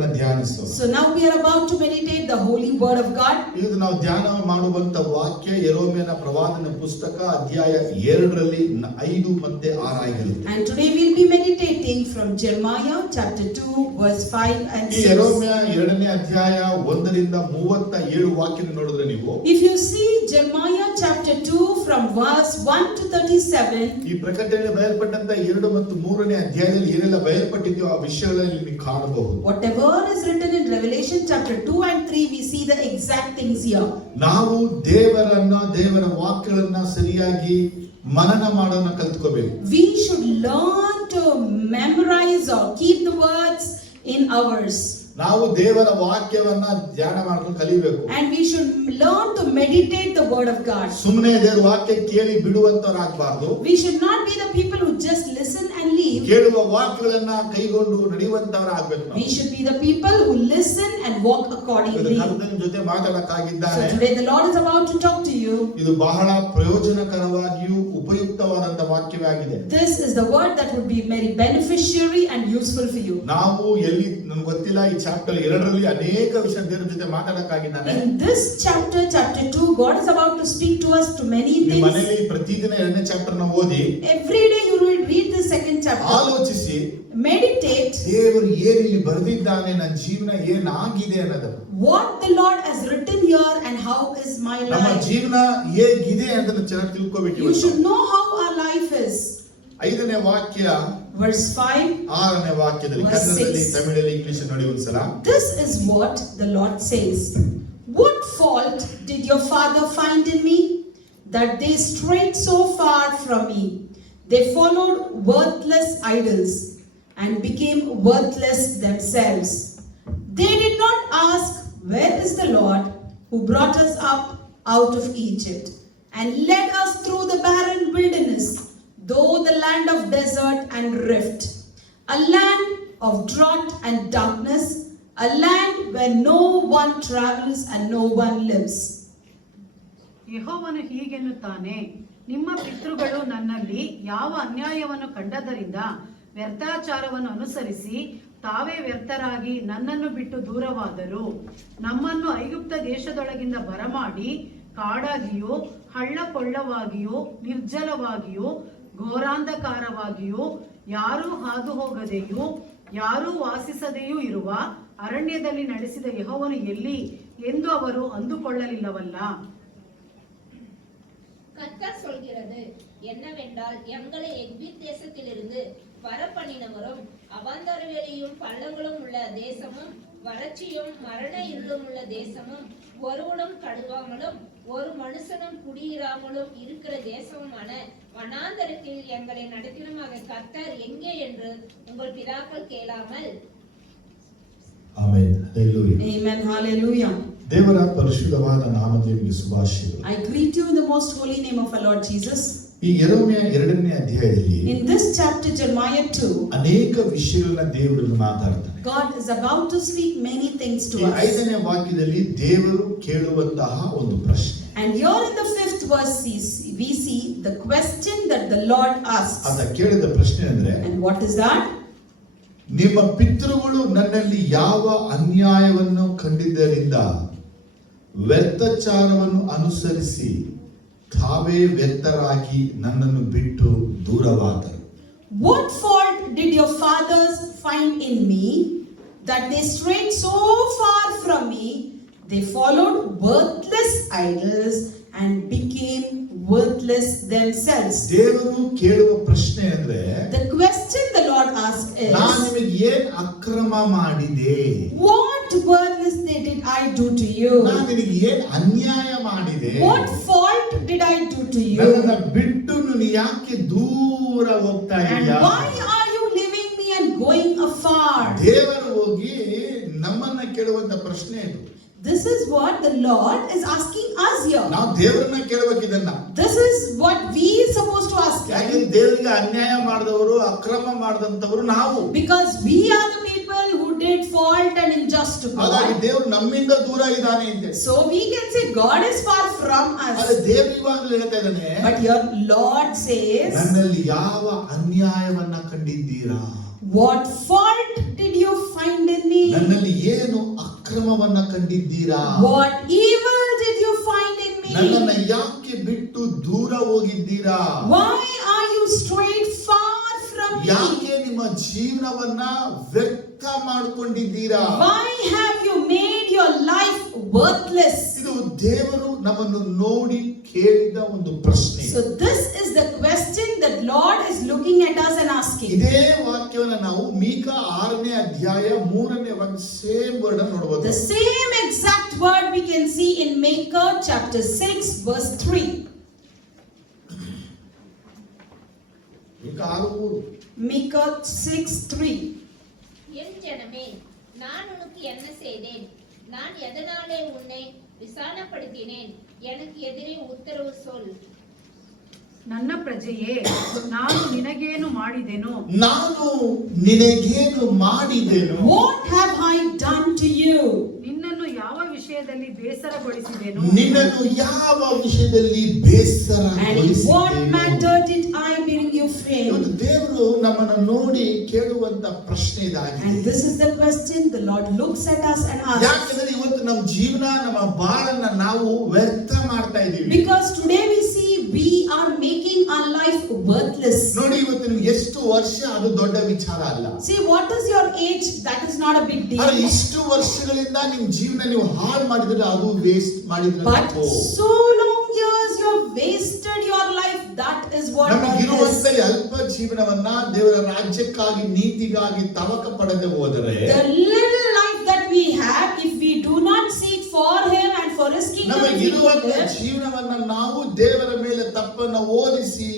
So now we are about to meditate the holy word of God. ಇದು ನಾವು ಧ್ಯಾನ ಮಾಡುವಂತ ವಾಕ್ಯ ಯೆರೆಮೀಯನ ಪ್ರವಾದನ ಪುಸ್ತಕ ಅಧ್ಯಾಯ 2ರಲ್ಲಿ 5 ಮತ್ತೆ 6 ಆಗಿರುತ್ತೆ. And today we'll be meditating from Jeremiah chapter 2 verse 5 and 6. ಈ ಯೆರೆಮೀಯ 2ನೇ ಅಧ್ಯಾಯ 1ರಿಂದ 37 ವಾಕ್ಯನ ನೋಡಿದ್ರೆ ನೀವು If you see Jeremiah chapter 2 from verse 1 to 37, ಈ ಪ್ರಕಟಣೆಯಲ್ಲಿ ಬಯಲ್ಪಟ್ಟಂತ 2 ಮತ್ತು 3ನೇ ಅಧ್ಯಾಯದಲ್ಲಿ ಏನೆಲ್ಲ ಬಯಲ್ಪಟ್ಟಿದೆಯೋ ಆ ವಿಷಯಗಳನ್ನು ನೀವು ಕಾಣಬಹುದು. whatever is written in Revelation chapter 2 and 3, we see the exact things here. ನಾವು ದೇವರ ವಾಕ್ಯಗಳನ್ನ ಸರಿಯಾಗಿ ಮನನ ಮಾಡೋಣ ಕಲಿತುಕೋಬೇಕು. We should learn to memorize or keep the words in ours. ನಾವು ದೇವರ ವಾಕ್ಯವನ್ನ ಧ್ಯಾನ ಮಾಡ್ಕೊಂಡು ಕಲಿಬೇಕು. And we should learn to meditate the word of God. ಸುಮ್ಮನೆ ದೇವರ ವಾಕ್ಯ ಕೇಳಿ ಬಿಡುವಂತವರಾಗಬಾರದು. We should not be the people who just listen and leave. ಕೇಳುವ ವಾಕ್ಯಗಳನ್ನ ಕೈಗೊಂಡು ನಡೆಯುವಂತವರಾಗಬೇಕು. We should be the people who listen and walk accordingly. ಕರ್ತನ ಜೊತೆ ಮಾತಾಡಕ್ಕಾಗಿದ್ದಾನೆ. So today the Lord is about to talk to you. ಇದು ಬಹಳ ಪ್ರಯೋಜನಕರವಾಗಿಯೂ ಉಪಯುಕ್ತವಾದಂತ ವಾಕ್ಯವಾಗಿದೆ. This is the word that would be very beneficiary and useful for you. ನಾವು ಎಲ್ಲಿ ನನಗೆ ಗೊತ್ತಿಲ್ಲ ಈ ಚಾಪ್ಟರ್ 2ರಲ್ಲಿ ಅನೇಕ ವಿಷಯ ದೇವರ ಜೊತೆ ಮಾತಾಡಕ್ಕಾಗಿದ್ದಾನೆ. In this chapter 2, God is about to speak to us to many things. ಮನೆಯಲ್ಲಿ ಪ್ರತಿದಿನ 2ನೇ ಚಾಪ್ಟರ್ ನ ಓದಿ Every day you will read the second chapter. ಆಲೋಚಿಸಿ meditate ದೇವರು ಏನು ಇಲ್ಲಿ ಬರೆದಿದ್ದಾನೆ, ನನ್ನ ಜೀವನ ಏನಾಗಿದೆ ಅನ್ನೋದು. What the Lord has written here and how is my life. ನಮ್ಮ ಜೀವನ ಹೇಗಿದೆ ಅಂತ ಚೆನ್ನಾಗಿ ತಿಳ್ಕೋಬೇಕು. You should know how our life is. 5ನೇ ವಾಕ್ಯ verse 5, 6ನೇ ವಾಕ್ಯದಲ್ಲಿ ಕನ್ನಡದಲ್ಲಿ ತಮಿಳಲ್ಲಿ ಇಂಗ್ಲಿಷ್ ನೋಡಿ ಒಂದ್ಸಲ. This is what the Lord says. What fault did your father find in me, that they strayed so far from me? They followed worthless idols and became worthless themselves. They did not ask, where is the Lord who brought us up out of Egypt and led us through the barren wilderness, though the land of desert and rift, a land of drought and darkness, a land where no one travels and no one lives. ಯೆಹೋವನು ಹೀಗೆನ್ನುತ್ತಾನೆ, ನಿಮ್ಮ ಪಿತೃಗಳು ನನ್ನಲ್ಲಿ ಯಾವ ಅನ್ಯಾಯವನ್ನು ಕಂಡದರಿಂದ ವ್ಯರ್ಥಾಚಾರವನ್ನು ಅನುಸರಿಸಿ ತಾವೇ ವ್ಯರ್ಥರಾಗಿ ನನ್ನನ್ನು ಬಿಟ್ಟು ದೂರವಾದರು. ನಮ್ಮನ್ನು ಐಗುಪ್ತ ದೇಶದೊಳಗಿಂದ ಬರಮಾಡಿ ಕಾಡಾಗಿಯೂ ಹಳ್ಳ ಕೊಳ್ಳವಾಗಿಯೂ ನಿರ್ಜಲವಾಗಿಯೂ ಘೋರಾಂಧಕಾರವಾಗಿಯೂ ಯಾರೂ ಹಾದು ಹೋಗದೆಯೂ ಯಾರೂ ವಾಸಿಸದೆಯೂ ಇರುವ ಅರಣ್ಯದಲ್ಲಿ ನಡೆಸಿದ ಯೆಹೋವನು ಎಲ್ಲಿ ಎಂದು ಅವರು ಅಂದುಕೊಳ್ಳಲಿಲ್ಲವಲ್ಲ. கர்த்தர் சொல்கிறது என்னவென்றால், எங்களை எகிப்து தேசத்திலிருந்து வரப்பண்ணினவரும் அவாந்தரவெளியும் பள்ளங்களும் உள்ள தேசமும் வறட்சியும் மரண இருளும் உள்ள தேசமும் ஒருவனும் கடுவாமலும் ஒரு மனுஷனும் குடியிராமலும் இருக்கிற தேசமுமான வனாந்தரத்தில் எங்களை நடத்தினமாக கர்த்தர் எங்கே என்று உங்கள் பிதாக்கள் கேளாமல். ಆಮೆನ್. ಹಲ್ಲೆಲೂಯಾ. Amen. Hallelujah. ದೇವರ ಪರಿಶುದ್ಧವಾದ ನಾಮಕ್ಕೆ ಶುಭಾಶಯಗಳು. I greet you in the most holy name of our Lord Jesus. ಈ ಯೆರೆಮೀಯ 2ನೇ ಅಧ್ಯಾಯದಲ್ಲಿ In this chapter Jeremiah 2, ಅನೇಕ ವಿಷಯಗಳನ್ನ ದೇವರು ಮಾತಾಡ್ತಾನೆ. God is about to speak many things to ಈ us. 5ನೇ ವಾಕ್ಯದಲ್ಲಿ ದೇವರು ಕೇಳುವಂತಹ ಒಂದು ಪ್ರಶ್ನೆ. And here in the 5th verse we see the question that the Lord asks. ಆತ ಕೇಳಿದ ಪ್ರಶ್ನೆ ಅಂದ್ರೆ, And what is that? ನಿಮ್ಮ ಪಿತೃಗಳು ನನ್ನಲ್ಲಿ ಯಾವ ಅನ್ಯಾಯವನ್ನು ಕಂಡಿದ್ದರಿಂದ ವ್ಯರ್ಥಚಾರವನ್ನು ಅನುಸರಿಸಿ ತಾವೇ ವ್ಯರ್ಥರಾಗಿ ನನ್ನನ್ನು ಬಿಟ್ಟು ದೂರವಾದರು. What fault did your fathers find in me, that they strayed so far from me? They followed worthless idols and became worthless themselves. ದೇವರು ಕೇಳುವ ಪ್ರಶ್ನೆ ಅಂದ್ರೆ, The question the Lord asks is, ನಾನು ನಿಮಗೆ ಏನು ಅಕ್ರಮ ಮಾಡಿದೆ? What worthless did I do to you? ನಾನು ನಿಮಗೆ ಏನು ಅನ್ಯಾಯ ಮಾಡಿದೆ? What fault did I do to you? ನನ್ನನ್ನು ಬಿಟ್ಟು ನೀನು ಯಾಕೆ ದೂರ ಹೋಗ್ತಾ And ಇದೀಯಾ? why are you leaving me and going afar? ದೇವರು ಹೋಗಿ ನಮ್ಮನ್ನ ಕೇಳುವಂತ ಪ್ರಶ್ನೆ ಇದು. This is what the Lord is asking us here. ನಾವು ದೇವರನ್ನ ಕೇಳಬೇಕು ಇದನ್ನ. This is what we are supposed to ask. ಯಾಕಂದ್ರೆ ದೇವರಿಗೆ ಅನ್ಯಾಯ ಮಾಡಿದವರು, ಅಕ್ರಮ ಮಾಡಿದಂತವರು ನಾವು. Because we are the people who did fault and injustice to ಹಾಗಾಗಿ God. ದೇವರು ನಮ್ಮಿಂದ ದೂರ ಇದ್ದಾನೆ ಅಂತ. So we can say God is far from ಆದರೆ us. ದೇವರು ಇವಾಗಲೂ ಹೇಳ್ತಾ ಇದ್ದಾನೆ, But your Lord says, ನನ್ನಲ್ಲಿ ಯಾವ ಅನ್ಯಾಯವನ್ನ ಕಂಡಿದ್ದೀರಾ? what fault did you find in me? ನನ್ನಲ್ಲಿ ಏನು ಅಕ್ರಮವನ್ನ ಕಂಡಿದ್ದೀರಾ? What evil did you find in ನನ್ನನ್ನ me? ಯಾಕೆ ಬಿಟ್ಟು ದೂರ ಹೋಗಿದ್ದೀರಾ? Why are you strayed far from me? ಯಾಕೆ ನಿಮ್ಮ ಜೀವನವನ್ನ ವ್ಯರ್ಥ ಮಾಡಿಕೊಂಡಿದ್ದೀರಾ? Why have you made your life worthless? ಇದು ದೇವರು ನಮ್ಮನ್ನು ನೋಡಿ ಕೇಳಿದ ಒಂದು ಪ್ರಶ್ನೆ. So this is the question that Lord is looking at us and asking. ಇದೇ ವಾಕ್ಯವನ್ನು ನಾವು ಮೀಕಾ 6ನೇ ಅಧ್ಯಾಯ 3ನೇ ವಾಕ್ಯ ಸೇಮ್ ವರ್ಡ್ ಅನ್ನು ನೋಡಬಹುದು. The same exact word we can see in Micah chapter 6 verse 3. ಮೀಕಾ 6:3. Micah 6:3. என் ஜனமே, நான் உனக்கு என்ன செய்தேன்? நான் எதனாலே உன்னை விசாலப்படுத்தினேன்? எனக்கு எதிரே உத்தரவு சொல். ನನ್ನ ಪ್ರಜೆಯೇ, ನಾನು ನಿನಗೇನು ಮಾಡಿದೆನು? ನಾನು ನಿನಗೇನು ಮಾಡಿದೆನು? What have I done to you? ನಿನ್ನನ್ನು ಯಾವ ವಿಷಯದಲ್ಲಿ ಬೇಸರಗೊಳಿಸಿದೆನು? ನಿನ್ನನ್ನು ಯಾವ ವಿಷಯದಲ್ಲಿ ಬೇಸರ And in what matter did I bring you fame? ಇವತ್ತು ದೇವರು ನಮ್ಮನ್ನು ನೋಡಿ ಕೇಳುವಂತ ಪ್ರಶ್ನೆ ಇದಾಗಿದೆ. And this is the question the Lord looks at us and asks. ಯಾಕಂದ್ರೆ ಇವತ್ತು ನಮ್ಮ ಜೀವನ ನಮ್ಮ ಬಾಳನ್ನ ನಾವು ವ್ಯರ್ಥ ಮಾಡ್ತಾ ಇದೀವಿ. Because today we see we are making our life worthless. ನೋಡಿ ಇವತ್ತು ನಿಮ್ಗೆ ಎಷ್ಟು ವರ್ಷ ಅದು ದೊಡ್ಡ ವಿಚಾರ ಅಲ್ಲ. See, what is your age? That is not a big deal. ಆದ್ರೆ ಇಷ್ಟು ವರ್ಷಗಳಿಂದ ನಿಮ್ ಜೀವನ ನೀವು ಹಾಳು ಮಾಡಿದ್ರೆ ಅದು ವೇಸ್ಟ್ ಮಾಡಿದ್ರೆ But so long years you have wasted your life. That is what it is. ನಮಗಿರುವಂತ ಅಲ್ಪ ಜೀವನವನ್ನ ದೇವರ ರಾಜ್ಯಕ್ಕಾಗಿ ನೀತಿಗಾಗಿ ತವಕ ಪಡೆದು ಹೋದರೆ The little life that we have, if we do not seek for Him and for His kingdom, if we ನಮಗಿರುವಂತ don't live, ಜೀವನವನ್ನ ನಾವು ದೇವರ ಮೇಲೆ ತಪ್ಪನ್ನ ಓದಿಸಿ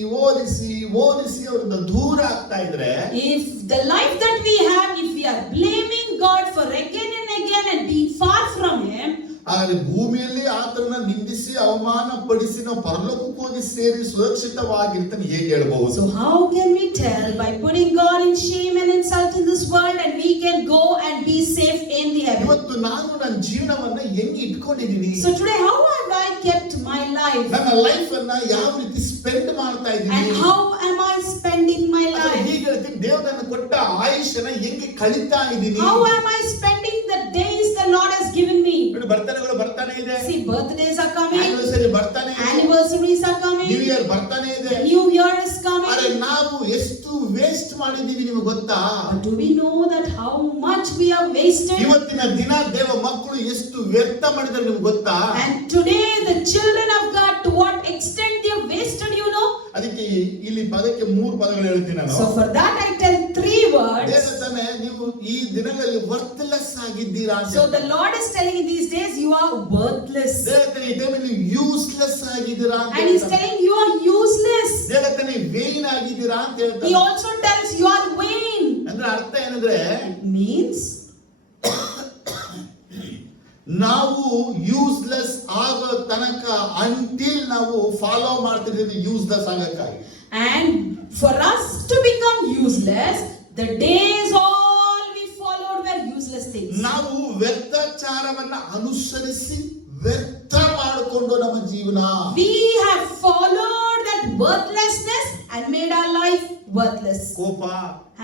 ಅವರಿಂದ ದೂರ ಆಗ್ತಾ ಇದ್ರೆ, if the life that we have, if we are blaming God for again and again and being far from Him, ಆದರೆ ಭೂಮಿಯಲ್ಲಿ ಆತನನ್ನ ನಿಂದಿಸಿ ಅವಮಾನ ಪಡಿಸಿ ನಾವು ಪರಲೋಕಕ್ಕೆ ಹೋಗಿ ಸೇರಿ ಸುರಕ್ಷಿತವಾಗಿರ್ತಾನೆ ಹೇಗೆ ಹೇಳಬಹುದು? so how can we tell by putting God in shame and insult in this world and we can go and be safe in the heaven? ಇವತ್ತು ನಾನು ನನ್ನ ಜೀವನವನ್ನ ಹೆಂಗೆ ಇಟ್ಕೊಂಡಿದ್ದೀನಿ? So today, how have I kept my life? ನನ್ನ ಲೈಫ್ ಅನ್ನ ಯಾವ ರೀತಿ ಸ್ಪೆಂಡ್ ಮಾಡ್ತಾ ಇದ್ದೀನಿ? And how am I spending my life? ಹೀಗೆ ಹೇಳ್ತೀನಿ, ದೇವರು ನನ್ನ ಕೊಟ್ಟ ಆಯುಷ್ಯನ ಹೆಂಗೆ ಕಳೀತಾ ಇದ್ದೀನಿ? How am I spending the days the Lord has given me? ನೋಡಿ, ಬರ್ತಡೆಗಳು ಬರ್ತಾನೆ ಇದೆ, See, birthdays are coming, anniversary ಬರ್ತಾನೆ ಇದೆ, anniversaries are new coming, year ಬರ್ತಾನೆ ಇದೆ. New Year is ಆದ್ರೆ coming. ನಾವು ಎಷ್ಟು ವೇಸ್ಟ್ ಮಾಡಿದೀವಿ ನಿಮಗೆ ಗೊತ್ತಾ? But do we know that how much we have wasted? ಇವತ್ತಿನ ದಿನ ದೇವ ಮಕ್ಕಳು ಎಷ್ಟು ವ್ಯರ್ಥ ಮಾಡಿದ್ರೆ ನಿಮ್ಗೆ ಗೊತ್ತಾ? And today the children of God, to what extent they have wasted, you know? ಅದಕ್ಕೆ ಇಲ್ಲಿ ಪದಕ್ಕೆ 3 ಪದಗಳು ಹೇಳ್ತೀನಿ ನಾನು. So for that I tell 3 words. ದೇವತಾನೆ ನೀವು ಈ ದಿನಗಳಲ್ಲಿ ವರ್ತ್ಲೆಸ್ ಆಗಿದ್ದೀರಾ ಅಂತ. So the Lord is telling in these days you are worthless. ದೇವತಾನೆ ಈ ಟೈಮಲ್ಲಿ ನೀವು ಯೂಸ್ಲೆಸ್ ಆಗಿದ್ದೀರಾ ಅಂತ And He's ಹೇಳ್ತಾನೆ. telling you are useless. ದೇವತಾನೆ ವೇನ್ ಆಗಿದ್ದೀರಾ ಅಂತ He ಹೇಳ್ತಾನೆ. also tells you are vain. ಅಂದ್ರೆ ಅರ್ಥ ಏನಂದ್ರೆ It means ನಾವು ಯೂಸ್ಲೆಸ್ ಆಗೋ ತನಕ ಅಂಟಿಲ್ ನಾವು ಫಾಲೋ ಮಾಡ್ತಿದ್ದೀವಿ ಯೂಸ್ಲೆಸ್ ಆಗಕ್ಕಾಗಿ. and for us to become useless, the days all we followed were useless things. ನಾವು ವ್ಯರ್ಥಾಚಾರವನ್ನ ಅನುಸರಿಸಿ ವ್ಯರ್ಥ ಮಾಡಿಕೊಂಡು ನಮ್ಮ ಜೀವನ We have followed that worthlessness and made our life worthless. ಕೋಪ,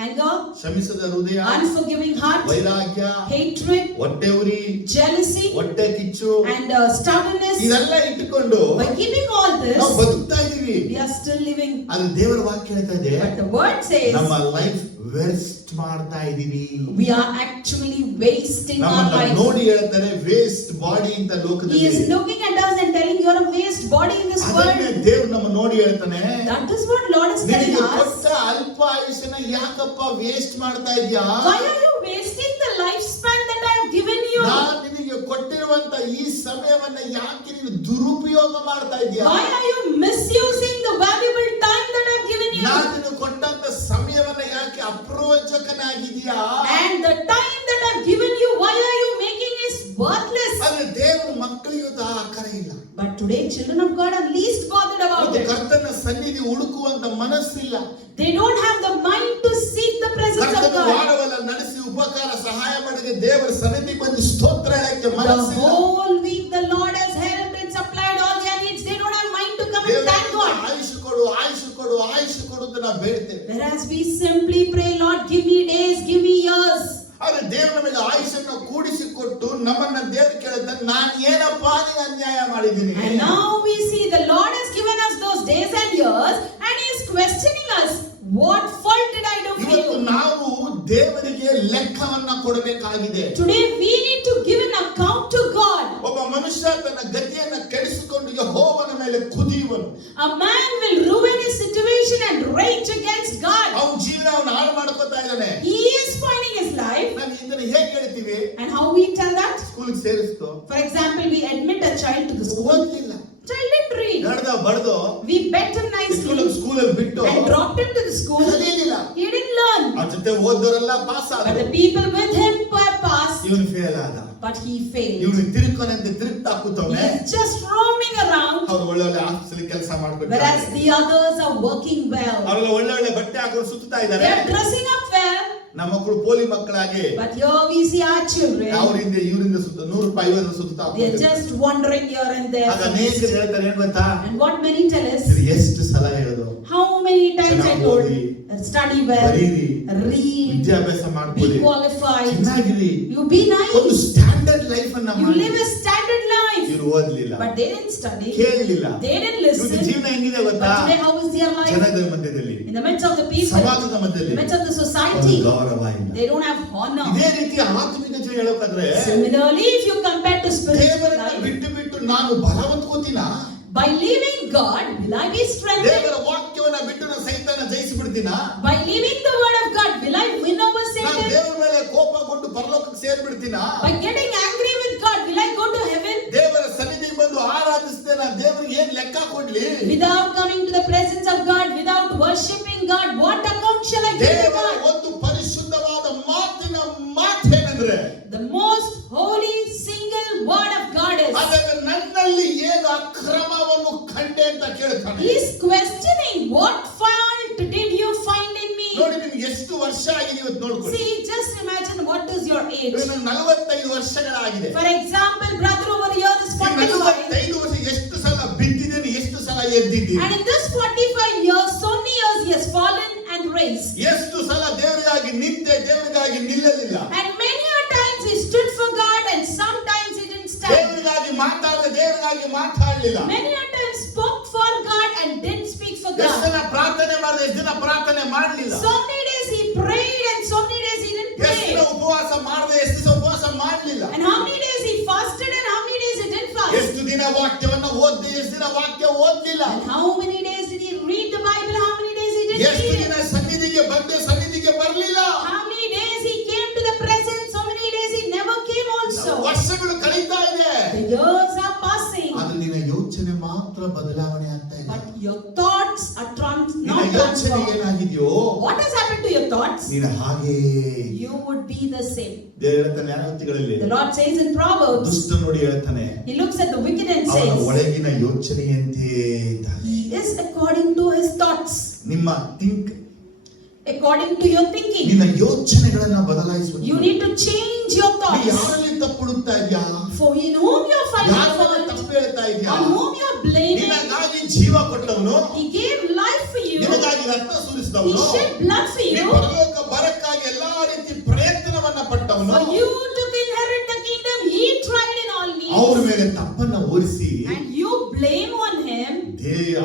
Anger, ಕ್ಷಮಿಸದ ಹೃದಯ, unforgiving heart, ವೈರಾಗ್ಯ, hatred, ಹೊಟ್ಟೆ ಉರಿ, jealousy, ಹೊಟ್ಟೆ ಕಿಚ್ಚು, and stubbornness. ಇದೆಲ್ಲ ಇಟ್ಟುಕೊಂಡು By keeping all this, ನಾವು ಬದುಕ್ತಾ ಇದೀವಿ. we are still living. ಅದು ದೇವರ ವಾಕ್ಯ ಹೇಳ್ತಾ ಇದೆ, But the word says ನಮ್ಮ ಲೈಫ್ ವೇಸ್ಟ್ ಮಾಡ್ತಾ ಇದೀವಿ. we are actually wasting our ನಮ್ಮನ್ನ life. ನೋಡಿ ಹೇಳ್ತಾರೆ ವೇಸ್ಟ್ ಬಾಡಿ ಅಂತ He ಲೋಕದಲ್ಲಿ. is looking at us and telling you are a waste body in this ಅದನ್ನೇ world. ದೇವ್ರು ನಮ್ಮ ನೋಡಿ ಹೇಳ್ತಾನೆ, That is what Lord is telling ನಿನಗೆ us. ಕೊಟ್ಟ ಅಲ್ಪ ಆಯುಷ್ಯನ ಯಾಕಪ್ಪ ವೇಸ್ಟ್ ಮಾಡ್ತಾ ಇದ್ಯಾ? Why are you wasting the lifespan that I have given you? ನಾನು ನಿನಗೆ ಕೊಟ್ಟಿರುವಂತ ಈ ಸಮಯವನ್ನ ಯಾಕೆ ನೀನು ದುರುಪಯೋಗ ಮಾಡ್ತಾ ಇದ್ಯಾ? Why are you misusing the valuable time that I have given you? ನಾನು ನಿನಗೆ ಕೊಟ್ಟಂತ ಸಮಯವನ್ನ ಯಾಕೆ ಅಪ್ರಯೋಜಕನಾಗಿದ್ಯಾ? And the time that I have given you, why are you making it worthless? ಆದ್ರೆ ದೇವರು ಮಕ್ಕಳಿಗೆ ಆಕಾರ ಇಲ್ಲ. But today children of God are least bothered about ಮತ್ತು it. ಕರ್ತನ ಸನ್ನಿಧಿ ಹುಡುಕುವಂತ ಮನಸ್ಸಿಲ್ಲ. They don't have the mind to seek the presence of ಕರ್ತನ God. ವಾರವಲ್ಲ ನಡೆಸಿ ಉಪಕಾರ ಸಹಾಯ ಮಾಡಿದ ದೇವರ ಸನ್ನಿಧಿ ಬಂದು ಸ್ತೋತ್ರ ಹೇಳಕ್ಕೆ The ಮನಸ್ಸಿಲ್ಲ. whole week the Lord has helped and supplied all their needs. They don't have mind to come and thank God. AYUSH ಕೊಡು, ಆಯುಷ್ ಕೊಡು, ಆಯುಷ್ ಕೊಡು ಅಂತ ನಾವು ಬೇಡ್ತೇವೆ. Whereas we simply pray, Lord, give me days, give me years. ಆದ್ರೆ ದೇವರು ನಮಗೆ ಆಯುಷನ್ನು ಕೂಡಿಸಿಕೊಟ್ಟು ನಮ್ಮನ್ನ ದೇವರು ಕೇಳುತ್ತಾನೆ, ನಾನು ಏನಪ್ಪ ನಿನಗೆ ಅನ್ಯಾಯ ಮಾಡಿದ್ದೀನಿ? And now we see the Lord has given us those days and years and He is questioning us. What fault did I do for ಇವತ್ತು you? ನಾವು ದೇವರಿಗೆ ಲೆಕ್ಕವನ್ನ ಕೊಡಬೇಕಾಗಿದೆ. Today we need to give an account to God. ಒಬ್ಬ ಮನುಷ್ಯ ತನ್ನ ಗತಿಯನ್ನ ಕೆಡಿಸಿಕೊಂಡು ಯೆಹೋವನ ಮೇಲೆ ಕುದಿಯುವನು. A man will ruin his situation and rage against God. ಅವನ ಜೀವನವನ್ನು ಹಾಳು ಮಾಡ್ಕೊತಾ ಇದ್ದಾನೆ. He is spoiling his life. ನಾವು ಇದನ್ನ ಹೇಗೆ ಹೇಳ್ತೀವಿ? And how we tell that? ಸ್ಕೂಲ್ಗೆ ಸೇರಿಸ್ತು, For example, we admit a child to the school. ಓದ್ಲಿಲ್ಲ, Child didn't read. ನಡೆದ ಬಡ್ದು We bet him nicely ಸ್ಕೂಲಲ್ಲಿ ಬಿಟ್ಟು and dropped him to the school. ಕಲಿಯಲಿಲ್ಲ. He didn't learn. ಆ ಜೊತೆ ಓದೋರೆಲ್ಲ ಪಾಸ್ But ಆದ್ರು, the people with him were passed. ಇವನು ಫೇಲ್ ಆದ. But he failed. ಇವನು ತಿರುಕೋನಂತೆ ತಿರುಗ್ತಾ ಕೂತವನೆ. He is just roaming around. ಅವ್ರು ಒಳ್ಳೆ ಒಳ್ಳೆ ಆಫೀಸಲ್ಲಿ ಕೆಲಸ ಮಾಡ್ಬಿಟ್ಟು, Whereas the others are working well. ಅವರೆಲ್ಲ ಒಳ್ಳೆ ಒಳ್ಳೆ ಬಟ್ಟೆ ಹಾಕೊಂಡು ಸುತ್ತಾ They ಇದ್ದಾರೆ. are dressing up well. ನಮ್ಮ ಮಕ್ಕಳು ಪೋಲಿ ಮಕ್ಕಳಾಗಿ But here we see our children. ಅವರಿಂದ ಇವರಿಂದ ಸುತ್ತ 100 ರೂಪಾಯಿ 50 ಸುತ್ತಾ They are just wandering here and there. ಆಗ ಅನೇಕರು ಹೇಳ್ತಾರೆ, ಏನ್ ಗೊತ್ತಾ, And what many tell us? ಎಷ್ಟು ಸಲ ಹೇಳೋದು, How many times I ಚೆನ್ನಾಗಿ told? ಓದಿ, Study well. ಬರೀರಿ, Read. ವಿದ್ಯಾಭ್ಯಾಸ Be ಮಾಡ್ಕೊಳ್ಳಿ, qualified. ಚೆನ್ನಾಗಿರಿ, You be ಒಂದು nice. ಸ್ಟ್ಯಾಂಡರ್ಡ್ ಲೈಫ್ ಅನ್ನ You ಮಾಡಿ. live a standard life. ಇವರು ಓದ್ಲಿಲ್ಲ, But they didn't study. ಕೇಳಲಿಲ್ಲ. They didn't ಇವ್ರ listen. ಜೀವನ ಹೆಂಗಿದೆ ಗೊತ್ತಾ? But today how is their life? ಜನಗಳ ಮಧ್ಯದಲ್ಲಿ, In the midst of the people. ಸಮಾಜದ In ಮಧ್ಯದಲ್ಲಿ the midst of the ಒಂದು society. ಗೌರವ ಇಲ್ಲ. They don't have honor. ಇದೇ ರೀತಿ ಆತ್ಮಿಕ ಜೀವನ ಹೇಳೋಕಾದ್ರೆ Similarly, if you compare to spiritual ದೇವರನ್ನ life, ಬಿಟ್ಟು ಬಿಟ್ಟು ನಾನು ಬಲವಂತಕೋತೀನ, by leaving God, will I be strengthened? ದೇವರ ವಾಕ್ಯವನ್ನ ಬಿಟ್ಟು ನಾನು ಸೈತಾನ ಜಯಿಸಿ ಬಿಡ್ತೀನ, By leaving the word of God, will I win over ನಾನು Satan? ದೇವರ ಮೇಲೆ ಕೋಪಗೊಂಡು ಪರಲೋಕಕ್ಕೆ ಸೇರ್ಬಿಡ್ತೀನ, By getting angry with God, will I go to heaven? ದೇವರ ಸನ್ನಿಧಿಗೆ ಬಂದು ಆರಾಧಿಸ್ತೇನೆ, ದೇವರಿಗೆ ಏನ್ ಲೆಕ್ಕ ಕೊಡ್ಲಿ? Without coming to the presence of God, without worshipping God, what account shall I give to ದೇವರ God? ಒಂದು ಪರಿಶುದ್ಧವಾದ ಮಾತಿನ ಮಾತೇನೆಂದ್ರೆ, The most holy single word of God is. ಅದನ್ನು ನನ್ನಲ್ಲಿ ಏನು ಅಕ್ರಮವನ್ನು ಕಂಡೆ ಅಂತ ಕೇಳ್ತಾನೆ. He is questioning, what fault did you find in me? ನೋಡಿ, ನಿಮ್ಗೆ ಎಷ್ಟು ವರ್ಷ ಆಗಿದೆ ಇವತ್ತು ನೋಡ್ಕೊಳ್ಳಿ. See, just imagine what is your age. ನನಗೆ 45 ವರ್ಷಗಳಾಗಿದೆ. For example, brother over here is 45. 45 ವರ್ಷ ಎಷ್ಟು ಸಲ ಬಿದ್ದಿದ್ದೇನೆ, ಎಷ್ಟು ಸಲ ಎದ್ದಿದ್ದೀನಿ, And in this 45 years, so many years he has fallen and raised. ಎಷ್ಟು ಸಲ ದೇವರಿಗಾಗಿ ನಿಂತೆ, ದೇವರಿಗಾಗಿ ನಿಲ್ಲಲಿಲ್ಲ, And many a times he stood for God and sometimes he didn't stand. ದೇವರಿಗಾಗಿ ಮಾತಾಡದೆ, ದೇವರಿಗಾಗಿ ಮಾತಾಡಲಿಲ್ಲ. Many a times spoke for God and didn't speak for ಎಷ್ಟು God. ದಿನ ಪ್ರಾರ್ಥನೆ ಮಾಡಿದೆ, ಎಷ್ಟು ದಿನ ಪ್ರಾರ್ಥನೆ ಮಾಡಲಿಲ್ಲ. So many days he prayed and so many days he didn't ಎಷ್ಟು ದಿನ pray. ಉಪವಾಸ ಮಾಡಿದೆ, ಎಷ್ಟು ದಿನ ಉಪವಾಸ ಮಾಡಲಿಲ್ಲ. And how many days he fasted and how many days he didn't fast. ಎಷ್ಟು ದಿನ ವಾಕ್ಯವನ್ನ ಓದ್ದೆ, ಎಷ್ಟು ದಿನ ವಾಕ್ಯ ಓದ್ಲಿಲ್ಲ. And how many days did he read the Bible, how many days he didn't ಎಷ್ಟು read ದಿನ it. ಸನ್ನಿಧಿಗೆ ಬಂದೆ, ಸನ್ನಿಧಿಗೆ ಬರಲಿಲ್ಲ. How many days he came to the presence, so many days he never came also. ವರ್ಷಗಳು ಕಳೀತಾ ಇದೆ, The years are passing. ಆದ್ರೆ ನಿನ್ನ ಯೋಚನೆ ಮಾತ್ರ ಬದಲಾವಣೆ ಆಗ್ತಾ ಇದೆ. But your thoughts are ನಿನ್ನ not ಯೋಚನೆ transformed. ಏನಾಗಿದೆಯೋ, What has happened to your thoughts? ನೀನು ಹಾಗೇ. You would be the same. ದೇವರು ಹೇಳ್ತಾನೆ ನ್ಯಾಯಾಧಿಪತಿಗಳಲ್ಲಿ, The Lord says in Proverbs, ದುಷ್ಟ ನೋಡಿ ಹೇಳ್ತಾನೆ, He looks at the wicked and ಅವನ says, ಒಳಗಿನ ಯೋಚನೆಯಂತೆ ಇದ್ದಾನೆ. He is according to his thoughts, ನಿಮ್ಮ think, according to your thinking. ನಿನ್ನ ಯೋಚನೆಗಳನ್ನ ಬದಲಾಯಿಸಬೇಕು. You need to change your ನೀ thoughts. ಯಾರಲ್ಲಿ ತಪ್ಪು ಹುಡುಕ್ತಾ ಇದ್ಯಾ, For in whom you are finding ಯಾರ ಮೇಲೆ fault, ತಪ್ಪು ಹೇಳ್ತಾ ಇದ್ಯಾ, on whom you are blaming. ನಿನಗಾಗಿ ಜೀವ ಕೊಟ್ಟವನು, He gave life for you. ನಿನಗಾಗಿ ರಕ್ತ He ಸುರಿಸಿದವನು, shed blood for ನೀ you. ಪರಲೋಕ ಬರಕ್ಕಾಗಿ ಎಲ್ಲಾ ರೀತಿ ಪ್ರಯತ್ನವನ್ನ ಪಟ್ಟವನು, For you to inherit the kingdom, He tried in all ಅವ್ರ means. ಮೇಲೆ ತಪ್ಪನ್ನ ಹೊರಿಸಿ And you blame on Him.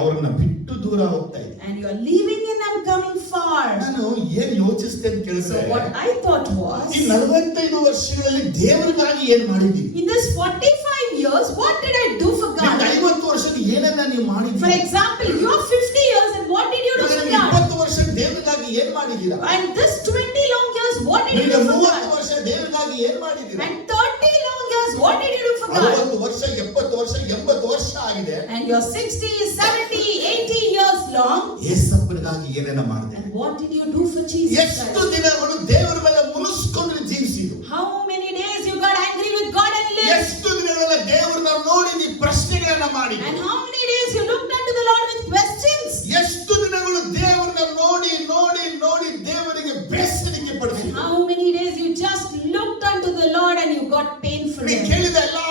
ಅವ್ರನ್ನ ಬಿಟ್ಟು ದೂರ ಹೋಗ್ತಾ ಇದ್ದೆ. And you are leaving Him and coming far. ನಾನು ಏನ್ ಯೋಚಿಸ್ತೆ ಅಂತ So ಕೇಳಿದ್ರೆ, what I thought was, ಈ 45 ವರ್ಷಗಳಲ್ಲಿ ದೇವರಿಗಾಗಿ ಏನ್ ಮಾಡಿದ್ದೀವಿ? in this 45 years, what did I do for God? 50 ವರ್ಷದ ಏನನ್ನ ನೀವು For ಮಾಡಿದ್ದೀರಿ? example, you are 50 years and what did you do for God? 20 ವರ್ಷ ದೇವರಿಗಾಗಿ ಏನ್ ಮಾಡಿದ್ದೀರಾ? And this 20 long years, what did you ಈಗ do for 30 God? ವರ್ಷ ದೇವರಿಗಾಗಿ ಏನ್ ಮಾಡಿದ್ದೀರಾ? And 30 long years, what did you do for God? 60 ವರ್ಷ 70 ವರ್ಷ 80 ವರ್ಷ ಆಗಿದೆ. And you're 60, 70, 80 years long. ಯೇಸಪ್ಪನಿಗಾಗಿ ಏನೇನ ಮಾಡಿದೆ? And what did you do for Jesus ಎಷ್ಟು Christ? ದಿನಗಳು ದೇವರ ಮೇಲೆ ಮುನಿಸ್ಕೊಂಡು ಜೀವಿಸಿದ್ರು? How many days you got angry with God and lived? ಎಷ್ಟು ದಿನಗಳ ದೇವರನ್ನ ನೋಡಿ ನೀ ಪ್ರಶ್ನೆಗಳನ್ನ ಮಾಡಿ? And how many days you looked unto the Lord with questions? ಎಷ್ಟು ದಿನಗಳು ದೇವರನ್ನ ನೋಡಿ ನೋಡಿ ನೋಡಿ ದೇವರಿಗೆ ಬೇಸರಿಕೆ ಪಡಿಸಿ? And how many days you just looked unto the Lord and you got pain for ನೀ Him? ಕೇಳಿದ ಎಲ್ಲಾ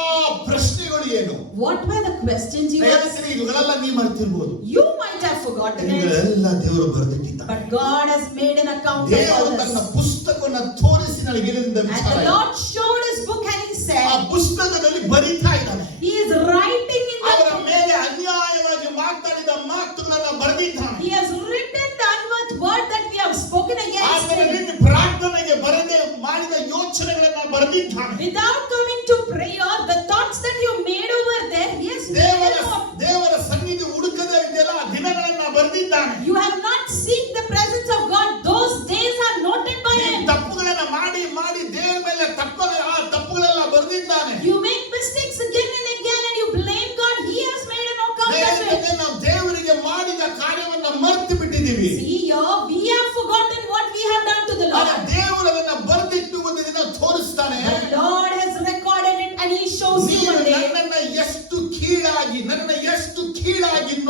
ಪ್ರಶ್ನೆಗಳು ಏನು? What were the questions you asked? ಇವುಗಳೆಲ್ಲ ನೀ ಮಾಡ್ತಿರ್ಬೋದು. You might have forgotten it. ಇವುಗಳೆಲ್ಲ ದೇವರು ಬರೆದಿಟ್ಟಿದ್ದಾನೆ. But God has made an account of all ದೇವರು ತನ್ನ this. ಪುಸ್ತಕವನ್ನು ತೋರಿಸಿ ನನಗೆ ಹೇಳಿದ And ವಿಚಾರ the Lord showed his book and he ಆ said, ಪುಸ್ತಕದಲ್ಲಿ ಬರಿತಾ ಇದ್ದಾನೆ. he is writing in ಅವರ the book. ಮೇಲೆ ಅನ್ಯಾಯವಾಗಿ ಮಾತಾಡಿದ ಮಾತುಗಳನ್ನ ಬರೆದಿದ್ದಾನೆ. He has written the unworth word that we have spoken against ಆತನ him. ರೀತಿ ಪ್ರಾರ್ಥನೆಗೆ ಬರದೆ ಮಾಡಿದ ಯೋಚನೆಗಳನ್ನ ಬರೆದಿದ್ದಾನೆ. Without coming to prayer, the thoughts that you made over there, he has made them up. ದೇವರ ಸನ್ನಿಧಿ ಹುಡುಕದೇ ಇದೆಯಲ್ಲ ಆ ದಿನಗಳನ್ನ ಬರೆದಿದ್ದಾನೆ. You have not seen the presence of God. Those days are noted by ನೀನು him. ತಪ್ಪುಗಳನ್ನ ಮಾಡಿ ಮಾಡಿ ದೇವರ ಮೇಲೆ ಆ ತಪ್ಪುಗಳೆಲ್ಲ ಬರೆದಿದ್ದಾನೆ. You make mistakes again and again and you blame God. He has made an account of it. ನಾವು ದೇವರಿಗೆ ಮಾಡಿದ ಕಾರ್ಯವನ್ನ ಮರೆತು ಬಿಟ್ಟಿದ್ದೀವಿ. See here, we have forgotten what we have done to the ಆಗ Lord. ದೇವರನ್ನ ಬರೆದಿಟ್ಟು ಒಂದು ದಿನ ತೋರಿಸ್ತಾನೆ. The Lord has recorded it and he shows you ನೀನು one day. ನನ್ನನ್ನ ಎಷ್ಟು ಕೀಳಾಗಿ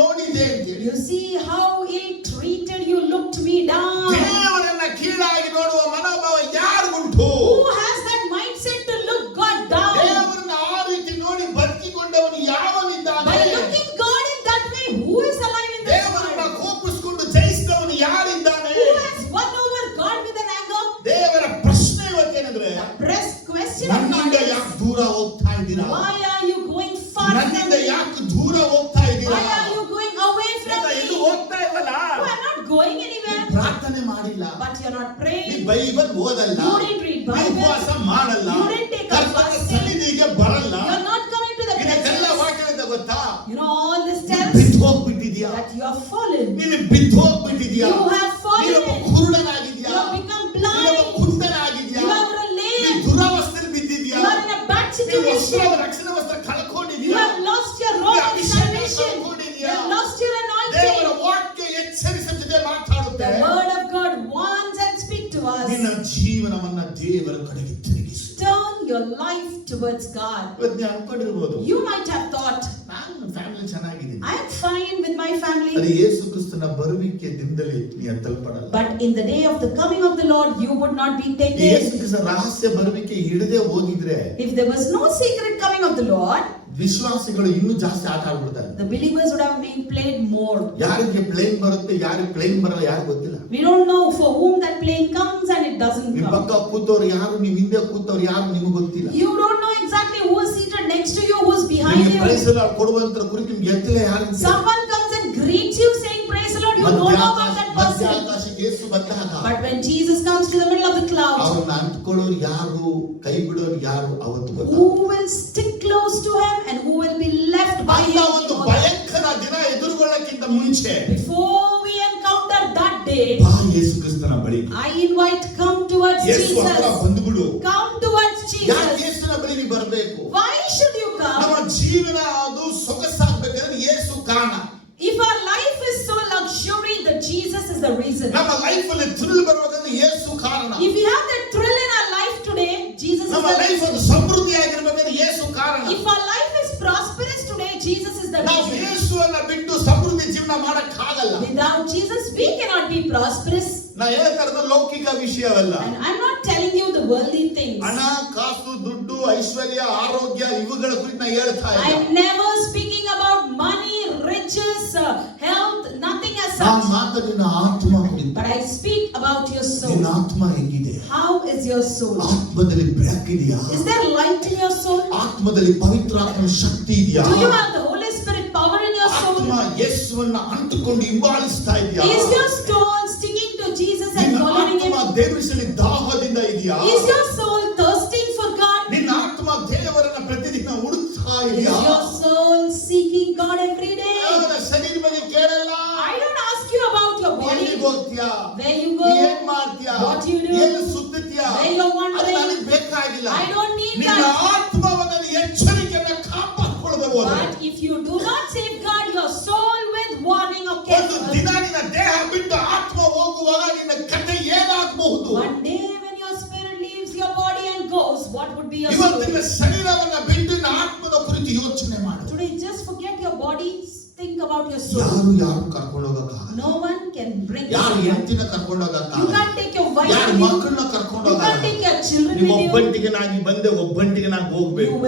ನೋಡಿದೆ ಅಂತ ಹೇಳಿ. You see how ill-treated you looked me down. ದೇವರನ್ನ ಕೀಳಾಗಿ ನೋಡುವ ಮನೋಭಾವ ಯಾರಿಗುಂಟು? Who has that mindset to look God down? ದೇವರನ್ನ ಆ ರೀತಿ ನೋಡಿ ಬದುಕಿಕೊಂಡವನು ಯಾವನಿದ್ದಾನೆ? By looking God in that way, who is alive in this ದೇವರನ್ನ world? ಕೋಪಿಸಿಕೊಂಡು ಜಯಿಸಿದವನು ಯಾರಿದ್ದಾನೆ? Who has won over God with an anger? ದೇವರ ಪ್ರಶ್ನೆ ಇವತ್ತೇನೆಂದ್ರೆ, The question of ನನ್ನಿಂದ God is, ಯಾಕೆ ದೂರ ಹೋಗ್ತಾ ಇದ್ದೀರಾ? why are you going far from ನನ್ನಿಂದ me? ಯಾಕೆ ದೂರ ಹೋಗ್ತಾ ಇದ್ದೀರಾ? Why are you going away from me? ಎಲ್ಲೂ ಹೋಗ್ತಾ ಇಲ್ವಲ್ಲ? You are not going anywhere, ಪ್ರಾರ್ಥನೆ ಮಾಡಿಲ್ಲ, but you are not ನೀ praying. ಬೈಬಲ್ ಓದಲ್ಲ, You didn't read ನೀ Bible. ಉಪವಾಸ ಮಾಡಲ್ಲ, You didn't take up ಕರ್ತನ fasting. ಸನ್ನಿಧಿಗೆ ಬರಲ್ಲ. You are not coming to the ಇದಕ್ಕೆಲ್ಲ presence. ವಾಕ್ಯದ ಗೊತ್ತಾ? You know all this ನೀನು tells ಬಿದ್ದು ಹೋಗ್ಬಿಟ್ಟಿದ್ಯಾ? that you are fallen. ನೀನು ಬಿದ್ದು ಹೋಗ್ಬಿಟ್ಟಿದ್ಯಾ? You have fallen. ನೀನೊಬ್ಬ You ಕುರುಡನಾಗಿದ್ಯಾ? have become ನೀನೊಬ್ಬ blind. ಕುಂಟನಾಗಿದ್ಯಾ? You are ನೀನು lame. ದುರವಸ್ಥೆಯಲ್ಲಿ ಬಿದ್ದಿದ್ಯಾ? You are in a bad ನೀನು situation. ರಕ್ಷಣಾ ವಸ್ತ್ರ You ಕಳ್ಕೊಂಡಿದ್ಯಾ? have lost your robe of salvation. You have lost your ದೇವರ anointing. ವಾಕ್ಯ ಎಚ್ಚರಿಸುತ್ತದೆ, ಮಾತಾಡುತ್ತೆ. The word of God warns and speaks to ನಿನ್ನ us. ಜೀವನವನ್ನ ದೇವರ ಕಡೆಗೆ ತಿರುಗಿಸು. Turn your life towards God. ಇವತ್ತು ನೀವು ಅನ್ಕೊಂಡಿರ್ಬೋದು, You might have thought, ನಾನು ಫ್ಯಾಮಿಲಿ ಚೆನ್ನಾಗಿದ್ದೀನಿ, I am fine with my ಅದು family. ಯೇಸು ಕ್ರಿಸ್ತನ ಬರುವಿಕೆ ದಿನದಲ್ಲಿ ನೀ ತಲುಪಡಲ್ಲ. But in the day of the coming of the Lord, you would not be ಯೇಸು taken. ಕ್ರಿಸ್ತ ರಹಸ್ಯ ಬರುವಿಕೆ ಹಿಡದೆ ಹೋಗಿದ್ರೆ If there was no secret coming of the Lord, ವಿಶ್ವಾಸಿಗಳು ಇನ್ನೂ ಜಾಸ್ತಿ ಆಟ ಆಡ್ಬಿಡ್ತಾರೆ. the believers would have been played more. ಯಾರಿಗೆ ಪ್ಲೇನ್ ಬರುತ್ತೆ, ಯಾರಿಗೆ ಪ್ಲೇನ್ ಬರಲ್ಲ, ಯಾರು ಗೊತ್ತಿಲ್ಲ. We don't know for whom that plane comes and it doesn't ನಿಮ್ come. ಪಕ್ಕ ಕೂತವ್ರು ಯಾರು, ನಿಮ್ ಹಿಂದೆ ಕೂತವ್ರು ಯಾರು ನಿಮ್ಗೆ ಗೊತ್ತಿಲ್ಲ. You don't know exactly who is seated next to you, who is behind ನಿಮಗೆ you. ಪ್ರೈಸ್ ಎಲ್ಲ ಕೊಡುವಂತ ಕುರಿತು ನಿಮ್ಗೆ ಎತ್ತಿಲ್ಲ ಯಾರು. Someone comes and greets you saying praise the Lord, you don't know about that person. ಆಕಾಶಕ್ಕೆ ಯೇಸು ಬಂದಾಗ But when Jesus comes to the middle of the cloud, ಅವ್ರನ್ನ ಅಂಟ್ಕೊಳ್ಳೋರು ಯಾರು, ಕೈ ಬಿಡೋರು ಯಾರು ಅವತ್ತು ಗೊತ್ತಾಗುತ್ತೆ. who will stick close to him and who will be left by ಅಂತ him? ಒಂದು ಭಯಂಕರ ದಿನ ಎದುರುಗೊಳ್ಳಕ್ಕಿಂತ ಮುಂಚೆ Before we encounter that day, ಬಾ ಯೇಸು ಕ್ರಿಸ್ತನ ಬಳಿ. I invite, come towards ಯೇಸು ಹತ್ರ Jesus. ಬಂದುಬಿಡು. Come towards ಯಾಕೆ Jesus. ಯೇಸುನ ಬಳಿ ನೀ ಬರಬೇಕು? Why should you ನಮ್ಮ come? ಜೀವನ ಅದು ಸೊಗಸಾಗಬೇಕಂದ್ರೆ ಯೇಸು ಕಾರಣ. If our life is so luxury, that Jesus is the reason. ನಮ್ಮ ಲೈಫ್ ಅಲ್ಲಿ ಥ್ರಿಲ್ ಬರಬೇಕಂದ್ರೆ ಯೇಸು ಕಾರಣ. If we have that thrill in our life today, Jesus is ನಮ್ಮ the ಲೈಫ್ ಅದು reason. ಸಮೃದ್ಧಿ ಆಗಿರ್ಬೇಕಂದ್ರೆ ಯೇಸು ಕಾರಣ. If our life is prosperous today, Jesus is the ನಾವು reason. ಯೇಸುವನ್ನ ಬಿಟ್ಟು ಸಮೃದ್ಧಿ ಜೀವನ ಮಾಡಕ್ ಆಗಲ್ಲ. Without Jesus, we cannot be prosperous. ನಾ ಹೇಳ್ತಾ ಇರೋದು ಲೌಕಿಕ ವಿಷಯವಲ್ಲ. And I'm not telling you the worldly things. ಹಣ, ಕಾಸು, ದುಡ್ಡು, ಐಶ್ವರ್ಯ, ಆರೋಗ್ಯ ಇವುಗಳ ಕುರಿತು ನಾ ಹೇಳ್ತಾ ಇಲ್ಲ. I'm never speaking about money, riches, health, nothing as ನಾ such. ಮಾತನ್ನ ಆತ್ಮ ಕುರಿತು. But I speak about your ನಿನ್ನ soul. ಆತ್ಮ ಹೆಂಗಿದೆ? How is your soul? ಆತ್ಮದಲ್ಲಿ ಬೆಳಕಿದೆಯಾ? Is there light in your soul? ಆತ್ಮದಲ್ಲಿ ಪವಿತ್ರಾತ್ಮನ ಶಕ್ತಿ ಇದೆಯಾ? Do you have the Holy Spirit power in your soul? ಆತ್ಮ ಯೇಸುವನ್ನ ಅಂಟಿಕೊಂಡು ಹಿಂಬಾಲಿಸ್ತಾ ಇದೆಯಾ? Is your soul sticking to Jesus and ನಿನ್ನ following ಆತ್ಮ him? ದೇವರಲ್ಲಿ ದಾಹದಿಂದ ಇದೆಯಾ? Is your soul thirsting for God? ನಿನ್ನ ಆತ್ಮ ದೇವರನ್ನ ಪ್ರತಿದಿನ ಹುಡುಕ್ತಾ Is ಇದೆಯಾ? your soul seeking God every day? ಅವನ ಶರೀರ ಬಗ್ಗೆ ಕೇಳಲ್ಲ. I don't ask you about your ಎಲ್ಲಿಗೆ body, ಹೋಗ್ತೀಯಾ, where you ನೀ go, ಏನ್ ಮಾಡ್ತೀಯಾ, what you do, ಏನು ಸುತ್ತುತ್ತೀಯಾ, where you're wandering. ಅದು ನನಗೆ ಬೇಕಾಗಿಲ್ಲ. I don't need ನಿನ್ನ that. ಆತ್ಮವನ್ನ ಎಚ್ಚರಿಕೆಯನ್ನ ಕಾಪಾಡಿಕೊಳ್ಳದೆ ಹೋದ್ರೆ But if you do not safeguard your soul with warning or ಒಂದು careful, ದಿನ ನಿನ್ನ ದೇಹ ಬಿಟ್ಟು ಆತ್ಮ ಹೋಗುವಾಗ ನಿನ್ನ ಕಥೆ ಏನಾಗಬಹುದು? one day when your spirit leaves your body and goes, what would be your ಇವತ್ತಿನ story? ಶರೀರವನ್ನ ಬಿಟ್ಟು ನಿನ್ನ ಆತ್ಮದ ಕುರಿತು ಯೋಚನೆ ಮಾಡು. Today just forget your body, think about your soul. ಯಾರು ಕರ್ಕೊಂಡು ಹೋಗಕ್ಕಾಗಲ್ಲ. No one can bring ಯಾರು you. ಹೆಂಡತಿನ ಕರ್ಕೊಂಡು You ಹೋಗಕ್ಕಾಗಲ್ಲ. can't take your wife ಯಾರು with you. ಮಕ್ಕಳನ್ನ ಕರ್ಕೊಂಡು You can't ಹೋಗಲ್ಲ. take your children ನೀವು with you. ಒಬ್ಬಂಟಿಗನಾಗಿ ಬಂದೆ, ಒಬ್ಬಂಟಿಗನಾಗಿ ಹೋಗ್ಬೇಕು.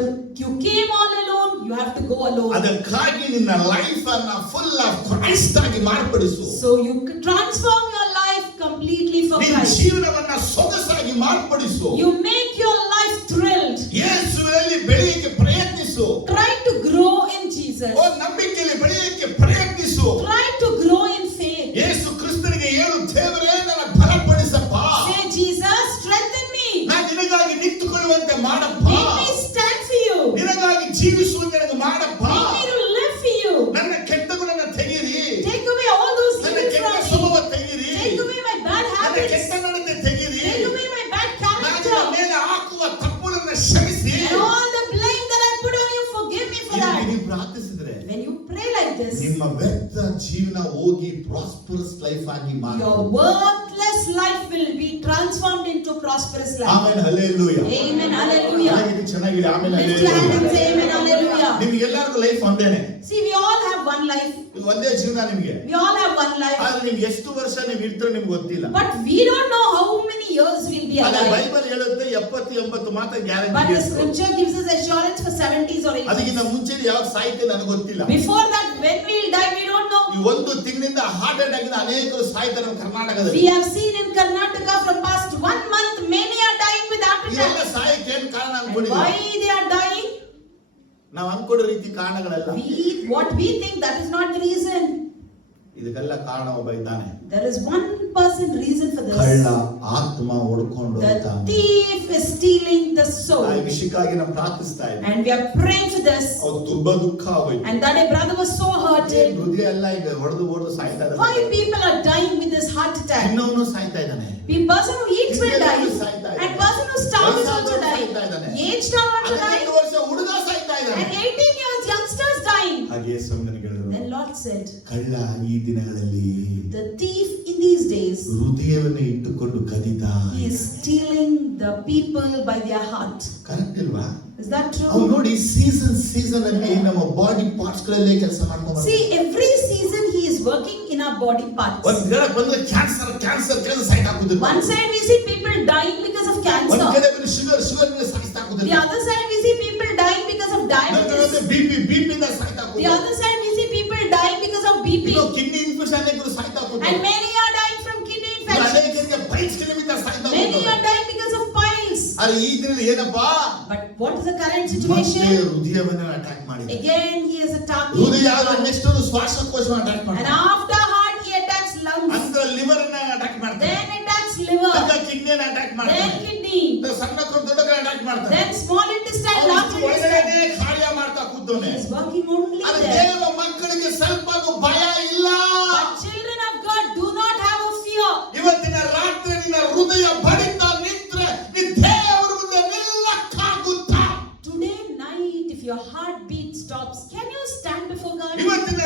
You came all alone, you have to go alone. ಅದಕ್ಕಾಗಿ ನಿನ್ನ ಲೈಫ್ ಅನ್ನ ಫುಲ್ ಆಫ್ ಕ್ರೈಸ್ಟ್ ಆಗಿ ಮಾರ್ಪಡಿಸು. So you can transform your life completely for ನಿನ್ನ Christ. ಜೀವನವನ್ನ ಸೊಗಸಾಗಿ ಮಾರ್ಪಡಿಸು. You make your life thrilled. ಯೇಸುವಿನಲ್ಲಿ ಬೆಳೆಯಕ್ಕೆ ಪ್ರಯತ್ನಿಸು. Try to grow in Jesus. ಓ ನಂಬಿಕೆಯಲ್ಲಿ ಬೆಳೆಯಕ್ಕೆ ಪ್ರಯತ್ನಿಸು. Try to grow in faith. ಯೇಸು ಕ್ರಿಸ್ತನಿಗೆ ಹೇಳು, ದೇವರೇ ನನ್ನ ಬಲಪಡಿಸಪ್ಪ. Say, Jesus, strengthen me. ನಾನು ನಿನಗಾಗಿ ನಿಂತುಕೊಳ್ಳುವಂತೆ ಮಾಡಪ್ಪ. Make me stand for you. ನಿನಗಾಗಿ ಜೀವಿಸುವಂತೆ ನನಗೆ ಮಾಡಪ್ಪ. Make me to live for you. ನನ್ನ ಕೆಟ್ಟ ಗುಣಗಳನ್ನು ತೆಗಿರಿ. Take away all those ನನ್ನ evils ಕೆಟ್ಟ from ಸ್ವಭಾವ me. ತೆಗಿರಿ. Take away my bad ನನ್ನ habits. ಕೆಟ್ಟ ನಡತೆ ತೆಗಿರಿ. Take away my bad ನಾನು character. ನಿನ್ನ ಮೇಲೆ ಹಾಕುವ ತಪ್ಪುಗಳನ್ನು ಕ್ಷಮಿಸಿ. And all the blame that I put on you, forgive me for that. ನೀವು ಪ್ರಾರ್ಥಿಸಿದ್ರೆ When you pray like this, ನಿಮ್ಮ ವ್ಯರ್ಥ ಜೀವನ ಹೋಗಿ ಪ್ರಾಸ್ಪರಸ್ ಲೈಫ್ ಆಗಿ ಮಾರು. your worthless life will be transformed into prosperous life. Amen, hallelujah. Amen, hallelujah. ಚೆನ್ನಾಗಿದೆ. Amen, Lift your hand and hallelujah. say amen, hallelujah. ನಿಮ್ಗೆಲ್ಲರಿಗೂ ಲೈಫ್ ಒಂದೇನೆ. See, we all have one life. ಇದು ಒಂದೇ ಜೀವನ ನಿಮ್ಗೆ. We all have one life. ಆದ್ರೆ ನಿಮ್ಗೆ ಎಷ್ಟು ವರ್ಷ ನೀವು ಇರ್ತೀರೋ ನಿಮ್ಗೆ ಗೊತ್ತಿಲ್ಲ. But we don't know how many years we'll be ಅದೇ alive. ಬೈಬಲ್ ಹೇಳುತ್ತೆ 70-80 ಮಾತ್ರ But the guarantee. scripture gives us assurance for 70s or 80s. ಅದಕ್ಕಿಂತ ಮುಂಚೆ ಯಾವಾಗ ಸಾಯ್ತೇನೆ ನನಗೆ ಗೊತ್ತಿಲ್ಲ. Before that, when we'll die, we don't know. ಈ ಒಂದು ತಿಂಗಳಿಂದ ಹಾರ್ಟ್ ಅಟ್ಯಾಕ್ ಇಂದ ಅನೇಕರು ಸಾಯ್ತಾರೆ ನಮ್ಮ ಕರ್ನಾಟಕದಲ್ಲಿ. We have seen in Karnataka from past 1 month, many are dying with heart ಇವೆಲ್ಲ attack. ಸಾಯಕ್ಕೆ ಏನ್ ಕಾರಣ And ಅನ್ಕೊಂಡಿಲ್ಲ. why they are dying? ನಾವು ಅನ್ಕೊಳ್ಳೋ ರೀತಿ ಕಾರಣಗಳೆಲ್ಲ. What we think, that is not the reason. ಇದಕ್ಕೆಲ್ಲ ಕಾರಣ ಒಬ್ಬ ಇದ್ದಾನೆ. There is one person reason for ಕಳ್ಳ this. ಆತ್ಮ ಹೊಡ್ಕೊಂಡು The ಹೋಗ್ತಾನೆ. thief is stealing the ಆ soul. ವಿಷಯಕ್ಕಾಗಿ ನಾವು ಪ್ರಾರ್ಥಿಸ್ತಾ ಇದ್ದೀವಿ. And we are praying for this. ಅವ್ರು ತುಂಬಾ ದುಃಖ ಆಗೋಯ್ತು. And that a brother was so hurted. ಹೃದಯ ಎಲ್ಲ ಈಗ ಹೊಡೆದು ಸಾಯ್ತಾ Why ಇದ್ದಾರೆ. people are dying with this heart attack? ಇನ್ನೊಂದು ಸಾಯ್ತಾ ಇದ್ದಾನೆ. The person who eats will die. And person who starves is also dying. Aged are also dying. 15 ವರ್ಷ ಹುಡುಗ ಸಾಯ್ತಾ And ಇದ್ದಾನೆ. 18 years youngsters dying. ಹಾಗೆ ಸ್ವಾಮಿನಿಗೆ ಹೇಳಿದ್ರು, Then Lord said, ಕಳ್ಳ ಈ ದಿನಗಳಲ್ಲಿ the thief in these days, ಹೃದಯವನ್ನು ಇಟ್ಟುಕೊಂಡು ಕದಿತಾ. he is stealing the people by their heart. Correct ಇಲ್ವಾ? Is that ಅವ್ನು true? ನೋಡಿ ಸೀಸನ್ ಅಲ್ಲಿ ನಮ್ಮ ಬಾಡಿ ಪಾರ್ಟ್ಸ್ ಗಳಲ್ಲೇ ಕೆಲಸ ಮಾಡ್ಕೊಂಡು See, every season he is working in our body parts. ಒಂದ್ ವೇಳೆ ಬಂದ್ರೆ ಕ್ಯಾನ್ಸರ್ ಸೈಡ್ ಹಾಕುದಿಲ್ಲ. One side we see people dying because of ಒಂದ್ cancer. ಕಡೆ ಶುಗರ್ ಸಾಯ್ತಾ The ಹಾಕುದಿಲ್ಲ. other side we see people dying because of diabetes. BP ಇಂದ ಸಾಯ್ತಾ The ಹಾಕುದಿಲ್ಲ. other side we see people dying because of BP. Kidney infection ಅನೇಕರು ಸಾಯ್ತಾ And ಹಾಕುದಿಲ್ಲ. many are dying from kidney infection. ಅನೇಕರಿಗೆ ಪೈಲ್ಸ್ ನಿಮಿತ್ತ ಸಾಯ್ತಾ Many are ಹಾಕುದಿಲ್ಲ. dying because of piles. ಆದ್ರೆ ಈ ದಿನದಲ್ಲಿ ಏನಪ್ಪಾ? But what is the current ಮತ್ತೆ situation? ಹೃದಯವನ್ನು ಅಟ್ಯಾಕ್ ಮಾಡಿದ. Again he is attacking. ಹೃದಯ ಆದ್ರೆ ನೆಕ್ಸ್ಟ್ ಶ್ವಾಸಕೋಶವನ್ನು ಅಟ್ಯಾಕ್ And ಮಾಡ್ತಾನೆ. after heart he attacks lungs. ನಂತರ ಲಿವರ್ ಅನ್ನ ಅಟ್ಯಾಕ್ ಮಾಡ್ತಾನೆ. Then attacks liver. ಕಿಡ್ನಿಯನ್ನು ಅಟ್ಯಾಕ್ ಮಾಡ್ತಾನೆ. Then kidney. ಸಣ್ಣ ದೊಡ್ಡ ಅಟ್ಯಾಕ್ ಮಾಡ್ತಾನೆ. Then small intestine, ಅವನು large intestine. ಒಳಗಡೆ ಕಾರ್ಯ ಮಾಡ್ತಾ ಕೂತವನೆ. He is working only ಆದ್ರೆ there. ದೇವರ ಮಕ್ಕಳಿಗೆ ಸ್ವಲ್ಪವೂ ಭಯ ಇಲ್ಲ. But children of God do not have a fear. ಇವತ್ತಿನ ರಾತ್ರಿ ನಿನ್ನ ಹೃದಯ ಬಡಿತಾ ನಿಂತ್ರೆ ನೀ ದೇವರ ಮುಂದೆ ನಿಲ್ಲಕ್ಕಾಗುತ್ತಾ? Today night, if your heartbeat stops, can you stand before God? ಇವತ್ತಿನ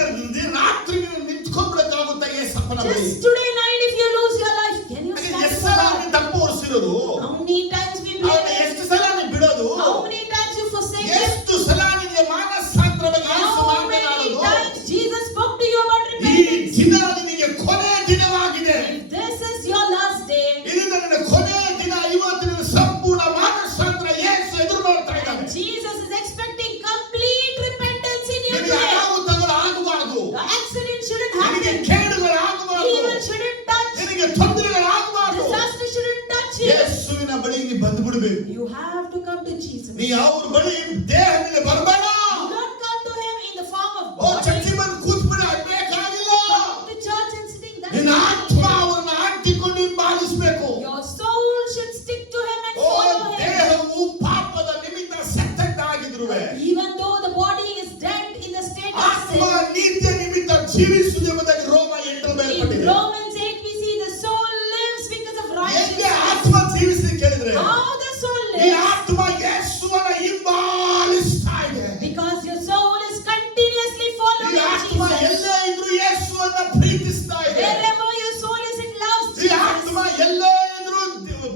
ರಾತ್ರಿ ನೀನು ನಿಂತ್ಕೊಂಡ್ಬಿಡಕ್ಕಾಗುತ್ತಾ? ಯೇಸಪ್ಪನ ಬಳಿ Just today night, if you lose your life, can you stand ಎಷ್ಟು before ಸಲ God? ನೀನು ತಪ್ಪು ಹೊರಿಸಿರೋದು? How many times we ಅವನ blame? ಎಷ್ಟು ಸಲ ನೀನು ಬಿಡೋದು? How many times you forsake Him? ಎಷ್ಟು ಸಲ ನಿನಗೆ ಮಾನಸಾಂತರ ಬಗ್ಗೆ ಯೇಸು How many ಮಾತನಾಡೋದು? times Jesus spoke to you about ಈ repentance? ದಿನ ನಿನಗೆ ಕೊನೆ ದಿನವಾಗಿದೆ. If this is your last day, ಇದರಿಂದ ನಿನ್ನ ಕೊನೆ ದಿನ. ಇವತ್ತು ನಿನ್ನ ಸಂಪೂರ್ಣ ಮಾನಸಾಂತರ ಯೇಸು ಎದುರು ನೋಡ್ತಾ ಇದ್ದಾನೆ. and Jesus is expecting complete repentance in you ನಿನಗೆ today. ಅನಾಹುತಗಳು ಆಗಬಾರದು. The accident shouldn't ನಿನಗೆ happen. ಕೇಡುಗಳು ಆಗಬಾರದು. Evil shouldn't touch. ನಿನಗೆ ತೊಂದರೆಗಳು ಆಗಬಾರದು. Disaster shouldn't touch you. ಯೇಸುವಿನ ಬಳಿ ನೀ ಬಂದು ಬಿಡಬೇಕು. You have to come to Jesus. ನೀ ಅವ್ರ ಬಳಿ ದೇಹದಿಂದ ಬರಬೇಡ. You don't come to Him in the form of ಓ body. ಚರ್ಚಿ ಬಂದು ಕೂತ್ಬಿಡ, ಬೇಕಾಗಿಲ್ಲ. Come to church and sitting. That's ನಿನ್ನ not ಆತ್ಮ it. ಅವರನ್ನ ಅಂಟಿಕೊಂಡು ಹಿಂಬಾಲಿಸಬೇಕು. Your soul should stick to Him and O follow Him. ದೇಹವು ಪಾಪದ ನಿಮಿತ್ತ ಸತ್ತದ್ದಾಗಿದ್ರುವೆ Even though the body is dead in the state of ಆತ್ಮ sin. ನೀತಿಯ ನಿಮಿತ್ತ ಜೀವಿಸುವುದೆಂಬುದಾಗಿ ರೋಮ 8 In ಬರೆಯಲ್ಪಟ್ಟಿದೆ. Romans 8 we see the soul lives because of ಎಲ್ಲಿ righteousness. ಆತ್ಮ ಜೀವಿಸಲಿಕ್ಕೆ ಹೇಳಿದ್ರೆ How the soul ಈ lives? ಆತ್ಮ ಯೇಸುವನ್ನ ಹಿಂಬಾಲಿಸ್ತಾ ಇದೆ. Because your soul is continuously ಈ following ಆತ್ಮ Jesus. ಎಲ್ಲೇ ಇದ್ರೂ ಯೇಸುವನ್ನ ಪ್ರೀತಿಸ್ತಾ ಇದೆ. Wherever your soul is, it loves ಈ ಆತ್ಮ Jesus. ಎಲ್ಲೇ ಇದ್ರೂ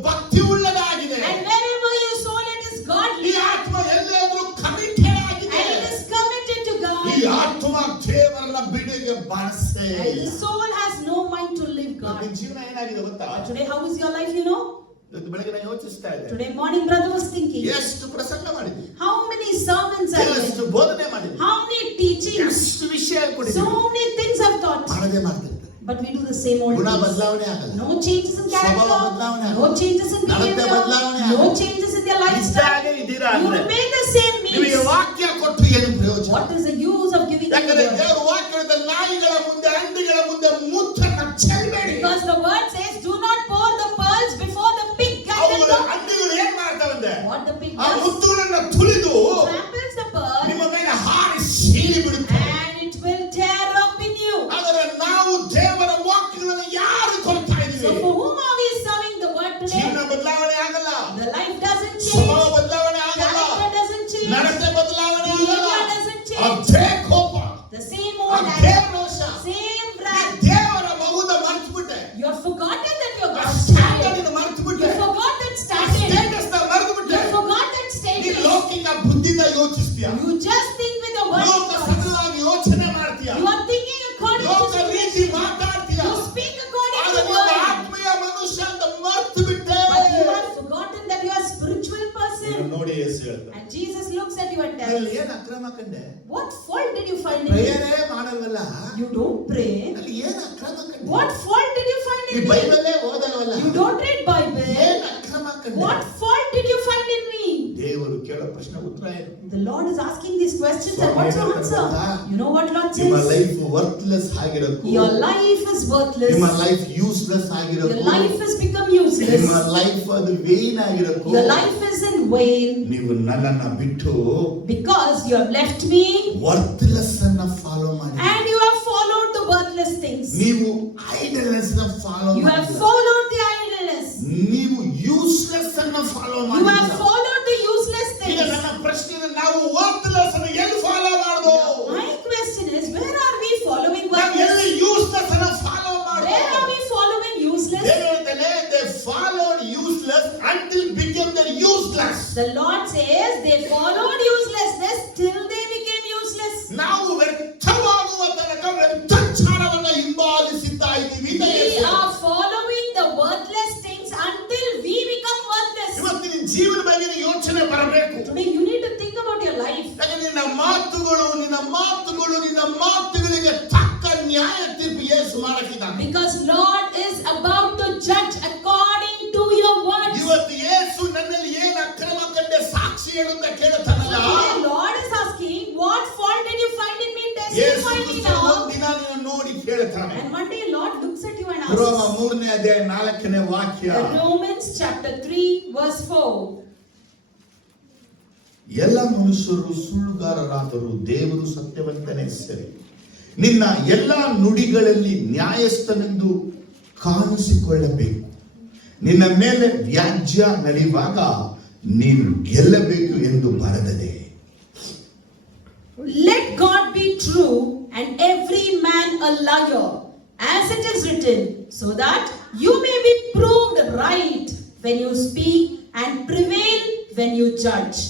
ಭಕ್ತಿ ಉಳ್ಳದಾಗಿದೆ. And wherever your soul, it is ಈ godly. ಆತ್ಮ ಎಲ್ಲೇ ಇದ್ರೂ ಕಮಿಟೆಡ್ ಆಗಿದೆ. And it is committed to ಈ God. ಆತ್ಮ ದೇವರನ್ನ ಬಿಡುಗೆ ಬಯಸೇ And ಇಲ್ಲ. the soul has no mind to live ನಿನ್ನ God. ಜೀವನ ಏನಾಗಿದೆ ಗೊತ್ತಾ? Today, how is your life, you know? ಇವತ್ತು ಬೆಳಗ್ಗೆ ನಾನು ಯೋಚಿಸ್ತಾ ಇದ್ದೆ. Today morning, brother was thinking, ಎಷ್ಟು ಪ್ರಸಂಗ ಮಾಡಿದ್ವಿ, how many sermons I ಎಷ್ಟು did, ಬೋಧನೆ ಮಾಡಿದ್ವಿ. ಅದೇ ಮಾಡ್ತಿರ್ತಾರೆ. But we do the same old ಗುಣ things. ಬದಲಾವಣೆ ಆಗಲ್ಲ. No changes in ಸ್ವಭಾವ character, ಬದಲಾವಣೆ no ಆಗಲ್ಲ. changes in ನಡತೆ behavior, ಬದಲಾವಣೆ no ಆಗಲ್ಲ. changes in their lifestyle. ಇದ್ದಾಗೆ ಇದ್ದೀರಾ You ಅಂದ್ರೆ remain the same ನಿಮಗೆ means. ವಾಕ್ಯ ಕೊಟ್ಟು ಏನು ಪ್ರಯೋಜನ? What is the use of giving you the ಯಾಕಂದ್ರೆ word? ದೇವರ ವಾಕ್ಯದ ನಾಯಿಗಳ ಮುಂದೆ ಹಂದಿಗಳ ಮುಂದೆ ಮುತ್ತನ್ನ ಚೆಲ್ಲಬೇಡಿ. Because the word says, do not pour the pearls before the pig and the ಅವುಗಳ dog. ಹಂದಿಗಳು ಏನ್ ಮಾಡ್ತಾವಂತೆ? What the pig ಆ does, ಮುತ್ತುಗಳನ್ನ ತುಳಿದು tramples the pearl ನಿಮ್ಮ ಮೇಲೆ ಹಾರಿ ಸೀಳಿ ಬಿಡುತ್ತೆ. and it will tear up in you. ಆದರೆ ನಾವು ದೇವರ ವಾಕ್ಯಗಳನ್ನು ಯಾರು ಕೊಡ್ತಾ So ಇದೀವಿ? for whom are we serving the word today? ಜೀವನ ಬದಲಾವಣೆ ಆಗಲ್ಲ, The life doesn't ಸ್ವಭಾವ change, ಬದಲಾವಣೆ ಆಗಲ್ಲ, character doesn't change, ನಡತೆ ಬದಲಾವಣೆ behavior ಆಗಲ್ಲ. doesn't change. ಅದೇ ಕೋಪ, The same old ಅದೇ anger, ರೋಷ. same ಈ wrath. ದೇವರ ಮಗುದ ಮರೆತುಬಿಟ್ಟೆ, You have forgotten that you're ಆ God's child. ಸ್ಟ್ಯಾಂಡರ್ಡ್ You ಮರೆತುಬಿಟ್ಟೆ, forgot that ಆ status. ಸ್ಟೇಟಸ್ ನ ಮರೆತುಬಿಟ್ಟೆ. You forgot that ನೀ status. ಲೌಕಿಕ ಬುದ್ಧಿಯಿಂದ ಯೋಚಿಸ್ತೀಯ, You just think with the word ಲೋಕ of God. ಸರಳವಾಗಿ ಯೋಚನೆ ಮಾಡ್ತೀಯ, You are thinking according to ಲೋಕ the ರೀತಿ ಮಾತಾಡ್ತೀಯ. You speak according to ಆದರೆ the ನೀನು word. ಆತ್ಮೀಯ ಮನುಷ್ಯ ಅಂತ ಮರೆತುಬಿಟ್ಟೆ. But you have forgotten that you are a spiritual person. ನೀನು ನೋಡಿ ಯೇಸು ಹೇಳ್ತಾನೆ, And Jesus looks at you and ಅಲ್ಲಿ tells, ಏನ್ ಅಕ್ರಮ ಕಂಡೆ? what fault did you find in me? ಪ್ರೇಯರೇ ಮಾಡಲ್ವಲ್ಲ, You don't pray. ಅಲ್ಲಿ ಏನ್ ಅಕ್ರಮ ಕಂಡೆ? What fault did you find ಈ in me? ಬೈಬಲೇ ಓದಲ್ವಲ್ಲ, You don't read Bible. ಏನ್ ಅಕ್ರಮ ಕಂಡೆ? What fault did you find in me? ದೇವರು ಕೇಳೋ ಪ್ರಶ್ನೆ ಉತ್ತರ ಏನು? The Lord is asking these questions and what's your answer? You know what Lord ನಿಮ್ಮ says? ಲೈಫ್ ವರ್ತ್ಲೆಸ್ ಆಗಿರಬೇಕು, Your life is worthless. ನಿಮ್ಮ ಲೈಫ್ ಯೂಸ್ಲೆಸ್ Your ಆಗಿರಬೇಕು, life has become useless. ನಿಮ್ಮ ಲೈಫ್ ಅದು ವೇನ್ ಆಗಿರಬೇಕು. Your life is in vain ನೀವು ನನ್ನನ್ನ ಬಿಟ್ಟು because you have left me worthless ಅನ್ನ ಫಾಲೋ ಮಾಡಿ, and you have followed the worthless things. ನೀವು ಐಡಲ್ನೆಸ್ ನ ಫಾಲೋ You have ಮಾಡಿ, followed the idleness. ನೀವು ಯೂಸ್ಲೆಸ್ ಅನ್ನ ಫಾಲೋ You have ಮಾಡಿ. followed the useless ಈಗ things. ನನ್ನ ಪ್ರಶ್ನೆ, ನಾವು ವರ್ತ್ಲೆಸ್ ಅನ್ನ ಎಲ್ಲಿ ಫಾಲೋ ಮಾಡೋದು? My question is, where are we following ನಾವು ಎಲ್ಲಿ worthless? ಯೂಸ್ಲೆಸ್ ಅನ್ನ ಫಾಲೋ ಮಾಡೋದು? Where are we following useless? ದೇವರು ಹೇಳ್ತಾನೆ, they followed useless until became the useless. The Lord says they followed uselessness till they became useless. ನಾವು ವ್ಯರ್ಥವಾಗುವ ತನಕ ವ್ಯರ್ಥಚಾರವನ್ನ ಹಿಂಬಾಲಿಸುತ್ತಾ ಇದ್ದೀವಿ ಅಂತ We ಹೇಳ್ತಾರೆ. are following the worthless things until we become worthless. ಇವತ್ತು ನಿನ್ನ ಜೀವನ ಬಗ್ಗೆ ಯೋಚನೆ ಬರಬೇಕು. Today you need to think about your life. ಯಾಕಂದ್ರೆ ನಿನ್ನ ಮಾತುಗಳಿಗೆ ತಕ್ಕ ನ್ಯಾಯ ತೀರ್ಪು ಯೇಸು ಮಾಡಕ್ಕಿದ್ದಾನೆ. Because Lord is about to judge according to your words. ಇವತ್ತು ಯೇಸು ನನ್ನಲ್ಲಿ ಏನು ಅಕ್ರಮ ಕಂಡೆ ಸಾಕ್ಷಿ ಹೇಳು ಅಂತ ಕೇಳುತ್ತಾನಲ್ಲ, Today Lord is asking, what fault did you find in me? Yesu Testify me ಕ್ರಿಸ್ತ now. ಒಂದಿನ ನಿನ್ನ ನೋಡಿ ಕೇಳುತ್ತಾನೆ. And one day Lord looks at you and ರೋಮ asks. 3ನೇ ಅಧ್ಯಾಯ 4ನೇ ವಾಕ್ಯ, Romans chapter 3 verse 4. ಎಲ್ಲ ಮನುಷ್ಯರು ಸುಳ್ಳುಗಾರರಾದರೂ ದೇವರು ಸತ್ಯವಂತನೇ ಸರಿ. ನಿನ್ನ ಎಲ್ಲ ನುಡಿಗಳಲ್ಲಿ ನ್ಯಾಯಸ್ಥನೆಂದು ಕಾಣಿಸಿಕೊಳ್ಳಬೇಕು. ನಿನ್ನ ಮೇಲೆ ವ್ಯಾಜ್ಯ ನಡೆಯುವಾಗ ನೀನು ಗೆಲ್ಲಬೇಕು ಎಂದು ಬರೆದದೆ. Let God be true and every man a liar, as it is written, so that you may be proved right when you speak and prevail when you judge.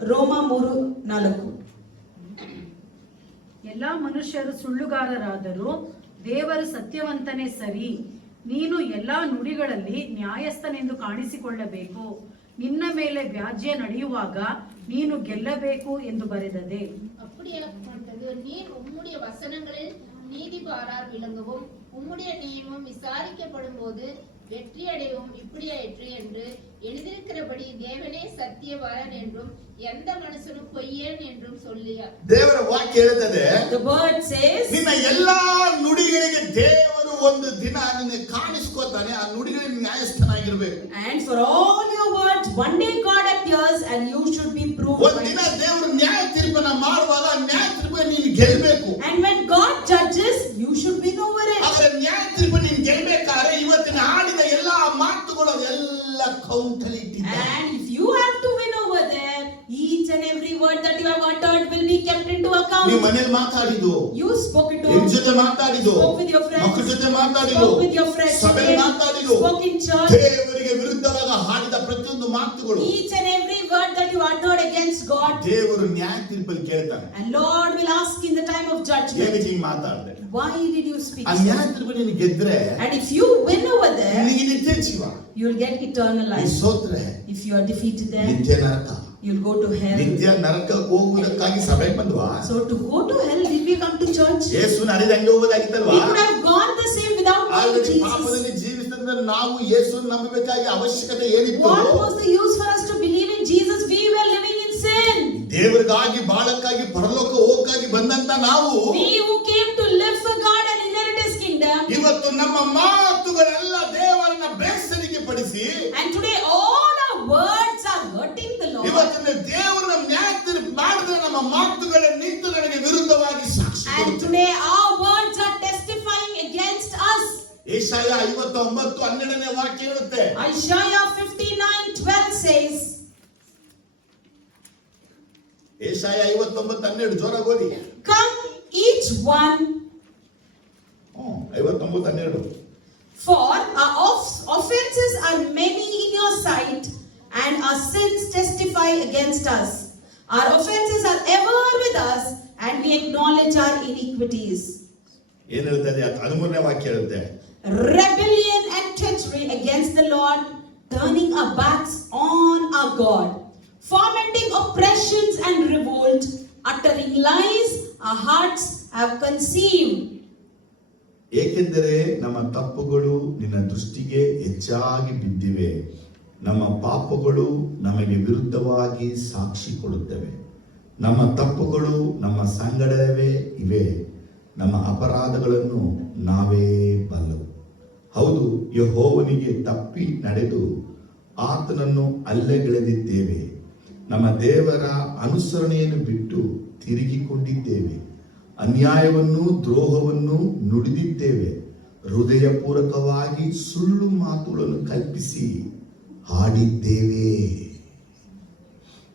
ರೋಮ 3:4. ಎಲ್ಲಾ ಮನುಷ್ಯರು ಸುಳ್ಳುಗಾರರಾದರೂ ದೇವರು ಸತ್ಯವಂತನೇ ಸರಿ. ನೀನು ಎಲ್ಲಾ ನುಡಿಗಳಲ್ಲಿ ನ್ಯಾಯಸ್ಥನೆಂದು ಕಾಣಿಸಿಕೊಳ್ಳಬೇಕು. ನಿನ್ನ ಮೇಲೆ ವ್ಯಾಜ್ಯ ನಡೆಯುವಾಗ ನೀನು ಗೆಲ್ಲಬೇಕು ಎಂದು ಬರೆದದೆ. அப்படியாப்பட்டது நீர் உம்முடைய வசனங்களில் நீதிபாரார் விளங்கவும் உம்முடைய நியமம் விசாரிக்கப்படும் போது வெற்றி அடையவும் இப்படியாயிற்று என்று எழுதியிருக்கிறபடி தேவனே சத்தியவாரன் என்றும் எந்த மனுஷனும் பொய்யன் என்றும் சொல்லியார். ದೇವರ ವಾಕ್ಯ ಹೇಳುತ್ತದೆ, The word says, ನಿನ್ನ ಎಲ್ಲಾ ನುಡಿಗಳಿಗೆ ದೇವರು ಒಂದು ದಿನ ನಿನ್ನ ಕಾಣಿಸ್ಕೋತಾನೆ. ಆ ನುಡಿಗಳಿಗೆ ನ್ಯಾಯಸ್ಥನಾಗಿರ್ಬೇಕು. and for all your words one day God appears and you should be proved ಒಂದು ದಿನ right. ದೇವರು ನ್ಯಾಯ ತೀರ್ಪನ್ನ ಮಾಡುವಾಗ ನ್ಯಾಯ ತೀರ್ಪು ನೀನು ಗೆಲ್ಲಬೇಕು. And when God judges, you should win over it. ಆದರೆ ನ್ಯಾಯ ತೀರ್ಪು ನೀನು ಗೆಲ್ಲಬೇಕಾದ್ರೆ ಇವತ್ತಿನ ಆಡಿದ ಎಲ್ಲಾ ಮಾತುಗಳು ಎಲ್ಲ ಕೌಂಟಲ್ಲಿ ಇಟ್ಟಿದ್ದಾರೆ. And if you have to win over them, each and every word that you have uttered will be kept into ನೀವು account. ಮನೆಯಲ್ಲಿ ಮಾತಾಡಿದ್ದು, You spoke it ನಿಮ್ಮ to, ಜೊತೆ ಮಾತಾಡಿದ್ದು, spoke with your friends, ಮಕ್ಕಳ ಜೊತೆ ಮಾತಾಡಿದ್ದು, spoke with your friends, ಸಭೆಯಲ್ಲಿ ಮಾತಾಡಿದ್ದು, spoke in church. ದೇವರಿಗೆ ವಿರುದ್ಧವಾಗಿ ಹಾಡಿದ ಪ್ರತಿಯೊಂದು ಮಾತುಗಳು Each and every word that you uttered against God. ದೇವರು ನ್ಯಾಯ ತೀರ್ಪಲ್ಲಿ ಕೇಳ್ತಾನೆ, And Lord will ask in the time of judgment, ಏನಕ್ಕೆ ಹಿಂಗ್ ಮಾತಾಡ್ದೆ? why did you speak ಆ so? ನ್ಯಾಯ ತೀರ್ಪು ನೀನು ಗೆದ್ರೆ And if you win over there, ನಿನಗೆ ನಿತ್ಯ ಜೀವ. you will get eternal ನೀ life. ಸೋತ್ರೆ If you are defeated there, ನಿತ್ಯ ನರಕ. you'll go to hell. ನಿತ್ಯ ನರಕಕ್ಕೆ ಹೋಗುವುದಕ್ಕಾಗಿ ಸಭೆಗೆ ಬಂದ್ವಾ? So to go to hell, did we come to church? ಯೇಸುನ ಹರಿದ ಹಂಗೆ ಹೋಗೋದಾಗಿತ್ತಲ್ವಾ? We could have gone the same without knowing already Jesus. ಪಾಪದಲ್ಲಿ ಜೀವಿಸಿದ್ರೆ ನಾವು ಯೇಸುವನ್ನು ನಂಬಬೇಕಾಗಿ ಅವಶ್ಯಕತೆ ಏನಿತ್ತು? What was the use for us to believe in Jesus? We were living in sin. ದೇವರಿಗಾಗಿ ಬಾಳಕ್ಕಾಗಿ ಪರಲೋಕ ಹೋಗಕ್ಕಾಗಿ ಬಂದಂತ ನಾವು We who came to live for God and inherit His kingdom. ಇವತ್ತು ನಮ್ಮ ಮಾತುಗಳೆಲ್ಲ ದೇವರನ್ನ ಬೇಸರಿಕೆ ಪಡಿಸಿ, And today all our words are hurting the Lord. ಇವತ್ತಿನ ದೇವರನ್ನ ನ್ಯಾಯ ತೀರ್ಪು ಮಾಡಿದ್ರೆ ನಮ್ಮ ಮಾತುಗಳೇ ನಿಂತು ನನಗೆ ವಿರುದ್ಧವಾಗಿ ಸಾಕ್ಷಿ And ಕೊಡುತ್ತೆ. today our words are testifying against us. ಯೆಶಾಯ 59:12ನೇ ವಾಕ್ಯ ಹೇಳುತ್ತೆ, Isaiah 59:12 says, ಯೆಶಾಯ 59:12 ಜೋರಾಗಿ ಓದಿ. come each one, 59:12. for our offenses are many in your sight, and our sins testify against us. Our offenses are ever with us, and we acknowledge our iniquities. ಏನ್ ಹೇಳ್ತದೆ? 13ನೇ ವಾಕ್ಯ ಹೇಳುತ್ತೆ, Rebellion and treachery against the Lord, turning our backs on our God, fomenting oppressions and revolt, uttering lies our hearts have conceived. ಏಕೆಂದರೆ ನಮ್ಮ ತಪ್ಪುಗಳು ನಿನ್ನ ದೃಷ್ಟಿಗೆ ಹೆಚ್ಚಾಗಿ ಬಿದ್ದಿವೆ, ನಮ್ಮ ಪಾಪಗಳು ನಮಗೆ ವಿರುದ್ಧವಾಗಿ ಸಾಕ್ಷಿ ಕೊಡುತ್ತವೆ. ನಮ್ಮ ತಪ್ಪುಗಳು ನಮ್ಮ ಸಂಗಡವೇ ಇವೆ, ನಮ್ಮ ಅಪರಾಧಗಳನ್ನು ನಾವೇ ಬಲ್ಲವು. ಹೌದು, ಯೆಹೋವನಿಗೆ ತಪ್ಪಿ ನಡೆದು ಆತನನ್ನು ಅಲ್ಲೆಗೆಳೆದಿದ್ದೇವೆ. ನಮ್ಮ ದೇವರ ಅನುಸರಣೆಯನ್ನು ಬಿಟ್ಟು ತಿರುಗಿಕೊಂಡಿದ್ದೇವೆ. ಅನ್ಯಾಯವನ್ನು ದ್ರೋಹವನ್ನು ನುಡಿದಿದ್ದೇವೆ. ಹೃದಯಪೂರ್ವಕವಾಗಿ ಸುಳ್ಳು ಮಾತುಗಳನ್ನು ಕಲ್ಪಿಸಿ ಹಾಡಿದ್ದೇವೆ.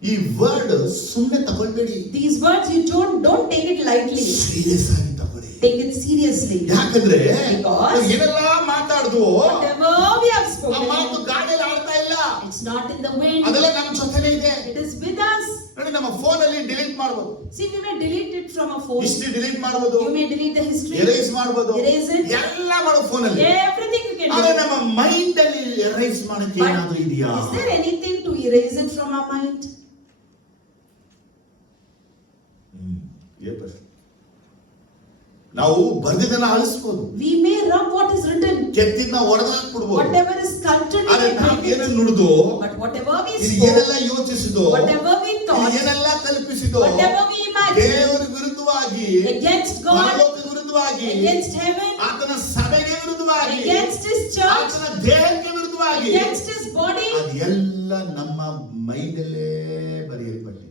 ಈ ವರ್ಡ್ ಸುಮ್ಮನೆ ತಗೊಳ್ಬೇಡಿ. These words you don't take it lightly. Serious ಆಗಿ ತಗೊಳ್ಳಿ. Take it seriously. ಯಾಕಂದ್ರೆ Because ಏನೆಲ್ಲ ಮಾತಾಡಿದ್ವೋ whatever we have ಆ spoken, ಮಾತು ಗಾಳಿಯಲ್ಲಿ ಆಡ್ತಾ ಇಲ್ಲ, it's not in the wind. ಅದೆಲ್ಲ ನಮ್ಮ ಜೊತೆನೇ ಇದೆ. It is with us. ನೋಡಿ, ನಮ್ಮ ಫೋನ್ ಅಲ್ಲಿ ಡಿಲೀಟ್ ಮಾಡಬಹುದು, See, we may delete it from our phone. History delete ಮಾಡಬಹುದು, You may delete the history. Erase ಮಾಡಬಹುದು, Erase it. ಎಲ್ಲ ಮಾಡಬಹುದು ಫೋನ್ ಅಲ್ಲಿ. Everything you can ಆದ್ರೆ do. ನಮ್ಮ ಮೈಂಡ್ ಅಲ್ಲಿ ಎರೇಸ್ ಮಾಡಕ್ಕೆ But ಏನಾದ್ರೂ ಇದೆಯಾ? is there anything to erase it from our mind? ನಾವು ಬರ್ದಿದ್ದನ್ನ ಅಳಿಸ್ಬೋದು, We may rub what is written. ಕೆತ್ತಿದ್ನ ಹೊಡೆದಾಕ್ಬಿಡ್ಬೋದು. Whatever is sculpted, we ಆದ್ರೆ may ನಾವು break ಏನೇನು it. ನುಡಿದು, But whatever we ಇದು spoke, ಏನೆಲ್ಲ ಯೋಚಿಸಿದೋ, whatever we ಇದು thought, ಏನೆಲ್ಲ ಕಲ್ಪಿಸಿದೋ, whatever we imagined, ದೇವರ ವಿರುದ್ಧವಾಗಿ, against God, ಪರಲೋಕ ವಿರುದ್ಧವಾಗಿ, against heaven, ಆತನ ಸಭೆಗೆ ವಿರುದ್ಧವಾಗಿ, against His church, ಆತನ ದೇಹಕ್ಕೆ ವಿರುದ್ಧವಾಗಿ, against His body, ಅದೆಲ್ಲ ನಮ್ಮ ಮೈಂಡಲ್ಲೇ ಬರೆಯಲ್ಪಟ್ಟಿದೆ.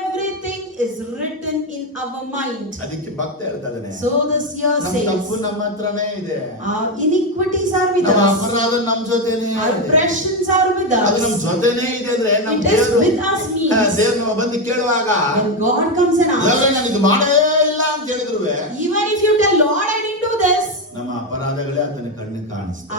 everything is written in our mind. ಅದಕ್ಕೆ ಭಕ್ತ ಹೇಳ್ತಾ ಇದ್ದಾನೆ, So this year ನಮ್ಮ ತಪ್ಪು says, ನಮ್ಮ ಹತ್ರನೇ ಇದೆ, our iniquities are with ನಮ್ಮ us, ಅಪರಾಧ ನಮ್ಮ ಜೊತೆನೇ our ಇದೆ. oppressions are with ಅದು ನಮ್ಮ us. ಜೊತೆನೇ ಇದೆ ಅಂದ್ರೆ ನಮ್ಮ It is ದೇವರು with us means, ದೇವ್ರು ನಮ್ಮ ಬಂದು ಕೇಳುವಾಗ, when God comes and asks, ದೇವ್ರೇ ನಾನು ಇದು ಮಾಡೇ ಇಲ್ಲ ಅಂತ ಹೇಳಿದ್ರು, even if you tell, Lord, I didn't do this, ನಮ್ಮ ಅಪರಾಧಗಳೇ ಆತನ ಕಣ್ಣಿಗೆ ಕಾಣಿಸ್ತವೆ.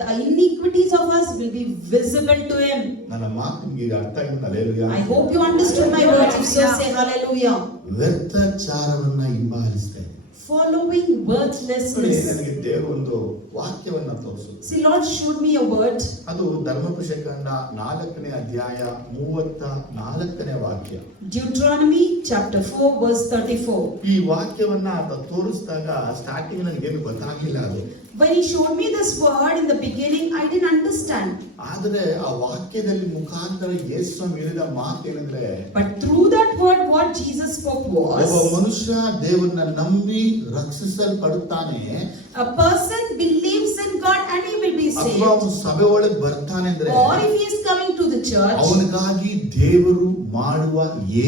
the iniquities of us will be visible to Him. ನನ್ನ ಮಾತು ನಿಮ್ಗೆ ಈಗ ಅರ್ಥ ಆಗಿದೆ? Hallelujah. I hope you understood my words. If so, say hallelujah. ವ್ಯರ್ಥಚಾರವನ್ನ ಹಿಂಬಾಲಿಸ್ತಾ ಇದೆ. Following ನೋಡಿ, worthlessness. ನನಗೆ ದೇವರು ಒಂದು ವಾಕ್ಯವನ್ನ ತೋರಿಸು. See, Lord showed me a word. ಅದು ಧರ್ಮಪುರುಷಕಾಂಡ 4ನೇ ಅಧ್ಯಾಯ 34ನೇ ವಾಕ್ಯ. Deuteronomy chapter 4 verse 34. ಈ ವಾಕ್ಯವನ್ನ ಆತ ತೋರಿಸಿದಾಗ ಸ್ಟಾರ್ಟಿಂಗ್ ನನಗೇನು ಗೊತ್ತಾಗಿಲ್ಲ. ಅದು When he showed me this word in the beginning, I didn't understand. ಆದ್ರೆ ಆ ವಾಕ್ಯದಲ್ಲಿ ಮುಖಾಂತರ ಯೇಸು ಹೇಳಿದ ಮಾತು ಏನಂದ್ರೆ, But through that word, what Jesus spoke ಒಬ್ಬ was, ಮನುಷ್ಯ ದೇವರನ್ನ ನಂಬಿ ರಕ್ಷಿಸಲ್ಪಡುತ್ತಾನೆ, a person believes in God and he will be ಅಥವಾ saved. ಅವನು ಸಭೆ ಒಳಗೆ ಬರ್ತಾನೆ ಅಂದ್ರೆ Or if he is coming to the church, ಅವನಿಗಾಗಿ ದೇವರು ಮಾಡುವ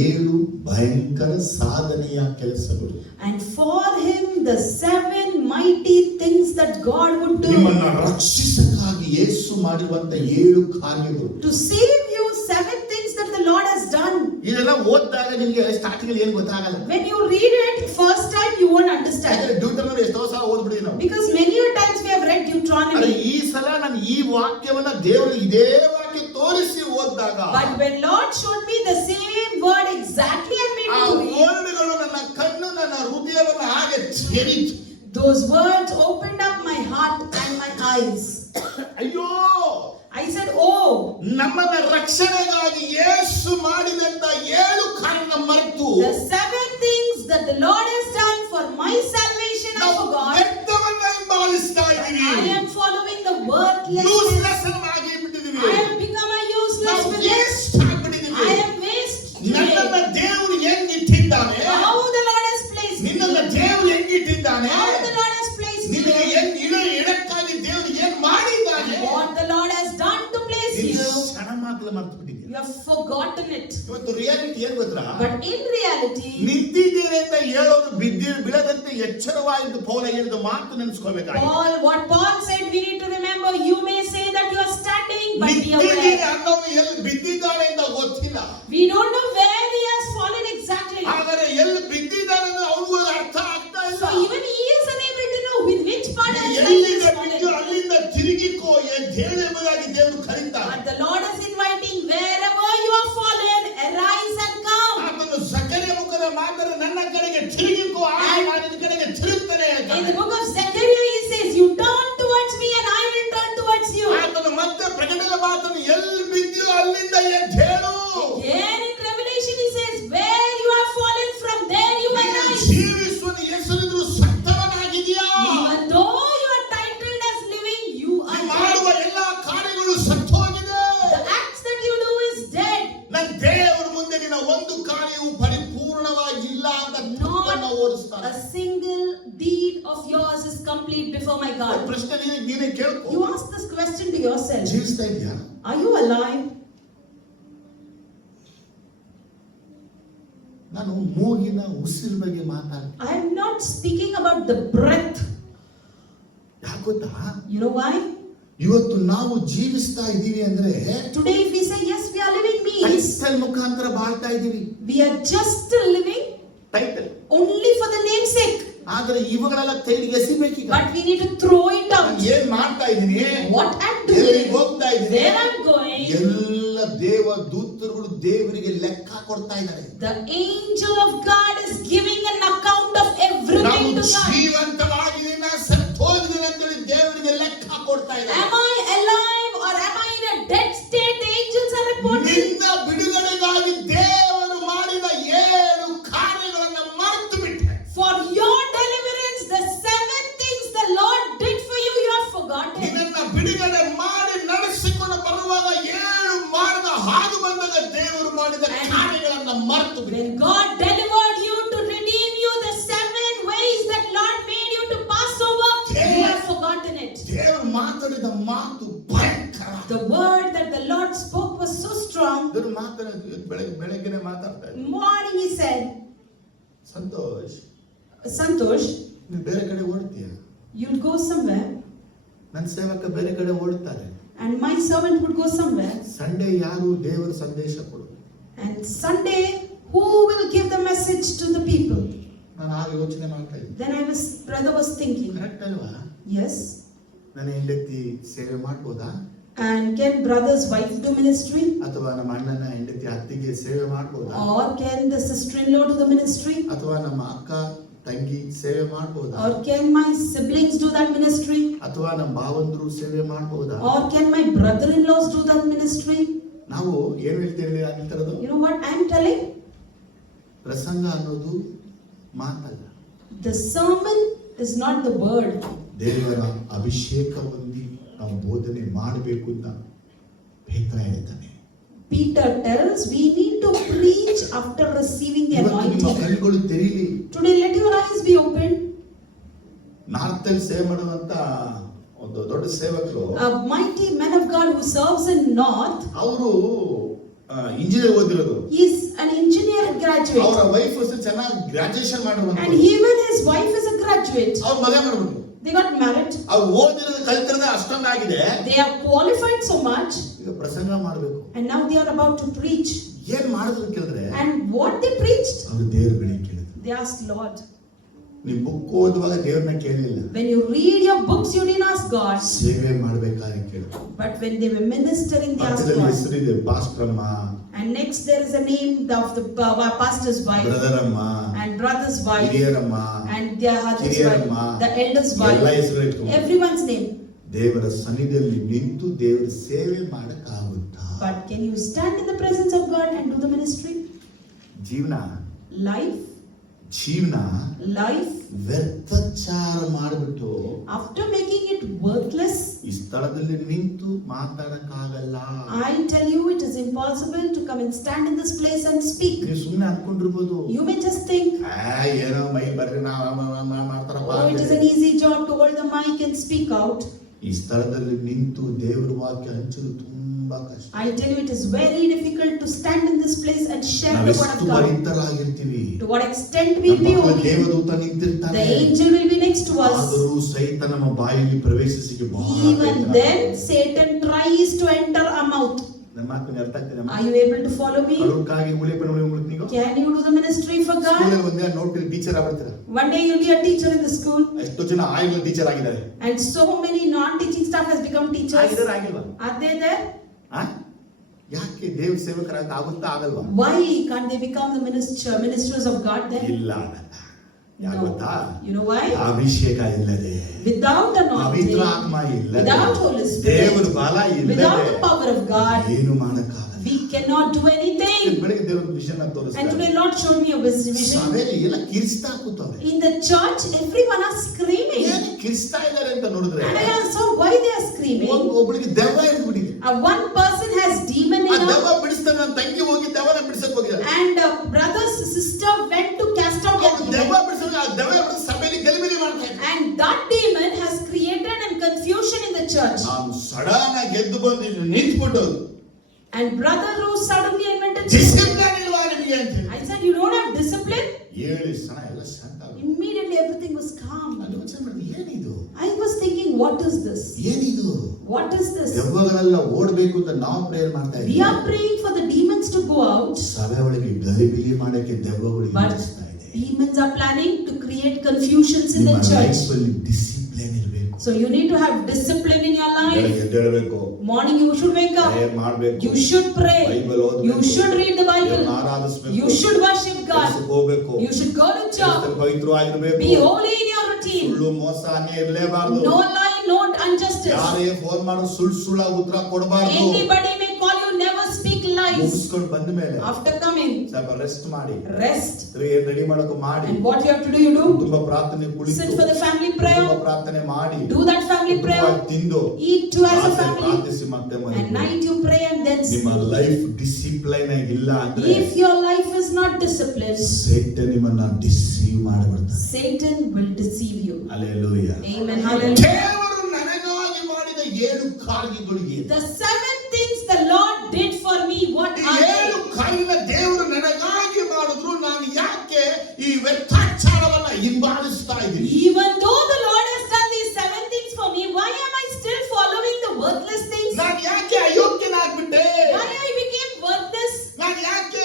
7 ಭಯಂಕರ ಸಾಧನೆಯ ಕೆಲಸಗಳು. and for him the 7 mighty things that God would do. ನಿಮ್ಮನ್ನ ರಕ್ಷಿಸಕ್ಕಾಗಿ ಯೇಸು ಮಾಡಿರುವಂತ 7 ಕಾರ್ಯಗಳು. To save you, 7 things that the Lord has done. ಇದೆಲ್ಲ ಓದಿದಾಗ ನಿಮಗೆ ಸ್ಟಾರ್ಟಿಂಗ್ ಅಲ್ಲಿ ಏನು ಗೊತ್ತಾಗಲ್ಲ. When you read it first time, you won't understand. ಡ್ಯೂಟರನಮಿ ಎಷ್ಟೋ ಸಲ ಓದ್ಬಿಟ್ಟಿದ್ದೀವಿ ನಾವು. Because many a times we have read ಆದ್ರೆ Deuteronomy. ಈ ಸಲ ನಾನು ಈ ವಾಕ್ಯವನ್ನ ದೇವರು ಇದೇ ವಾಕ್ಯ ತೋರಿಸಿ ಓದಿದಾಗ ಮಾಡಿದಾಗ But when Lord showed me the same word exactly and made ಆ me to read, ವರ್ಡ್ಗಳು ನನ್ನ ಕಣ್ಣು ನನ್ನ ಹೃದಯವನ್ನು ಹಾಗೆ ತೆರೀತು. those words opened up my heart and my eyes. ಅಯ್ಯೋ, I said, oh, ನಮ್ಮನ್ನ ರಕ್ಷಣೆಗಾಗಿ ಯೇಸು ಮಾಡಿದಂತ 7 ಕಾರಣ ಮರೆತು the 7 things that the Lord has done for my salvation I ನಾವು forgot. ವ್ಯರ್ಥವನ್ನ ಹಿಂಬಾಲಿಸ್ತಾ ಇದ್ದೀವಿ. I am following the worthless. Useless ಆಗಿ ಬಿಟ್ಟಿದ್ದೀವಿ. I have become a useless ನಾವು with it. ವೇಸ್ಟ್ ಆಗಿಬಿಟ್ಟಿದ್ದೀವಿ. I am waste ನನ್ನನ್ನ today. ದೇವರು ಹೆಂಗಿಟ್ಟಿದ್ದಾನೆ, How the Lord has placed me. ನಿನ್ನನ್ನ ದೇವರು ಹೆಂಗಿಟ್ಟಿದ್ದಾನೆ, How the Lord has placed me. ನಿನಗೆ ಎಡಕ್ಕಾಗಿ ದೇವರು ಏನ್ ಮಾಡಿದ್ದಾನೆ, What the Lord has done to place you. ಕ್ಷಣ ಮಾತ್ರ ಮರ್ತು ಬಿಟ್ಟಿದ್ದೀವಿ. You have forgotten it. ಇವತ್ತು ರಿಯಾಲಿಟಿ ಏನ್ ಗೊತ್ತಾ, But in reality, ನಿಂತಿದ್ದೇನೆ ಅಂತ ಹೇಳೋರು ಬೀಳದಂತೆ ಎಚ್ಚರವಾಗಿದ್ದು ಪೌಲ ಹೇಳಿದ ಮಾತು ನೆನೆಸ್ಕೋಬೇಕಾಗಿದೆ. what Paul said, we need to remember. You may say that you are standing, but be ನಿಂತಿದ್ದೇನೆ aware. ಅನ್ನೋನು ಎಲ್ಲಿ ಬಿದ್ದಿದ್ದಾನೆ ಅಂತ ಗೊತ್ತಿಲ್ಲ. We don't know where he has fallen exactly. ಆದರೆ ಎಲ್ಲಿ ಬಿದ್ದಿದ್ದಾನೆ ಅನ್ನೋ ಅವ್ರಿಗೂ ಅರ್ಥ ಆಗ್ತಾ ಇಲ್ಲ. So even he is unable to know with which part of his life he ಎಲ್ಲಿಂದ has ಬಿದ್ದು fallen. ಅಲ್ಲಿಂದ ತಿರುಗಿಕೋ ಎಂಬುದಾಗಿ ದೇವರು ಕರೀತಾನೆ. But the Lord is inviting, wherever you are fallen, arise and come. ಆತನು ಸಕರೆಯ ಮುಖದ ಮಾತನ್ನು ನನ್ನ ಕಡೆಗೆ ತಿರುಗಿಕೋ, ಆಗ ನಾನು ನಿನ್ನ ಕಡೆಗೆ ತಿರುಗ್ತೇನೆ. In the book of Zechariah, he says, you turn towards me and I will turn towards you. ಆತನು ಮತ್ತೆ ಪ್ರಕಟಣೆಯ ಮಾತನ್ನು ಎಲ್ಲಿ ಬಿದ್ದಿಯೋ ಅಲ್ಲಿಂದ ಎದ್ದೇಳು. Again in Revelation, he says, where you have fallen from, there you arise. ಜೀವಿಸುವ ಹೆಸರಿದ್ರು ಸತ್ತವನಾಗಿದೆಯಾ? Even though you are titled as living, you ನೀ are ಮಾಡುವ dead. ಎಲ್ಲಾ ಕಾರ್ಯಗಳು ಸತ್ತೋಗಿದೆ. The acts that you do is dead. ನನ್ನ ದೇವರ ಮುಂದೆ ನಿನ್ನ ಒಂದು ಕಾರ್ಯವು ಪರಿಪೂರ್ಣವಾಗಿಲ್ಲ ಅಂತ ತಪ್ಪನ್ನ ಓಡಿಸ್ತಾನೆ. A single deed of yours is complete before my God. ಪ್ರಶ್ನೆ ನೀನೇ ಕೇಳ್ಕೊ. You ask this question to yourself. ಜೀವಿಸ್ತಾ ಇದೆಯಾ? Are you alive? ನಾನು ಮೂಗಿನ ಉಸಿರು ಬಗ್ಗೆ ಮಾತಾಡ್ತೀನಿ. I am not speaking about the breath. ಯಾಕೆ ಗೊತ್ತಾ? You know why? ಇವತ್ತು ನಾವು ಜೀವಿಸ್ತಾ ಇದೀವಿ ಅಂದ್ರೆ Today if we say yes we are living means title ಮುಖಾಂತರ ಬಾಳ್ತಾ ಇದೀವಿ. we are just living title only for the name's sake. ಆದ್ರೆ ಇವುಗಳೆಲ್ಲ ತೈಲಿಗೆ ಎಸಿಬೇಕೀಗ. But we need to throw it out. ನಾನು ಏನ್ ಮಾಡ್ತಾ ಇದೀನಿ, What I'm ಎಲ್ಲಿಗೆ doing, ಹೋಗ್ತಾ ಇದೀನಿ, where I'm going. ಎಲ್ಲ ದೇವ ದೂತರುಗಳು ದೇವರಿಗೆ ಲೆಕ್ಕ ಕೊಡ್ತಾ ಇದ್ದಾರೆ. The angel of God is giving an account of ನಾವು everything to God. ಜೀವಂತವಾಗಿದ್ದೀನ ಸತ್ತೋಗಿದ್ದೀನಿ ಅಂತೇಳಿ ದೇವರಿಗೆ ಲೆಕ್ಕ ಕೊಡ್ತಾ ಇದ್ದಾರೆ. Am I alive or am I in a dead state? The angels are reporting. ನಿನ್ನ ಬಿಡುಗಡೆಗಾಗಿ ದೇವರು ಮಾಡಿದ 7 ಕಾರ್ಯಗಳನ್ನು ಮರೆತು ಬಿಟ್ಟೆ. For your deliverance, the 7 things the Lord did for you, you have forgotten. ನಿನ್ನ ಬಿಡುಗಡೆ ಮಾಡಿ ನಡೆಸಿಕೊಂಡು ಬರುವಾಗ 7 ಮಾರ್ಗ ಹಾದು ಬಂದಾಗ ದೇವರು ಮಾಡಿದ ಕಾರ್ಯಗಳನ್ನು ಮರೆತು ಬಿಟ್ಟೆ. When God delivered you to redeem you, the 7 ways that Lord made you to pass over, you have forgotten it. ದೇವರು ಮಾತಾಡಿದ ಮಾತು ಭಯಂಕರ. The word that the Lord spoke was so strong. ದೇವರು ಮಾತಾಡಿದ ಬೆಳಗ್ಗೆನೆ ಮಾತಾಡ್ತಾ ಇದ್ದ. Morning he said, ಸಂತೋಷ್, Santosh, ನೀನು ಬೇರೆ ಕಡೆ ಓಡ್ತೀಯ, you'll go somewhere ನನ್ನ ಸೇವಕ ಬೇರೆ ಕಡೆ ಓಡ್ತಾರೆ, and my servant would go somewhere, Sunday ಯಾರು ದೇವರ ಸಂದೇಶ ಕೊಡು. and Sunday who will give the message to the people? ನಾನು ಆಗ ಯೋಚನೆ ಮಾಡ್ತಾ ಇದ್ದೆ, Then brother was thinking, correct ಅಲ್ವಾ? yes, ನನ್ನ ಹೆಂಡತಿ ಸೇವೆ ಮಾಡ್ಬೋದಾ, and can brother's wife do ministry, ಅಥವಾ ನಮ್ಮ ಅಣ್ಣನ ಹೆಂಡತಿ ಅತ್ತಿಗೆ ಸೇವೆ ಮಾಡ್ಬೋದಾ, or can the sister-in-law do the ministry, ಅಥವಾ ನಮ್ಮ ಅಕ್ಕ ತಂಗಿ ಸೇವೆ ಮಾಡ್ಬೋದಾ, or can my siblings do that ministry, ಅಥವಾ ನಮ್ಮ ಭಾವಂದ್ರು ಸೇವೆ ಮಾಡ್ಬೋದಾ? or can my brother-in-laws do that ministry? ನಾವು ಏನು ಹೇಳ್ತೇವೆ ಆಗಿರ್ತರದು? You know what I am telling? ಪ್ರಸಂಗ ಅನ್ನೋದು ಮಾತಲ್ಲ. The sermon is not the word. ದೇವರ ಅಭಿಷೇಕ ಹೊಂದಿ ನಾವು ಬೋಧನೆ ಮಾಡಬೇಕು ಅಂತ ಪೇತ್ರ ಹೇಳ್ತಾನೆ. Peter tells we need to preach after receiving the ಇವತ್ತು ನಿಮ್ಮ anointing. ಕಣ್ಣುಗಳು ತೆರೀಲಿ. Today let your eyes be open. North ಅಲ್ಲಿ ಸೇವೆ ಮಾಡುವಂತ ಒಂದು ದೊಡ್ಡ ಸೇವಕರು, A mighty man of God who serves in North, ಅವರು ಇಂಜಿನಿಯರ್ ಓದಿರೋದು. he is an engineer graduate, ಅವರ ವೈಫ್ ಚೆನ್ನಾಗಿ ಗ್ರಾಜುಯೇಷನ್ ಮಾಡಿರುವಂತ, and even his wife is a graduate. ಅವ್ರ ಮಗ ಮಾಡ್ಬಿಟ್ರು. They got married. ಅವ್ರು ಓದಿರೋದು ಕಲ್ತಿರೋದು ಅಷ್ಟೊಂದಾಗಿದೆ, They are qualified so much, ಈಗ ಪ್ರಸಂಗ ಮಾಡಬೇಕು. and now they are about to preach. ಏನ್ ಮಾಡಿದ್ರು ಕೇಳಿದ್ರೆ And what they preached, ಅವರು ದೇವರುಗಳಿಗೆ ಕೇಳಿದ್ರು. they asked Lord. ನೀವು ಬುಕ್ ಓದುವಾಗ ದೇವ್ರನ್ನ ಕೇಳಲಿಲ್ಲ, When you read your books, you didn't ask God. ಸೇವೆ ಮಾಡ್ಬೇಕಾದ್ರೆ ಕೇಳು. But when they were ministering, they asked ಪಕ್ಕದಲ್ಲಿ God. ಹೆಸರಿದೆ, ಪಾಸ್ಟ್ರಮ್ಮ, And next there is a name of the pastor's wife brother ಅಮ್ಮ, and brother's wife ಹಿರಿಯರಮ್ಮ, and their husband's ಕಿರಿಯರಮ್ಮ, wife, the elder's ಎಲ್ಲ wife, ಹೆಸರು ಇಟ್ಕೊಂಡು everyone's name. ದೇವರ ಸನ್ನಿಧಿಯಲ್ಲಿ ನಿಂತು ದೇವರ ಸೇವೆ ಮಾಡಕ್ಕಾಗುತ್ತಾ? But can you stand in the presence of God and do the ministry? ಜೀವನ Life, ವ್ಯರ್ಥಚಾರ ಮಾಡಿಬಿಟ್ಟು after making it worthless, ಈ ಸ್ಥಳದಲ್ಲಿ ನಿಂತು ಮಾತಾಡಕ್ಕಾಗಲ್ಲ. I tell you, it is impossible to come and stand in this place and speak. ನೀವು ಸುಮ್ಮನೆ ಅನ್ಕೊಂಡಿರ್ಬೋದು, You may just think, ಏನೋ ಮೈ ಬರ್ರಿ ಮಾಡ್ತಾರಪ್ಪ. oh, it is an easy job to hold the mic and speak out. ಈ ಸ್ಥಳದಲ್ಲಿ ನಿಂತು ದೇವರ ವಾಕ್ಯ ಹಂಚಲು ತುಂಬಾ ಕಷ್ಟ. I tell you, it is very difficult to stand in this place and share the word of ನಾವೆಷ್ಟು God. ಪರಿತರಾಗಿರ್ತೀವಿ, To what extent we'll be ನಮ್ಮ obedient. ದೇವದೂತ ನಿಂತಿರ್ತಾನೆ, The angel will be next to us. ಆದರೂ ಸಹಿತ ನಮ್ಮ ಬಾಯಲ್ಲಿ ಪ್ರವೇಶಿಸಿಕೆ ಬಹಳ Even ಪ್ರಯತ್ನ. then, Satan tries to enter our mouth. ನನ್ನ ಮಾತು ಅರ್ಥ ಆಗ್ತದೆ? Are you able to follow me? ಕಡುಕಾಗಿ ಉಳಿಪನ ನೀವು Can you do the ministry for God? ಸ್ಕೂಲಲ್ಲಿ ಒಂದೇ ನೋಡ್ತೀರಿ, ಟೀಚರ್ ಆಗ್ಬಿಡ್ತೀರ. One day you'll be a teacher in the school, ಎಷ್ಟೋ ಜನ ಆಗಿಲ್ಲ ಟೀಚರ್ ಆಗಿದ್ದಾರೆ. and so many non-teaching staff has become teachers. ಆಗಿದ್ದಾರೆ ಆಗಿಲ್ವಾ? Are they there? ಯಾಕೆ ದೇವ್ರ ಸೇವಕರಾಗ ಆಗುತ್ತಾ ಆಗಲ್ವಾ? Why can't they become the ministers of God then? ಇಲ್ಲ, ಯಾಕೆ ಗೊತ್ತಾ? You know why? ಅಭಿಷೇಕ ಇಲ್ಲದೆ, Without anointing, ಪವಿತ್ರ ಆತ್ಮ ಇಲ್ಲದೆ, without Holy Spirit, ದೇವರ ಬಲ ಇಲ್ಲದೆ without the power of God, ಏನು ಮಾಡಕ್ಕಾಗಲ್ಲ. we cannot do anything. ಬೆಳಗ್ಗೆ ದೇವರ ವಿಷನ್ And ತೋರಿಸ್ತಾರೆ. today Lord showed me a vision. ಸಭೆಯಲ್ಲಿ ಎಲ್ಲ ಕಿರಿಸ್ತಾ ಕೂತವೆ. In the church, everyone are screaming. ಏನು ಕಿರಿಸ್ತಾ ಇದ್ದಾರೆ ಅಂತ ನೋಡಿದ್ರೆ, And I saw why they are screaming. ಒಬ್ಬಳಿಗೆ ದೆವ್ವ ಹಿಡಿದ್ಬಿಟ್ಟಿದೆ. One person has demon ಆ in her, ದೆವ್ವ ಬಿಡಿಸ್ತಾನೆ, ನನ್ನ ತಂಗಿ ಹೋಗಿ ದೆವ್ವನ ಬಿಡಿಸಕ್ ಹೋಗಿದ್ದಾರೆ. and brother's sister went to cast out that ದೆವ್ವ demon. ಬಿಡಿಸಿದ್ರೆ ಆ ದೆವ್ವ ಸಭೆಯಲ್ಲಿ ಗಲಿಬಿಲಿ ಮಾಡ್ತಾ ಇದ್ದಾರೆ. And that demon has created an confusion in the church. ನಾನು ಸಡನ್ ಆಗಿ ಎದ್ದು ಬಂದು ಇಲ್ಲಿ ನಿಂತ್ಬಿಟ್ಟು, And brother rose suddenly and went and discipline ಇಲ್ವಾ ನಿಮಗೆ ಅಂತ ಹೇಳಿ. I said, you don't have discipline? ಹೇಳಿ ಸಣ ಎಲ್ಲ ಶಾಂತ ಆಗುತ್ತೆ. Immediately everything was calm. ನಾನು ಯೋಚನೆ ಮಾಡಿದೆ, ಏನಿದು I was thinking, what is this? ಏನಿದು? What is this? ದೆವ್ವಗಳೆಲ್ಲ ಓಡಬೇಕು ಅಂತ ನಾವು ಪ್ರೇಯರ್ ಮಾಡ್ತಾ We ಇದ್ದೀವಿ. are praying for the demons to go out, ಸಭೆ ಒಳಗೆ ಗಲಿಬಿಲಿ ಮಾಡಕ್ಕೆ ದೆವ್ವಗಳು but ಯೋಚಿಸ್ತಾ ಇದೆ. demons are planning to create confusions in the ನಿಮ್ಮ church. ಲೈಫಲ್ಲಿ ಡಿಸಿಪ್ಲಿನ್ ಇರಬೇಕು. So you need to have discipline in your life. ಬೆಳಗ್ಗೆ ಎದ್ದೇಳಬೇಕು, Morning you should wake up. Prayer ಮಾಡಬೇಕು, You should pray. ಬೈಬಲ್ ಓದಬೇಕು, You should read the Bible. ಆರಾಧಿಸಬೇಕು, You should worship God. ಹೋಗಬೇಕು, You should go to church. ಪವಿತ್ರವಾಗಿರಬೇಕು. Be holy in your routine. ಸುಳ್ಳು ಮೋಸ ಇರಲೇಬಾರದು. No lie, no injustice. ಯಾರೇ ಫೋನ್ ಮಾಡೋ ಸುಳ್ಳ ಉತ್ತರ ಕೊಡಬಾರದು. Anybody may call you, never speak lies. ಮುಗಿಸ್ಕೊಂಡು ಬಂದ ಮೇಲೆ After coming, ಸ್ವಲ್ಪ ರೆಸ್ಟ್ ಮಾಡಿ, rest. ರೆಡಿ ಮಾಡೋಕೆ ಮಾಡಿ, And what you have to do, you do. ತುಂಬಾ ಪ್ರಾರ್ಥನೆ ಕುಳಿತು, Sit for the family prayer. ತುಂಬಾ ಪ್ರಾರ್ಥನೆ ಮಾಡಿ, Do that family prayer. ತಿಂದು, Eat too as a ರಾತ್ರಿ family. ಪ್ರಾರ್ಥಿಸಿ ಮತ್ತೆ At ಮಲಗಿ. night you pray and then ನಿಮ್ಮ sleep. ಲೈಫ್ ಡಿಸಿಪ್ಲೈನ್ ಆಗಿಲ್ಲ ಅಂದ್ರೆ If your life is not disciplined, ಸೈತಾನ ನಿಮ್ಮನ್ನ ಡಿಸೀವ್ ಮಾಡಿಬಿಡ್ತಾನೆ. Satan will deceive you. Hallelujah. Amen. Hallelujah. ದೇವರು ನನಗಾಗಿ ಮಾಡಿದ 7 ಕಾರ್ಯಗಳು ಏನು? The 7 things the Lord did for me, what ಈ are 7 they? ಕಾರ್ಯನ ದೇವರು ನನಗಾಗಿ ಮಾಡಿದ್ರು, ನಾನು ಯಾಕೆ ಈ ವ್ಯರ್ಥಾಚಾರವನ್ನ ಹಿಂಬಾಲಿಸ್ತಾ ಇದ್ದೀನಿ? Even though the Lord has done these 7 things for me, why am I still following the worthless things? ನಾನು ಯಾಕೆ ಅಯೋಗ್ಯನಾಗ್ಬಿಟ್ಟೆ? Why I became worthless? ನಾನು ಯಾಕೆ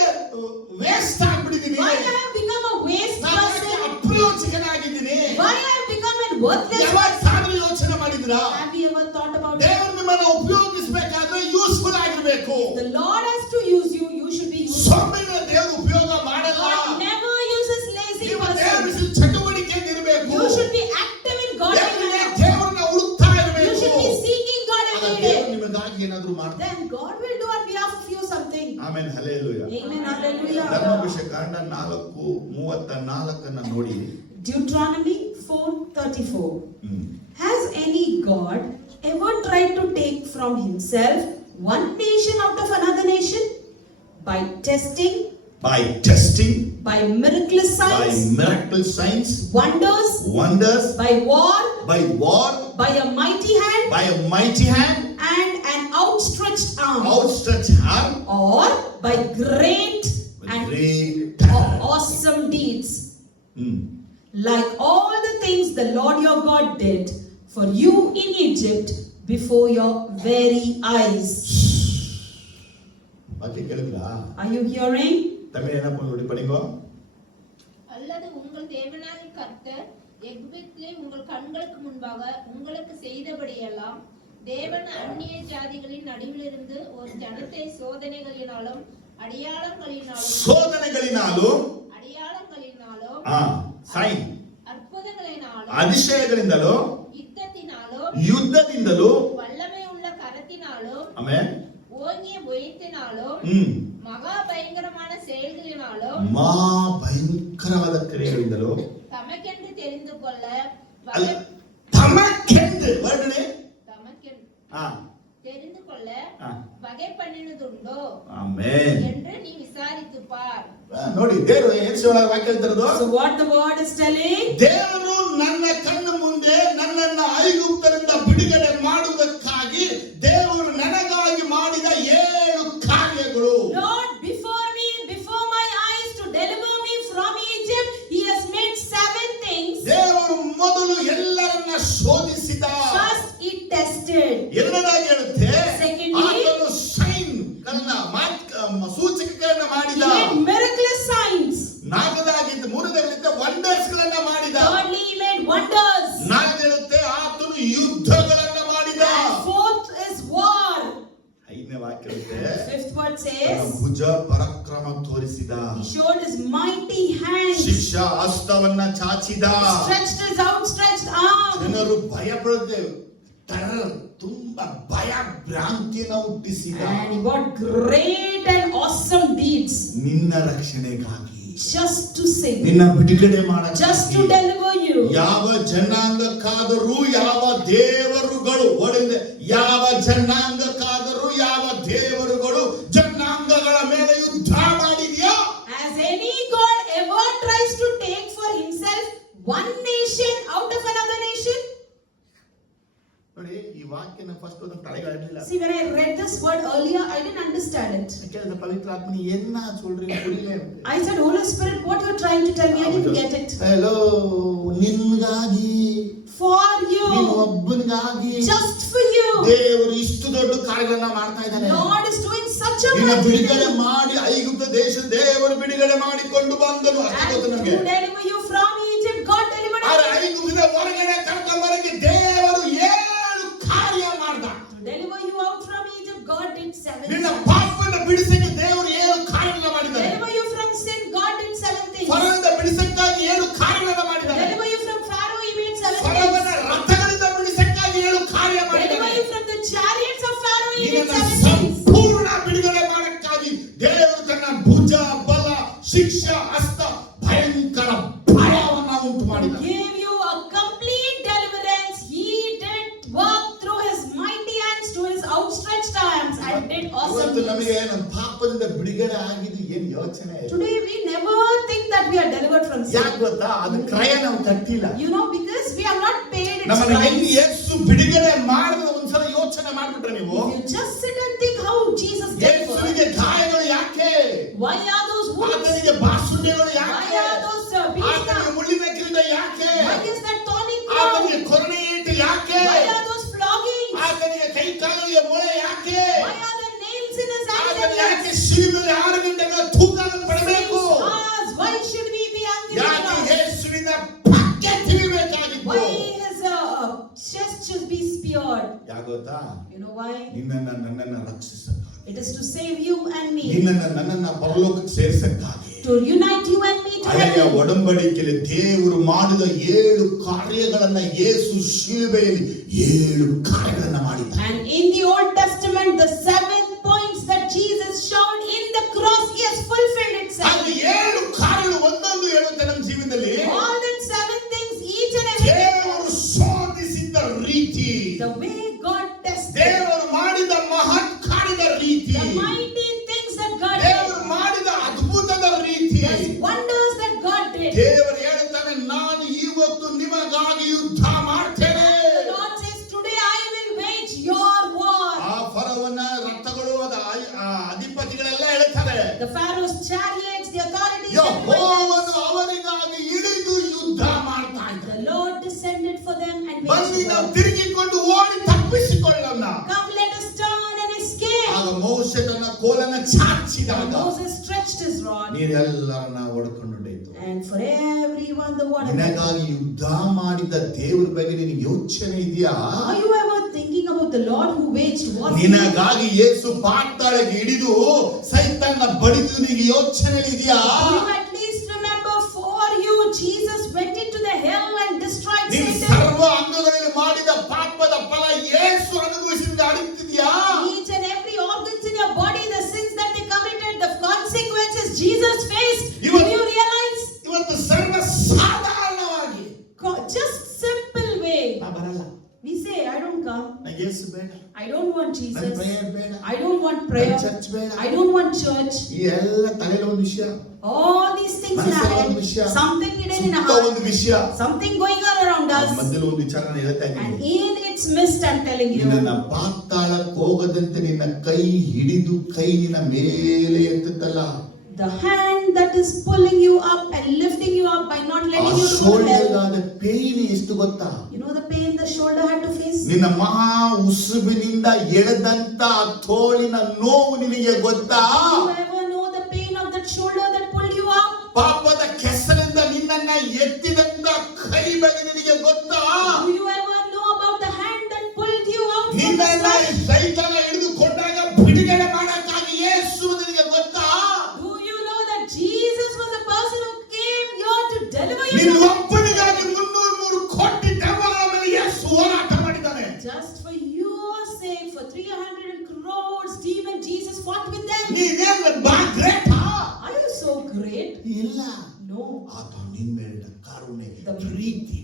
ವೇಸ್ಟ್ ಆಗ್ಬಿಟ್ಟಿದ್ದೀನಿ? Why I have become a waste ನಾನು ಯಾಕೆ person? ಅಪ್ರಯೋಜಕನಾಗಿದ್ದೀನಿ? Why I have become a worthless ಯಾವಾಗಾದ್ರೂ ಯೋಚನೆ ಮಾಡಿದ್ರಾ? Have you ever thought about it? ದೇವರು ನಿಮ್ಮನ್ನ ಉಪಯೋಗಿಸಬೇಕಾದ್ರೆ ಯೂಸ್ಫುಲ್ ಆಗಿರಬೇಕು. The Lord has to use you, you should be useful. ಸೊಮ್ಮೆನ ದೇವರು ಉಪಯೋಗ ಮಾಡಲ್ಲ. God never uses lazy ನೀವು person. ದೇವರ ಚಟುವಟಿಕೆಯಲ್ಲಿ ಇರಬೇಕು. You should be active in God every day. ದೇವರನ್ನ ಹುಡುಕ್ತಾ You ಇರಬೇಕು. should be seeking God ಆಗ every ದೇವರು day. ನಿಮಗಾಗಿ ಏನಾದರೂ ಮಾಡ್ತಾನೆ. Then God will do on behalf of you something. Amen. Hallelujah. Amen. Hallelujah. ಧರ್ಮೋಪದೇಶ ಕಾಂಡ 4:34 ನೋಡಿ. Deuteronomy 4:34. Has any God ever tried to take from himself one nation out of another nation? By testing, By miraculous signs, miracle signs, wonders, wonders, by war, by war, by a mighty hand, by a mighty hand, and an outstretched arm, outstretched arm, or by great and great awesome deeds, like all the things the Lord your God did for you in Egypt before your very eyes. ಬಾಕಿ ಕೇಳಿದ್ರಾ? Are you hearing? Tamil ಏನಪ್ಪ ನೋಡಿ ಪಡಿಗೋ. அல்லது உங்கள் உங்கள் தேவனாகிய கர்த்தர் எகிப்திலே உங்கள் கண்களுக்கு முன்பாக உங்களுக்கு செய்தபடியெல்லாம் தேவன் அந்நிய ஜாதிகளின் நடுவிலிருந்து ஒரு ஜனத்தை சோதனைகளினாலும் ಶೋಧನೆಗಳಿನಾலும் ಸೈನ್ ಅದ್ಭುತಗಳಿನಾலும் ಅತಿಶಯಗಳಿಂದಲೂ ಯುದ್ಧದಿಂದಲೂ வல்லமையுள்ள கரத்தினாலும் ಆಮೆನ್ ஓங்கிய புயத்தினாலும் மகா பயங்கரமான செயல்களினாலும் ಮಹಾ ಭಯಂಕರವಾದ ಕ್ರಿಯೆಗಳಿಂದಲೂ தமக்கென்று தெரிந்து கொள்ள ತಮಕ್ಕೆಂದು ವರ್ಣನೆ தெரிந்து கொள்ள வகை பண்ணினதுண்டோ ಆಮೆನ್ என்று நீ விசாரித்து பார். ನೋಡಿ ದೇವರು ಏನು ವಾಕ್ಯ ಹೇಳ್ತಿರೋದು. So what the word is telling? ದೇವರು ನನ್ನ ಕಣ್ಣು ಮುಂದೆ ನನ್ನನ್ನು ಐಗುಪ್ತರಿಂದ ಬಿಡುಗಡೆ ಮಾಡುವುದಕ್ಕಾಗಿ ದೇವರು ನನಗಾಗಿ ಮಾಡಿದ 7 ಕಾರ್ಯಗಳು. Lord, before me, before my eyes, to deliver me from Egypt, he has made 7 things. ದೇವರು ಮೊದಲು ಎಲ್ಲರನ್ನ ಶೋಧಿಸಿದ. First he tested. ಎರಡನೇದಾಗಿ ಹೇಳುತ್ತೆ Secondly, ಆತನು ಸೈನ್ ಸೂಚಕಗಳನ್ನ ಮಾಡಿದ. he made miraculous signs. ನಾಲ್ಕನೇದಾಗಿ ಮೂರನೇದಾಗಿ ವಂಡರ್ಸ್ ಗಳನ್ನ ಮಾಡಿದ. Thirdly, he made wonders. ನಾಲ್ಕು ಹೇಳುತ್ತೆ ಆತನು ಯುದ್ಧಗಳನ್ನ ಮಾಡಿದ. And fourth is war. ಐದನೇ ವಾಕ್ಯ ಹೇಳುತ್ತೆ Fifth word says, ಭುಜ ಪರಾಕ್ರಮ ತೋರಿಸಿದ. he showed his mighty hands. ಶಿಕ್ಷಾ ಹಸ್ತವನ್ನ ಚಾಚಿದ. Stretched his outstretched arm. ಜನರು ಭಯಪಡದೆ ತುಂಬಾ ಭಯ ಭ್ರಾಂತಿಯನ್ನು ಹುಟ್ಟಿಸಿದ. And he got great and awesome deeds. ನಿನ್ನ ರಕ್ಷಣೆಗಾಗಿ, just to save ನಿನ್ನ you, ಬಿಡುಗಡೆ ಮಾಡಕ್ಕೆ, just to deliver you. ಯಾವ ಜನಾಂಗಕ್ಕಾದರೂ ಯಾವ ದೇವರುಗಳು ಒಡೆದೆ, ಯಾವ ಜನಾಂಗಕ್ಕಾದರೂ ಯಾವ ದೇವರುಗಳು ಜನಾಂಗಗಳ ಮೇಲೆ ಯುದ್ಧ ಮಾಡಿದೆಯೋ? Has any God ever tries to take for himself one nation out of another nation? ನೋಡಿ, ಈ ವಾಕ್ಯನ ಫಸ್ಟ್ ಒಂದು ತಲೆಗಾಡಲಿಲ್ಲ. See, when I read this word earlier, I didn't understand it. ಕೇಳಿದ ಪವಿತ್ರ ಆತ್ಮನಿ ಎನ್ನ சொல்றீங்க புரியல. I said, Holy Spirit, what you're trying to tell me, I didn't get it. Hello, ನಿನ್ಗಾಗಿ, For you, ನೀನು ಒಬ್ಬನಿಗಾಗಿ, just for you, ದೇವರು ಇಷ್ಟು ದೊಡ್ಡ ಕಾರ್ಯಗಳನ್ನ ಮಾಡ್ತಾ ಇದ್ದಾನೆ. Lord is doing such a ನಿನ್ನ mighty ಬಿಡುಗಡೆ thing. ಮಾಡಿ ಐಗುಪ್ತ ದೇಶ ದೇವರು ಬಿಡುಗಡೆ ಮಾಡಿಕೊಂಡು ಬಂದನು. ಅಷ್ಟೇ ಗೊತ್ತು And ನಮಗೆ. to deliver you from Egypt, God delivered ಆದ್ರೆ you. ಐಗುಪ್ತದ ಹೊರಗಡೆ ಕರ್ಕೊಂಡ್ಬರಕ್ಕೆ ದೇವರು 7 ಕಾರ್ಯ ಮಾಡ್ದ. To deliver you out from Egypt, God did 7 ನಿನ್ನ things. ಪಾಪವನ್ನು ಬಿಡಿಸಕ್ಕೆ ದೇವರು 7 ಕಾರ್ಯಗಳನ್ನ ಮಾಡಿದ್ದಾರೆ. Deliver you from sin, God did 7 things. ಫರೋಹದಿಂದ ಬಿಡಿಸಕ್ಕಾಗಿ 7 ಕಾರ್ಯಗಳನ್ನ ಮಾಡಿದ್ದಾರೆ. Deliver you from Pharaoh, he made 7 ಫರೋಹನ things. ರಥಗಳಿಂದ ಬಿಡಿಸಕ್ಕಾಗಿ 7 ಕಾರ್ಯ Deliver ಮಾಡಿದ್ದಾರೆ. you from the chariots of Pharaoh, he made ನಿನ್ನನ್ನು 7 things. ಸಂಪೂರ್ಣ ಬಿಡುಗಡೆ ಮಾಡಕ್ಕಾಗಿ ದೇವರು ತನ್ನ ಭುಜ ಬಲ ಶಿಕ್ಷಾ ಹಸ್ತ ಭಯಂಕರ ಭಯವನ್ನ ಉಂಟು ಮಾಡಿದ. Gave you a complete deliverance. He did work through his mighty hands to his outstretched arms and did awesome ಇವತ್ತು ನಮಗೆ things. ನಮ್ಮ ಪಾಪದಿಂದ ಬಿಡುಗಡೆ ಆಗಿದ್ದು ಏನು ಯೋಚನೆ ಇಲ್ಲ. Today we never think that we are delivered from sin. ಯಾಕೆ ಗೊತ್ತಾ? ಅದು ಕ್ರಯ ನಾವು ಕಟ್ಟಿಲ್ಲ. You know, because we have not paid its ನಮ್ಮನ್ನ price. ಹೆಂಗೆ ಯೇಸು ಬಿಡುಗಡೆ ಮಾಡಿದ ಒಂದ್ಸಲ ಯೋಚನೆ ಮಾಡ್ಬಿಟ್ರೆ ನೀವು, If you just sit and think how Jesus did for us. ಯೇಸುವಿಗೆ ಗಾಯಗಳು ಯಾಕೆ? Why are those wounds? ಆತನಿಗೆ ಬಾಸುಂಡೆಗಳು Why ಯಾಕೆ? are those beaten? ಆತನಿಗೆ ಮುಳ್ಳಿನ ಕಿರೀಟ ಯಾಕೆ? Why is that thorny crown? ಆತನಿಗೆ ಕೊರಡೆ ಏಟು ಯಾಕೆ? Why are those floggings? ಆತನಿಗೆ ಕೈ ಕಾಲಿಗೆ ಮೊಳೆ ಯಾಕೆ? Why are there nails in his hands ಆತನ and ಯಾಕೆ legs? ಶಿಲುಬೆಯಲ್ಲಿ 6 ಗಂಟೆಗಳ ತೂಕವನ್ನು ಪಡಬೇಕು? Scars. Why should we be angry? ಯಾಕೆ ಯೇಸುವಿನ ಪಕ್ಕೆ ತಿವಿಬೇಕಾಗಿತ್ತು? Why his chest should be speared? ಯಾಕೆ ಗೊತ್ತಾ? You know why? ನಿನ್ನನ್ನ ನನ್ನನ್ನ ರಕ್ಷಿಸಕ್ಕಾಗಿ, It is to save you and me. ನಿನ್ನನ್ನ ನನ್ನನ್ನ ಪರಲೋಕಕ್ಕೆ ಸೇರಿಸಕ್ಕಾಗಿ, To unite you and me to ಹಳೆಯ heaven. ಒಡಂಬಡಿಕೆಯಲ್ಲಿ ದೇವರು ಮಾಡಿದ 7 ಕಾರ್ಯಗಳನ್ನ ಯೇಸು ಶಿಲುಬೆಯಲ್ಲಿ 7 ಕಾರ್ಯಗಳನ್ನ ಮಾಡಿದ. And in the Old Testament, the 7 points that Jesus showed in the cross, he has fulfilled itself. ಅದು 7 ಕಾರ್ಯಗಳು ಒಂದೊಂದು ಹೇಳುತ್ತೆ ನಮ್ಮ ಜೀವನದಲ್ಲಿ. All that 7 things, each and every ದೇವರು ಶೋಧಿಸಿದ ರೀತಿ, the way God tested, ದೇವರು ಮಾಡಿದ ಮಹತ್ ಕಾರ್ಯದ ರೀತಿ, the mighty things that God ದೇವರು did, ಮಾಡಿದ ಅದ್ಭುತದ ರೀತಿ. the wonders that God did. ದೇವರು ಹೇಳ್ತಾನೆ, ನಾನು ಇವತ್ತು ನಿಮಗಾಗಿ ಯುದ್ಧ ಮಾಡ್ತೇನೆ. The Lord says, today I will wage your war. ಆ ಫರೋವನ ರಥಗಳು ಅಧಿಪತಿಗಳೆಲ್ಲ ಹೇಳ್ತಾರೆ, The Pharaoh's chariots, the authorities, everyone ಯೆಹೋವನು else. ಅವರಿಗಾಗಿ ಇಳಿದು ಯುದ್ಧ ಮಾಡ್ತಾ ಇದ್ದಾನೆ. The Lord descended for them and ಬನ್ನಿ waged ನಾವು war. ತಿರುಗಿಕೊಂಡು ಓಡಿ ತಪ್ಪಿಸಿಕೊಳ್ಳೋಣ. Come, let us turn and escape. ಆಗ ಮೋಶೆ ತನ್ನ ಕೋಲನ್ನ ಚಾಚಿದಾಗ Moses stretched his rod, ನೀರೆಲ್ಲರನ್ನ ಹೊಡ್ಕೊಂಡು ಹೊಡೆಯಿತು. and for everyone the water. ನಿನಗಾಗಿ ಯುದ್ಧ ಮಾಡಿದ ದೇವರ ಬಗ್ಗೆ ನಿನಗೆ ಯೋಚನೆ ಇದೆಯಾ? Are you ever thinking about the Lord who waged war? ನಿನಗಾಗಿ ಯೇಸು ಪಾತಾಳಕ್ಕೆ ಹಿಡಿದು ಸೈತಾನನ ಬಡಿದು ನಿನಗೆ ಯೋಚನೆ ಇದೆಯಾ? You at least remember, for you Jesus went into the hell and destroyed ನೀನು Satan. ಸರ್ವ ಅಂಗಗಳಲ್ಲಿ ಮಾಡಿದ ಪಾಪದ ಫಲ ಯೇಸು ಅನುಭವಿಸಿದ ಅರಿತಿದ್ಯಾ? Each and every organs in your body, the sins that they committed, the consequences Jesus faced. Do you realize? ಇವತ್ತು ಸರ್ವ ಸಾಧಾರಣವಾಗಿ Just simple way. ನಾ ಬರಲ್ಲ, We say, I don't come. ನನಗೆ ಯೇಸು ಬೇಡ, I don't want ನನ್ನ Jesus. ಪ್ರೇಯರ್ ಬೇಡ, I don't want prayer. ನನ್ನ ಚರ್ಚ್ ಬೇಡ. I don't want church. ಈ ಎಲ್ಲ ತಲೆಯಲ್ಲಿ ಒಂದು ವಿಷಯ, All these things in our ಮನಸ್ಸಲ್ಲಿ ಒಂದು head. ವಿಷಯ, Something hidden in our ಸುತ್ತ heart. ಒಂದು ವಿಷಯ, Something going on around us. ಮಧ್ಯದಲ್ಲಿ ಒಂದು ವಿಚಾರ ನಾನು ಹೇಳ್ತಾ And ಇದ್ದೀನಿ. in its midst, I'm telling you. ನಿನ್ನ ಪಾತಾಳಕ್ಕೆ ಹೋಗದಂತೆ ನಿನ್ನ ಕೈ ಹಿಡಿದು ಕೈ ನಿನ್ನ ಮೇಲೆ ಎತ್ತುತ್ತಲ್ಲ, The hand that is pulling you up and lifting you up by not ಆ letting you to go to hell. ಶೋಲ್ಡರ್ಗಾದ ಪೇನ್ ಎಷ್ಟು ಗೊತ್ತಾ? You know the pain the shoulder had to face? ನಿನ್ನ ಮಹಾ ಉಸುಬಿನಿಂದ ಎಳೆದಂತ ತೋಳಿನ ನೋವು ನಿನಗೆ ಗೊತ್ತಾ? You ever know the pain of that shoulder that pulled you up? ಪಾಪದ ಕೆಸರಿಂದ ನಿನ್ನನ್ನ ಎತ್ತಿದಂತ ಕೈ ಬಗ್ಗೆ ನಿನಗೆ ಗೊತ್ತಾ? Do you ever know about the hand that pulled you out from the ನಿನ್ನನ್ನ sun? ಸೈತಾನ ಹಿಡಿದುಕೊಂಡಾಗ ಬಿಡುಗಡೆ ಮಾಡಕ್ಕಾಗಿ ಯೇಸು ನಿನಗೆ ಗೊತ್ತಾ? Do you know that Jesus was the person who came here to deliver you? ನಿನ್ನ ಒಬ್ಬನಿಗಾಗಿ 303 ಕೋಟಿ ದೆವ್ವಗಳ ಮೇಲೆ ಯೇಸು ಹೋರಾಟ ಮಾಡಿದ್ದಾನೆ. Just for your sake, for 300 crores demon, Jesus fought with them. ನೀನೇನು Greta? Are you so great? ಇಲ್ಲ, No. ಆತ ನಿನ್ನ ಮೇಲಿನ ಕರುಣೆ, The- ಪ್ರೀತಿ,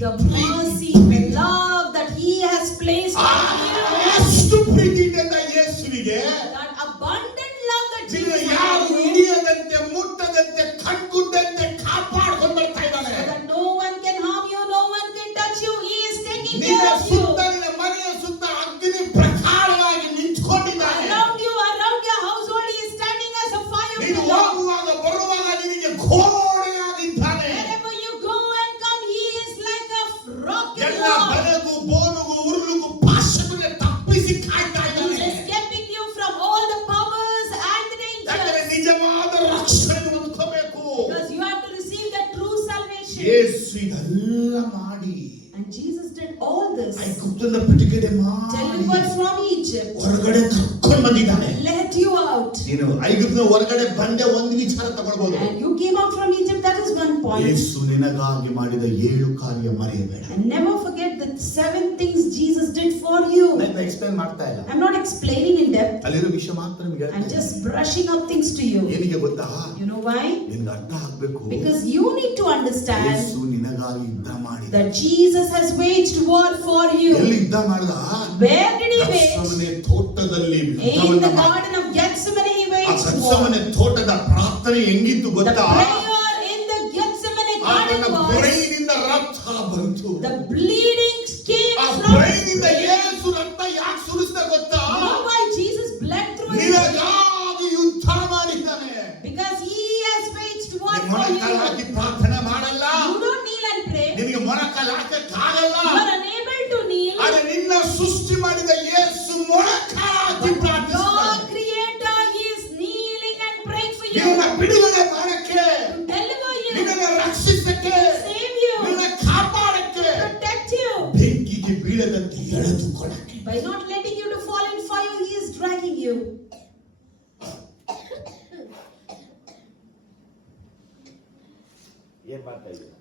The mercy, the love that He has placed ಆ, on you, ಎಷ್ಟು ಪ್ರೀತಿ ಇದೆ ಅಂತ ಯೇಸುವಿಗೆ. that abundant love that ನಿನ್ನ Jesus ಯಾರು has, ಹಿಡಿಯದಂತೆ ಮುಟ್ಟದಂತೆ ಕಣ್ಗುಡ್ಡಂತೆ ಕಾಪಾಡ್ಕೊಂಡು ಬರ್ತಾ ಇದ್ದಾನೆ. so that no one can harm you, no one can touch you. He is taking ನಿನ್ನ care of ಸುತ್ತ, you. ನಿನ್ನ ಮನೆಯ ಸುತ್ತ ಅಗ್ನಿ ಪ್ರಕಾರವಾಗಿ ನಿಂತ್ಕೊಂಡಿದ್ದಾನೆ. Around you, around your household, He is standing as a fire ನೀನು pillar. ಹೋಗುವಾಗ ಬರುವಾಗ ನಿನಗೆ ಗೋಡೆಯಾಗಿದ್ದಾನೆ. Wherever you go and come, He is like a rock in ಎಲ್ಲ wall. ಬಲಗು ಬೋನುಗು ಉರುಳುಗು ಪಾಶಗಳನ್ನ ತಪ್ಪಿಸಿ ಕಾಯ್ತಾ He ಇದ್ದಾನೆ. is escaping you from all the powers and the ಯಾಕಂದ್ರೆ dangers. ನಿಜವಾದ ರಕ್ಷಣೆ ಹೊಂದ್ಕೋಬೇಕು. Because you have to receive that true salvation. ಯೇಸು ಇದೆಲ್ಲ ಮಾಡಿ And Jesus did all this. ಐಗುಪ್ತದ ಬಿಡುಗಡೆ ಮಾಡಿ Delivered from Egypt. ಹೊರಗಡೆ ಕರ್ಕೊಂಡು ಬಂದಿದ್ದಾನೆ. Let you out. ನೀನು ಐಗುಪ್ತದ ಹೊರಗಡೆ ಬಂದೆ ಒಂದು ವಿಚಾರ ತಗೊಳ್ಬಹುದು. And you came out from Egypt, that is one point. ಯೇಸು ನಿನಗಾಗಿ ಮಾಡಿದ 7 ಕಾರ್ಯ ಮರೆಯಬೇಡ. And never forget the 7 things Jesus did for you. ನಾನು ಎಕ್ಸ್ಪ್ಲೇನ್ ಮಾಡ್ತಾ ಇಲ್ಲ, I'm not explaining in depth. ಅಲ್ಲಿರೋ ವಿಷಯ ಮಾತ್ರ ನಿಮಗೆ I'm ಹೇಳ್ತೀನಿ. just brushing up things to you. ಏನಿಗೆ ಗೊತ್ತಾ? You know why? ನಿನಗೆ ಅರ್ಥ ಆಗ್ಬೇಕು. Because you need to understand ಯೇಸು ನಿನಗಾಗಿ ಯುದ್ಧ ಮಾಡಿದ. that Jesus has waged war for you. ಎಲ್ಲಿ ಯುದ್ಧ ಮಾಡಿದ? Where did He wage? ಗತ್ಸೆಮನೆ ತೋಟದಲ್ಲಿ In ಯುದ್ಧವನ್ನ the ಮಾಡಿದ. garden of Gethsemane He ಆ waged war. ಗತ್ಸೆಮನೆ ತೋಟದ ಪ್ರಾರ್ಥನೆ ಹೆಂಗಿತ್ತು The ಗೊತ್ತಾ? prayer in the Gethsemane ಆತನ garden was, ಬ್ರೈನಿಂದ ರಕ್ತ ಬಂತು. the bleeding came ಆ from. ಬ್ರೈನಿಂದ ಯೇಸು ರಕ್ತ ಯಾಕೆ ಸುರಿಸಿದ ಗೊತ್ತಾ? You know why Jesus bled through His ನಿನಗಾಗಿ ಯುದ್ಧ ಮಾಡಿದ್ದಾನೆ. Because He has waged war ನೀನು for ಮೊಣಕಾಲು ಹಾಕಿ you. ಪ್ರಾರ್ಥನೆ ಮಾಡಲ್ಲ. You don't kneel and pray. ನಿನಗೆ ಮೊಣಕಾಲು ಹಾಕಕ್ಕಾಗಲ್ಲ. You are unable to kneel. ಆದ್ರೆ ನಿನ್ನ ಸೃಷ್ಟಿ ಮಾಡಿದ ಯೇಸು ಮೊಣಕಾಲು ಹಾಕಿ Your ಪ್ರಾರ್ಥಿಸ್ತಾನೆ. Creator, He is kneeling and praying for you. ನಿನ್ನ ಬಿಡುಗಡೆ ಮಾಡಕ್ಕೆ, To deliver you. ನಿನ್ನನ್ನು ರಕ್ಷಿಸಕ್ಕೆ, To save you. ನಿನ್ನ ಕಾಪಾಡಕ್ಕೆ, To protect you. ಬೆಂಕಿಗೆ ಬೀಳದಂತೆ ಎಳೆದುಕೊಳ್ಳಕ್ಕೆ. By not letting you to fall in fire, He is dragging you.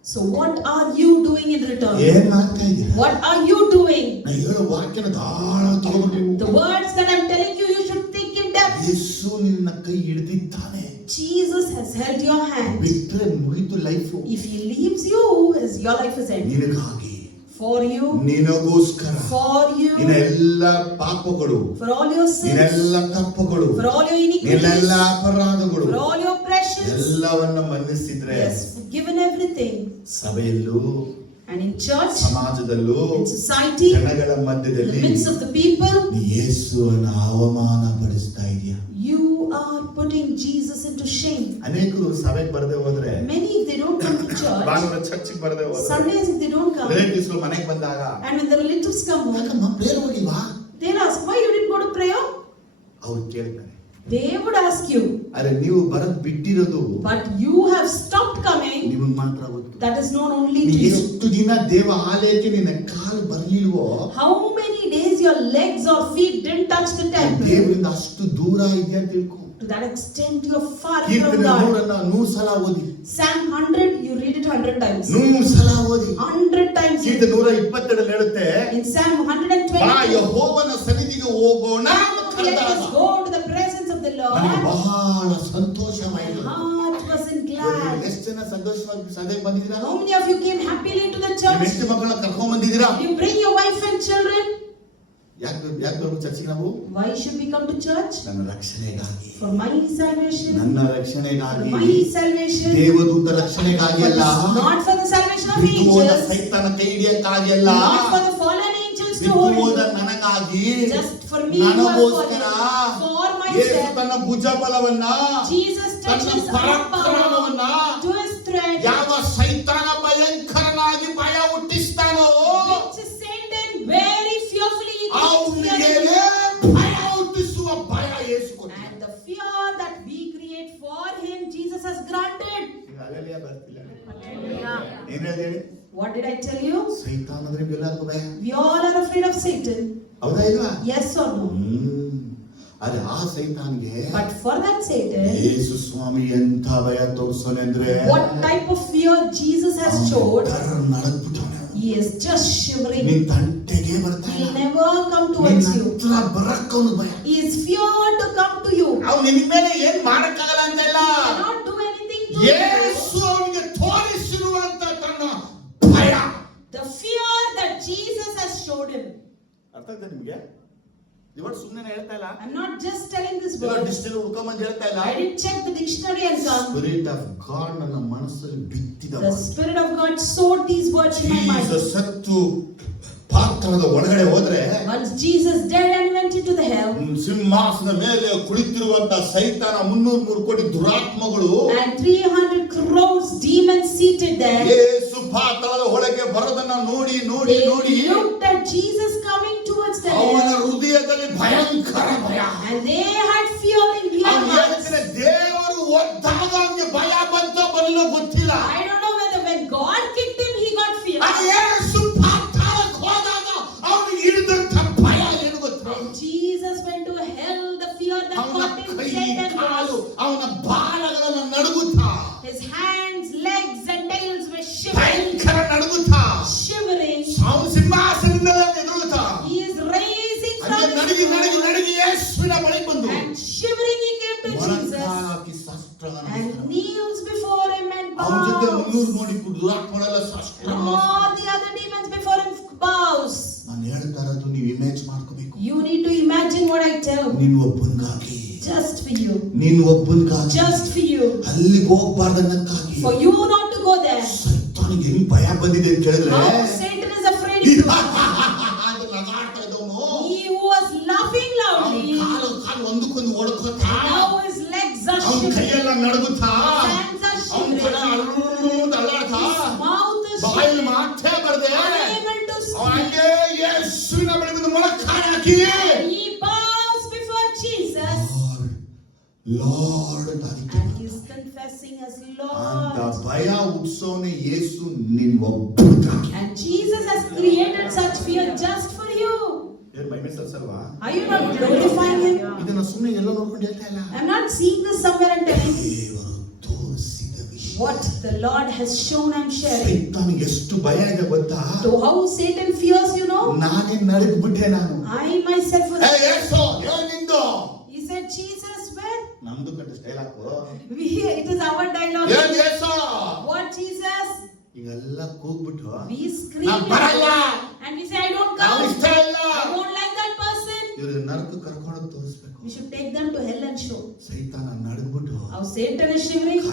So what are you doing in return? ಏನ್ ಮಾಡ್ತಾ ಇದ್ದೀರಾ? What are you doing? ನಾ ಹೇಳೋ ವಾಕ್ಯನ ದಾಳ ತಗೊಂಡ್ಬಿಟ್ಟು The words that I'm telling you, you should think in depth. ಯೇಸು ನಿನ್ನ ಕೈ ಹಿಡಿದಿದ್ದಾನೆ. Jesus has held your hand. ಬಿಟ್ರೆ ಮುಗಿತು life. If He leaves you, your life is ended. ನಿನಗಾಗಿ, For you, ನಿನಗೋಸ್ಕರ, for ನಿನ್ನ you, ಎಲ್ಲ ಪಾಪಗಳು, for all your sins, ನಿನ್ನೆಲ್ಲ ತಪ್ಪುಗಳು, for all your ನಿನ್ನೆಲ್ಲ iniquities, ಅಪರಾಧಗಳು for all your precious. ಎಲ್ಲವನ್ನ ಮನ್ನಿಸಿದ್ರೆ Yes, forgiven everything. ಸಭೆಯಲ್ಲೂ And in church, ಸಮಾಜದಲ್ಲೂ in society, ಜನಗಳ in the ಮಧ್ಯದಲ್ಲಿ midst of the people, ನೀ ಯೇಸುವನ್ನು ಅವಮಾನ ಪಡಿಸ್ತಾ ಇದೆಯಾ? you are putting Jesus into shame. ಅನೇಕರು ಸಭೆಗೆ ಬರದೆ ಹೋದ್ರೆ, Many, if they don't come to church, ಭಾನುವಾರ ಚರ್ಚಿಗೆ ಬರದೆ ಹೋದ್ರೆ, Sundays if they don't come, relatives ಮನೆಗೆ ಬಂದಾಗ and when the relatives come home, ಯಾಕಮ್ಮ ಪ್ರೇಯರ್ ಹೋಗಿಲ್ವಾ? they'll ask, why you didn't go to prayer? ಅವ್ರು ಕೇಳ್ತಾರೆ, they would ask you, ಅರೆ ನೀವು ಬರದ್ ಬಿಟ್ಟಿರೋದು but you have stopped coming. ನಿಮಗೆ ಮಾತ್ರ ಗೊತ್ತು. That is known only ನೀ to you. ಎಷ್ಟು ದಿನ ದೇವ ಆಲಯಕ್ಕೆ ನಿನ್ನ ಕಾಲ್ ಬರ್ಲಿಲ್ವೋ, How many days your legs or feet didn't touch the temple? ದೇವರಿಂದ ಅಷ್ಟು ದೂರ ಇದೆಯಾ ಅಂತ ತಿಳ್ಕೊ. To that extent you are far from ಕೀರ್ತನೆ God. 100 ಸಲ ಓದಿ, Psalm 100, you read it 100 times. 100 ಸಲ ಓದಿ. 100 times. ಕೀರ್ತನೆ 122 ಹೇಳುತ್ತೆ, In Psalm ಬಾ 120, ಯೆಹೋವನ ಸನ್ನಿಧಿಗೆ ಹೋಗೋಣ ಅಂತ let ಕರೆದಾಗ us go to the presence of the ನನಗೆ Lord. ಬಹಳ ಸಂತೋಷವಾಯಿತು. My heart wasn't glad. ಎಷ್ಟು ಜನ ಸಂತೋಷವಾಗಿ ಸಭೆಗೆ ಬಂದಿದ್ದೀರಾ? How many of you came happily to the ನಿಮ್ಮ church? ಹೆಂಡತಿ ಮಕ್ಕಳನ್ನ ಕರ್ಕೊಂಡ್ ಬಂದಿದ್ದೀರಾ? Did you ಬring your wife and children? ಯಾಕೆ ಬರ್ಬೇಕು ಚರ್ಚಿಗೆ ನಾವು? Why should we come to church? ನನ್ನ ರಕ್ಷಣೆಗಾಗಿ, For my salvation. ನನ್ನ For ರಕ್ಷಣೆಗಾಗಿ, my salvation. ದೇವದೂತ ರಕ್ಷಣೆಗಾಗಿ ಅಲ್ಲ, Not for the salvation of ಬಿದ್ದು ಹೋದ angels. ಸೈತಾನ ಕೈ ಹಿಡಿಯಕ್ಕಾಗಿ ಅಲ್ಲ, Not for the fallen angels to ಬಿದ್ದು hold ಹೋದ you. ನನಗಾಗಿ, Just for me who has ನನಗೋಸ್ಕರ fallen. For ಯೇಸು myself. ತನ್ನ ಭುಜಬಲವನ್ನ, Jesus ತನ್ನ touches our ಪರಾಕ್ರಮವನ್ನ, power to his thread. ಯಾವ ಸೈತಾನ ಭಯಂಕರನಾಗಿ ಭಯ ಹುಟ್ಟಿಸ್ತಾನೋ Which Satan very fearfully he creates ಅವನಿಗೆ fear. ಭಯ ಹುಟ್ಟಿಸುವ ಭಯ ಯೇಸು ಕೊಟ್ಟ. And the fear that we create for him, Jesus has granted. Hallelujah ಬರ್ತಿಲ್ಲ. Hallelujah. ಏನ್ ಹೇಳಿ? What did I tell you? ಸೈತಾನ ಅಂದ್ರೆ ಎಲ್ಲರಿಗೂ ಭಯ. We all are afraid of Satan. ಹೌದಾ ಇಲ್ವಾ? Yes or no? ಅದೇ ಆ ಸೈತಾನ್ಗೆ But for that Satan, ಯೇಸು ಸ್ವಾಮಿ ಎಂತ ಭಯ ತೋರಿಸೋನೆ ಅಂದ್ರೆ, what type of fear Jesus has showed, ನಡಕ್ಬಿಟ್ಟವನೆ. he is just shivering. ನಿನ್ ತಂಟೆಗೆ ಬರ್ತಾ He will ಇಲ್ಲ. never come towards you. ನಿನ್ನ ಹತ್ರ ಬರಕ್ಕವನು ಭಯ. He is feared to come to you. ಅವ್ನು ನಿನ್ನ ಮೇಲೆ ಏನ್ ಮಾಡಕ್ಕಾಗಲ್ಲ ಅಂತೆಲ್ಲ, He cannot do anything to you. ಯೇಸು ಅವನಿಗೆ ತೋರಿಸಿರುವಂತ ತನ್ನ ಭಯ. The fear that Jesus has showed him. ಅರ್ಥ ಆಗ್ತದೆ ನಿಮ್ಗೆ? ಇವತ್ತು ಸುಮ್ಮನೆ ಹೇಳ್ತಾ ಇಲ್ಲ, I'm not just telling this ಇವತ್ತು word. ಡಿಕ್ಷನರಿ ಹುಡ್ಕೊಂಬಂದು ಹೇಳ್ತಾ ಇಲ್ಲ. I didn't check the dictionary and come. Spirit of god ನನ್ನ ಮನಸ್ಸಲ್ಲಿ ಬಿತ್ತಿದ The Spirit of God sowed these words in my mind. Jesus ಸತ್ತು ಪಾತ್ರದ ಒಳಗಡೆ ಹೋದ್ರೆ, Once Jesus died and went into the hell, ಸಿಂಹಾಸನ ಮೇಲೆ ಕುಳಿತಿರುವಂತ ಸೈತಾನ 300 ಕೋಟಿ ದುರಾತ್ಮಗಳು and 300 crores demons seated there, ಯೇಸು ಪಾತ್ರದ ಒಳಗೆ ಬರೋದನ್ನ ನೋಡಿ ನೋಡಿ they ನೋಡಿ looked at Jesus coming towards the ಅವನ hell, ಹೃದಯದಲ್ಲಿ ಭಯಂಕರ ಭಯ. and they had fear in their ಅವ್ನು hearts. ಹೇಳ್ತಾನೆ, ದೇವರು ಒದ್ದಾಗ ಅವನಿಗೆ ಭಯ ಬಂತೋ ಬರಲು ಗೊತ್ತಿಲ್ಲ. I don't know whether when God kicked him, he got fear. ಅದು ಯೇಸು ಪಾತಾಳಕ್ಕೆ ಹೋದಾಗ ಅವನಿಗೆ ಇಳಿದಂತ ಭಯ ಏನು ಗೊತ್ತಾ? When Jesus went to hell, the fear that ಅವನ caught him ಕೈ Satan ಕಾಲು was. ಅವನ ಬಾಲಗಳನ್ನು ನಡುಗುತ್ತಾ, His hands, legs, and tails were shivering. ಭಯಂಕರ ನಡುಗುತ್ತಾ, Shivering. ಅವನ ಸಿಂಹಾಸನದಿಂದ ಎದುರುತ್ತಾ, He is raising from ಹಂಗೆ his ನಡುಗಿ ನಡುಗಿ throne. ನಡುಗಿ ಯೇಸುವಿನ ಬಳಿಗೆ ಬಂದು And shivering he came to Jesus ಮೊಣಕಾಲುಹಾಕಿ ಸಾಷ್ಟಾಂಗ and ನಮಸ್ಕಾರ. kneels before him and ಅವನ ಜೊತೆ 300 bows. ನೋಡಿ ದುರಾತ್ಮಗಳೆಲ್ಲ ಸಾಷ್ಟಾಂಗ And ನಮಸ್ಕಾರ. all the other demons before him bows. ನಾನು ಹೇಳ್ತಾ ಇರೋದು ನೀವು ಇಮೇಜ್ ಮಾಡ್ಕೋಬೇಕು. You need to imagine what I tell. ನೀನು ಒಬ್ಬನಿಗಾಗಿ, Just for you. ನೀನು ಒಬ್ಬನಿಗಾಗಿ, Just for you. ಅಲ್ಲಿಗೆ ಹೋಗ್ಬಾರ್ದನ್ನಕ್ಕಾಗಿ. For you not to go there. ಸೈತಾನಿಗೆ ಹೆಂಗ್ ಭಯ ಬಂದಿದೆ ಅಂತ ಹೇಳಿದ್ರೆ, How Satan is afraid of you. ಅದು ನಗಾಡ್ತಾ ಇದ್ದವನು He who was laughing ಅವನ loudly, ಕಾಲು ಒಂದಕ್ಕೊಂದು ಓಡ್ಕೋತಾ, now his legs are ಅವನ shivering. ಕೈಯೆಲ್ಲ ನಡುಗುತ್ತಾ, His hands are ಅವನ ಕಡೆ shivering. ಅಲ್ಲಾಡ್ತಾ, His mouth is ಬಾಯಲ್ಲಿ shivering. ಮಾತೇ ಬರದೆ Unable to speak. ಹಂಗೆ ಯೇಸುವಿನ ಬಳಿ ಬಂದು ಮೊಣಕಾಲು ಹಾಕಿ, And he bows before Jesus. Lord ಅಂತ ಅದಕ್ಕೆ And he is confessing as ಅಂತ Lord. ಭಯ ಹುಟ್ಟಿಸೋನೆ ಯೇಸು ನಿನ್ ಒಬ್ಬನಿಗಾಗಿ. And Jesus has created such fear just for you. ಏನ್ ಮಹಿಮೆ ಸಲ್ಸಲ್ವಾ? Are you not glorifying him? ಇದನ್ನ ಸುಮ್ಮನೆ ಎಲ್ಲ ನೋಡ್ಕೊಂಡು ಹೇಳ್ತಾ ಇಲ್ಲ. I'm not seeing this somewhere and telling you. ದೇವರು ತೋರಿಸಿದ ವಿಷಯ. What the Lord has shown, I'm sharing. ಸೈತಾನಿಗೆ ಎಷ್ಟು ಭಯ ಇದೆ ಗೊತ್ತಾ? So how Satan fears, you know? ನಾನೇ ನಡುಗ್ಬಿಟ್ಟೆ ನಾನು. I myself was. ಯೇಸು ಏನಿಂದು? He said, Jesus, where? ನಮ್ದು ಕಟ್ಟ ಸ್ಟೈಲ್ ಹಾಕು. It is our dialogue. ಏನ್ ಯೇಸು? What Jesus? ಈಗೆಲ್ಲ ಕೂಗ್ಬಿಟ್ಟು We scream. ನಾನ್ ಬರಲ್ಲ. And we say, I don't ನಾವು come. ಇಷ್ಟ ಇಲ್ಲ. I don't like that person. ಇವ್ರು ನರಕ ಕರ್ಕೊಂಡು ತೋರಿಸ್ಬೇಕು. We should take them to hell and show. ಸೈತಾನ ನಡುಗ್ಬಿಟ್ಟು How Satan is shivering.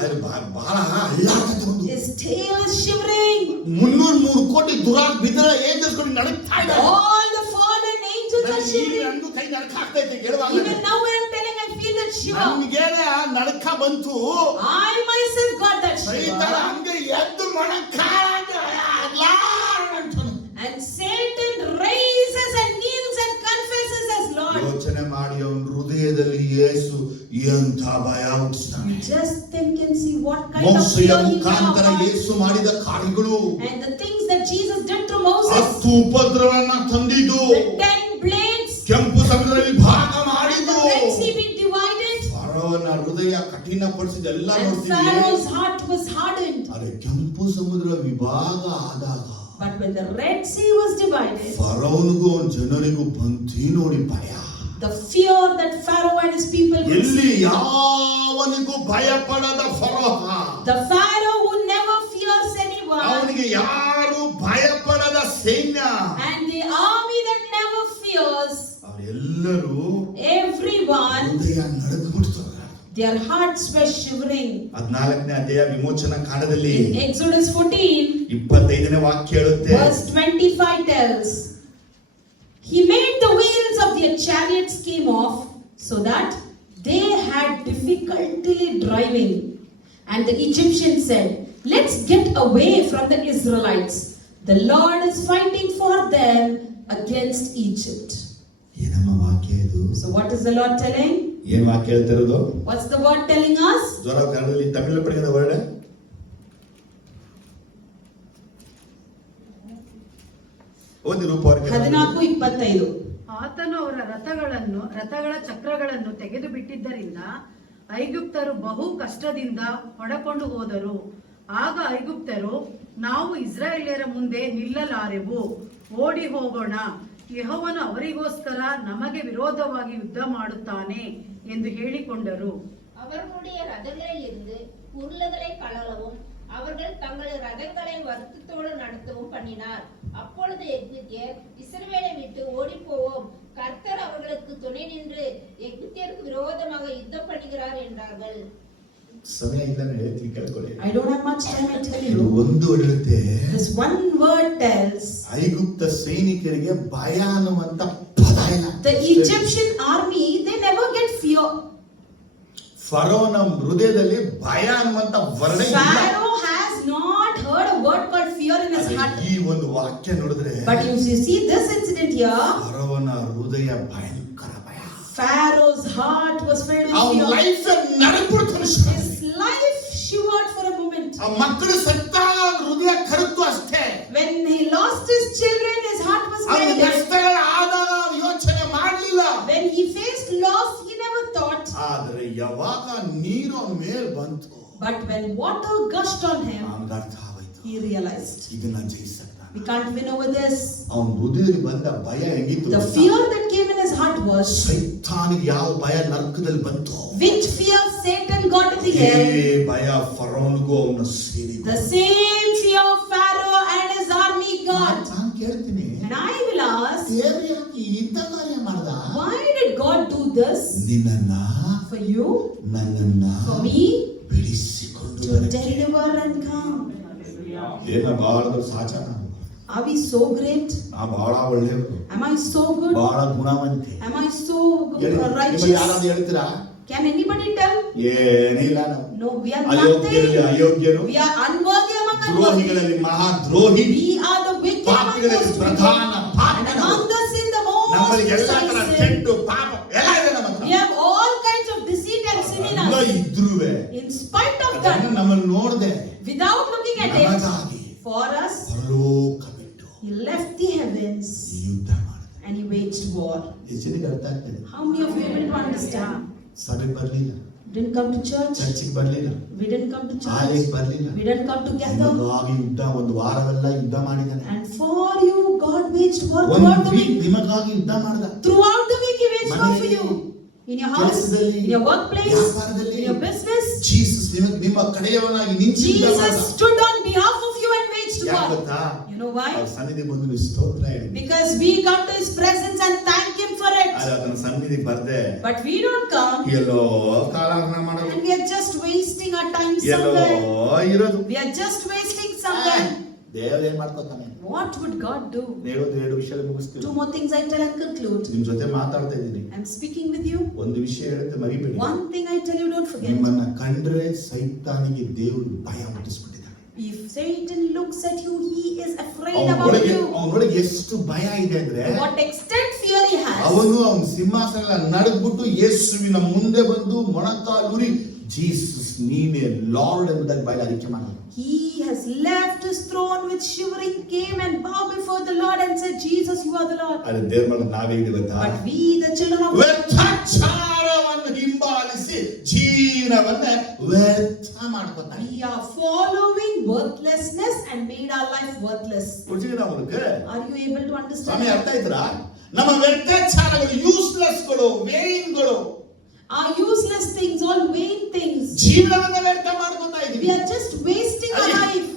ಬಹಳ ಅಲ್ಲಾಡ್ತದೆ ಒಂದು. His tail is shivering. 303 ಕೋಟಿ ಬಿದ್ದರ ಏಂಜಲ್ಸ್ಗಳು ನಡುಗ್ತಾ ಇದ್ದಾರೆ. All the fallen angels are shivering. ನಂದು ಕೈ ನಡುಕ ಆಗ್ತಾ ಇದೆ ಹೇಳುವಾಗ. Even now when I'm telling, I feel that shiver. ನನ್ಗೇನೆ ನಡುಕ ಬಂತು. I myself got that ಸೈತಾನ shiver. ಹಂಗೆ ಎದ್ದು ಮೊಣಕಾಲಕ್ಕೆ ಲಾರ್ಡ್ ಅಂತಾನೆ. And Satan raises and kneels and confesses as Lord. ಯೋಚನೆ ಮಾಡಿ ಅವನ ಹೃದಯ ಹೃದಯದಲ್ಲಿ ಯೇಸು ಎಂಥ ಭಯ ಹುಟ್ಟಿಸ್ತಾನೆ. Just think and see what kind of ಮೋಸೆಯ fear he ಮುಖಾಂತರ had. ಯೇಸು ಮಾಡಿದ ಕಾರ್ಯಗಳು, And the things that Jesus did to Moses, 10 ಉಪದ್ರವನ್ನ ತಂದಿದ್ದು, the 10 plagues, ಕೆಂಪು ಸಮುದ್ರ ವಿಭಾಗ and ಮಾಡಿದ್ದು, the Red Sea being divided, ಫರೋನ ಹೃದಯ ಕಠಿಣಪಡಿಸಿದ ಎಲ್ಲ and ನೋಡ್ತೀವಿ. Pharaoh's heart was hardened. ಅದೇ ಕೆಂಪು ಸಮುದ್ರ ವಿಭಾಗ ಆದಾಗ But when the Red Sea was divided, ಫರೋನಿಗೂ ಜನರಿಗೂ ಬಂತಿ ನೋಡಿ ಭಯ. the fear that Pharaoh and his people would ಎಲ್ಲಿ see, ಯಾವನಿಗೂ ಭಯಪಡದ ಫರೋಹ, the Pharaoh who never fears anyone, ಅವನಿಗೆ ಯಾರು ಭಯಪಡದ ಸೈನ್ಯ, and the army that never fears, ಅವರೆಲ್ಲರೂ everyone, ಹೃದಯ ನಡುಗ್ಬಿಡ್ತಾರೆ. their hearts were shivering. 14ನೇ ಅಧ್ಯಾಯ ವಿಮೋಚನಾ ಕಾಂಡದಲ್ಲಿ In Exodus 14, 25ನೇ ವಾಕ್ಯ ಹೇಳುತ್ತೆ, verse 25 tells, He made the wheels of their chariots came off, so that they had difficulty driving. And the Egyptians said, Let's get away from the Israelites. The Lord is fighting for them against Egypt. ಏನಮ್ಮ ವಾಕ್ಯ ಇದು? So what is the Lord telling? ಏನ್ ವಾಕ್ಯ ಹೇಳ್ತಿರೋದು? What's the word telling us? ಜೋರ ಕನ್ನಡದಲ್ಲಿ ತಮಿಳು ಪಡಿಗದ ವರ್ಡ್ ಓದಿ ರೂಪ ಅವರಿಗೆ. 14:25. ಆತನು ಅವರ ರಥಗಳ ಚಕ್ರಗಳನ್ನು ತೆಗೆದು ಬಿಟ್ಟಿದ್ದರಿಂದ ಐಗುಪ್ತರು ಬಹು ಕಷ್ಟದಿಂದ ಹೊಡಕೊಂಡು ಹೋದರು. ಆಗ ಐಗುಪ್ತರು, ನಾವು ಇಸ್ರಾಯೇಲ್ಯರ ಮುಂದೆ ನಿಲ್ಲಲಾರೆವು, ಓಡಿ ಹೋಗೋಣ, ಯೆಹೋವನು ಅವರಿಗೋಸ್ಕರ ನಮಗೆ ವಿರೋಧವಾಗಿ ಯುದ್ಧ ಮಾಡುತ್ತಾನೆ ಎಂದು ಹೇಳಿಕೊಂಡರು. அவர்களுடைய ரதங்களில் இருந்து உருளைகளை கழலவும் அவர்கள் தங்கள் ரதங்களை வருத்தத்தோடு நடத்தவும் பண்ணினார். அப்பொழுது எகிப்தியர், இஸ்ரவேலை விட்டு ஓடி போவோம், கர்த்தர் அவர்களுக்கு துணை நின்று எகிப்தியருக்கு விரோதமாக யுத்தம் பண்ணுகிறார் என்றார்கள். ಸಮಯ ಇಲ್ಲ ಹೇಳ್ತೀನಿ ಕೇಳ್ಕೊಳ್ಳಿ. I don't have much time, I tell ಇದು you. ಒಂದು ವರ್ಡ್ ಹೇಳುತ್ತೆ, This one word tells, ಐಗುಪ್ತ ಸೈನಿಕರಿಗೆ ಭಯ ಅನ್ನುವಂತ ಪದ ಇಲ್ಲ. the Egyptian army, they never get fear. ಫರೋನ ಹೃದಯದಲ್ಲಿ ಭಯ ಅನ್ನುವಂತ ವರ್ಣ ಇಲ್ಲ. Pharaoh has not heard a word called fear in his heart. ಈ ಒಂದು ವಾಕ್ಯ ನೋಡಿದ್ರೆ But you see this incident here, ಫರೋನ ಹೃದಯ ಭಯಂಕರ ಭಯ. Pharaoh's heart was filled with ಅವನ fear. ಲೈಫ್ ನಡುಗ್ಬಿಡ್ತು. His life shivered for a moment. ಆ ಮಕ್ಕಳು ಸತ್ತ ಹೃದಯ ಕರುತ್ತು ಅಷ್ಟೇ. When he lost his children, his heart was ಅವನ melted. ಕಷ್ಟಗಳ ಆದಾಗ ಯೋಚನೆ ಮಾಡಲಿಲ್ಲ. When he faced loss, he never thought. ಆದರೆ ಯಾವಾಗ ನೀರು ಅವನ ಮೇಲೆ ಬಂತು, But when water gushed on him, ಅವನಿಗೆ ಅರ್ಥ ಆಯ್ತು, he realized, ಇದನ್ನ ಜಯಿಸಕ್ಕಾಗಲ್ಲ. we can't win over this. ಅವನ ಹೃದಯದಲ್ಲಿ ಬಂದ ಭಯ ಹೆಂಗಿತ್ತು The ಗೊತ್ತಾ? fear that came in his heart was, ಸೈತಾನಿಗೆ ಯಾವ ಭಯ ನರಕದಲ್ಲಿ ಬಂತು, which fear Satan got in the ಅದೇ air. ಭಯ ಫರೋನ್ಗೂ ಅವನ ಸೇರಿಗೂ. The same fear Pharaoh and his army got. ನಾನು ಕೇಳ್ತೀನಿ, And I will ask, ದೇವರು ಯಾಕೆ ಇಂಥ ಕಾರ್ಯ ಮಾಡ್ದ? why did God do this ನಿನ್ನನ್ನ for you, ನನ್ನನ್ನ for me, ಬಿಡಿಸಿಕೊಂಡು to deliver and come? ಏನ ಬಹಳ ಸಾಚನ, Are we so great? ನಾ ಬಹಳ ಒಳ್ಳೆಯವರು, Am I so good? ಬಹಳ ಗುಣವಂತೆ. Am I so ನಿಮಗೆ righteous? ಯಾರಾದ್ರೂ ಹೇಳ್ತೀರಾ? Can anybody tell? ಏನಿಲ್ಲ ನಾವು. No, we are ಅಯೋಗ್ಯರಲ್ಲಿ nothing. ಅಯೋಗ್ಯರು, We are unworthy among unworthy. ದ್ರೋಹಿಗಳಲ್ಲಿ ಮಹಾದ್ರೋಹಿ, We are the wicked among ಪಾಪಿಗಳಲ್ಲಿ most wicked. ಪ್ರಧಾನ And ಪಾಪಿಗಳು. among the sin, the most ನಮ್ಮಲ್ಲಿ ಎಲ್ಲ ತರ sin. ಕೆಟ್ಟು ಪಾಪ ಎಲ್ಲ ಇದೆ ನಮ್ಮ ಹತ್ರ. We have all kinds of deceit and sin in ಎಲ್ಲ us. ಇದ್ರುವೆ In spite of ಅದನ್ನು that, ನಮ್ಮನ್ನು ನೋಡದೆ without looking at it, ನಮಗಾಗಿ for us, ಪರಲೋಕ ಬಿಟ್ಟು He left the heavens ಯುದ್ಧ ಮಾಡಿದೆ. and He waged war. ಈ ಜನಕ್ಕೆ ಅರ್ಥ ಆಗ್ತದೆ. How many of you able to understand? ಸಭೆಗೆ ಬರ್ಲಿಲ್ಲ, Didn't come to church. ಚರ್ಚಿಗೆ ಬರ್ಲಿಲ್ಲ, We didn't come to ಆಲಯಕ್ಕೆ church. ಬರ್ಲಿಲ್ಲ. We didn't come together. ನಿಮಗಾಗಿ ಯುದ್ಧ ಒಂದು ವಾರವೆಲ್ಲ ಯುದ್ಧ ಮಾಡಿದ್ದಾನೆ. And for you, God waged war ಒಂದು throughout the ವೀಕ್ week. ನಿಮಗಾಗಿ ಯುದ್ಧ ಮಾಡ್ದ. Throughout the week, He waged war for you. In your house, ಕೆಲಸದಲ್ಲಿ, in your workplace, ವ್ಯಾಪಾರದಲ್ಲಿ, in your business. ಜೀಸಸ್ ನಿಮ್ಮ ಕಡೆಯವನಾಗಿ ನಿಂತು ಯುದ್ಧ Jesus ಮಾಡ್ದ. stood on behalf of you and waged ಯಾಕೆ war. ಗೊತ್ತಾ? You know why? ಅವ್ರ ಸನ್ನಿಧಿ ಬಂದು ನೀವು ಸ್ತೋತ್ರ ಹೇಳಿ. Because we come to His presence and thank Him for it. ಆದ್ರೆ ಅದನ್ನ ಸನ್ನಿಧಿಗೆ ಬರ್ದೆ But we don't come ಎಲ್ಲೋ ಕಾಲಹರಣ ಮಾಡೋದು, and we are just wasting our time ಎಲ್ಲೋ somewhere. ಇರೋದು. We are just wasting somewhere. ದೇವರು ಏನ್ ಮಾಡ್ಕೊತಾನೆ? What would God do? ಹೇಳೋದು 2 ವಿಷಯ ಮುಗಿಸ್ತೀನಿ. 2 more things I tell and conclude. ನಿಮ್ ಜೊತೆ ಮಾತಾಡ್ತಾ ಇದ್ದೀನಿ. I'm speaking with you. ಒಂದು ವಿಷಯ ಹೇಳುತ್ತೆ, ಮರಿಬೇಡಿ. One thing I tell you, don't forget. ನಿಮ್ಮನ್ನ ಕಂಡ್ರೆ ಸೈತಾನಿಗೆ ದೇವರು ಭಯ ಹುಟ್ಟಿಸ್ಬಿಟ್ಟಿದ್ದಾನೆ. If Satan looks at you, he is afraid about you. ಅವನೊಳಗೆ ಎಷ್ಟು ಭಯ ಇದೆ ಅಂದ್ರೆ, To what extent fear he has. ಅವನು ಅವನ ಸಿಂಹಾಸನ ನಡಗ್ಬಿಟ್ಟು ಯೇಸುವಿನ ಮುಂದೆ ಬಂದು ಮೊಣಕಾಲೂರಿ ಜೀಸಸ್ ನೀನೇ ಲಾರ್ಡ್ ಎಂಬುದಾಗಿ ಬಾಯಲ್ಲಿ ಅರಿಕೆ ಮಾಡಿದ. He has left his throne with shivering, came and bowed before the Lord and said, Jesus, you are the Lord. ಅದೇ ದೇವ್ರ ಮಗ ನಾವೇ ಗೊತ್ತಾ? But we, the children of ವ್ಯರ್ಥಚಾರವನ್ನು ಹಿಂಬಾಲಿಸಿ ಜೀವನವನ್ನ ವ್ಯರ್ಥ ಮಾಡ್ಕೊತಾ we are following worthlessness and made our life worthless. Are you able to understand? ಸ್ವಾಮಿ ಅರ್ಥ ಆಯ್ತಾ? ನಮ್ಮ ವ್ಯರ್ಥಚಾರಗಳು, ಯೂಸ್ಲೆಸ್ಗಳು, ವೇನ್ಗಳು, our useless things, all vain things. ಜೀವನವನ್ನ ವ್ಯರ್ಥ ಮಾಡ್ಕೊತಾ We ಇದ್ದೀವಿ. are just wasting our life.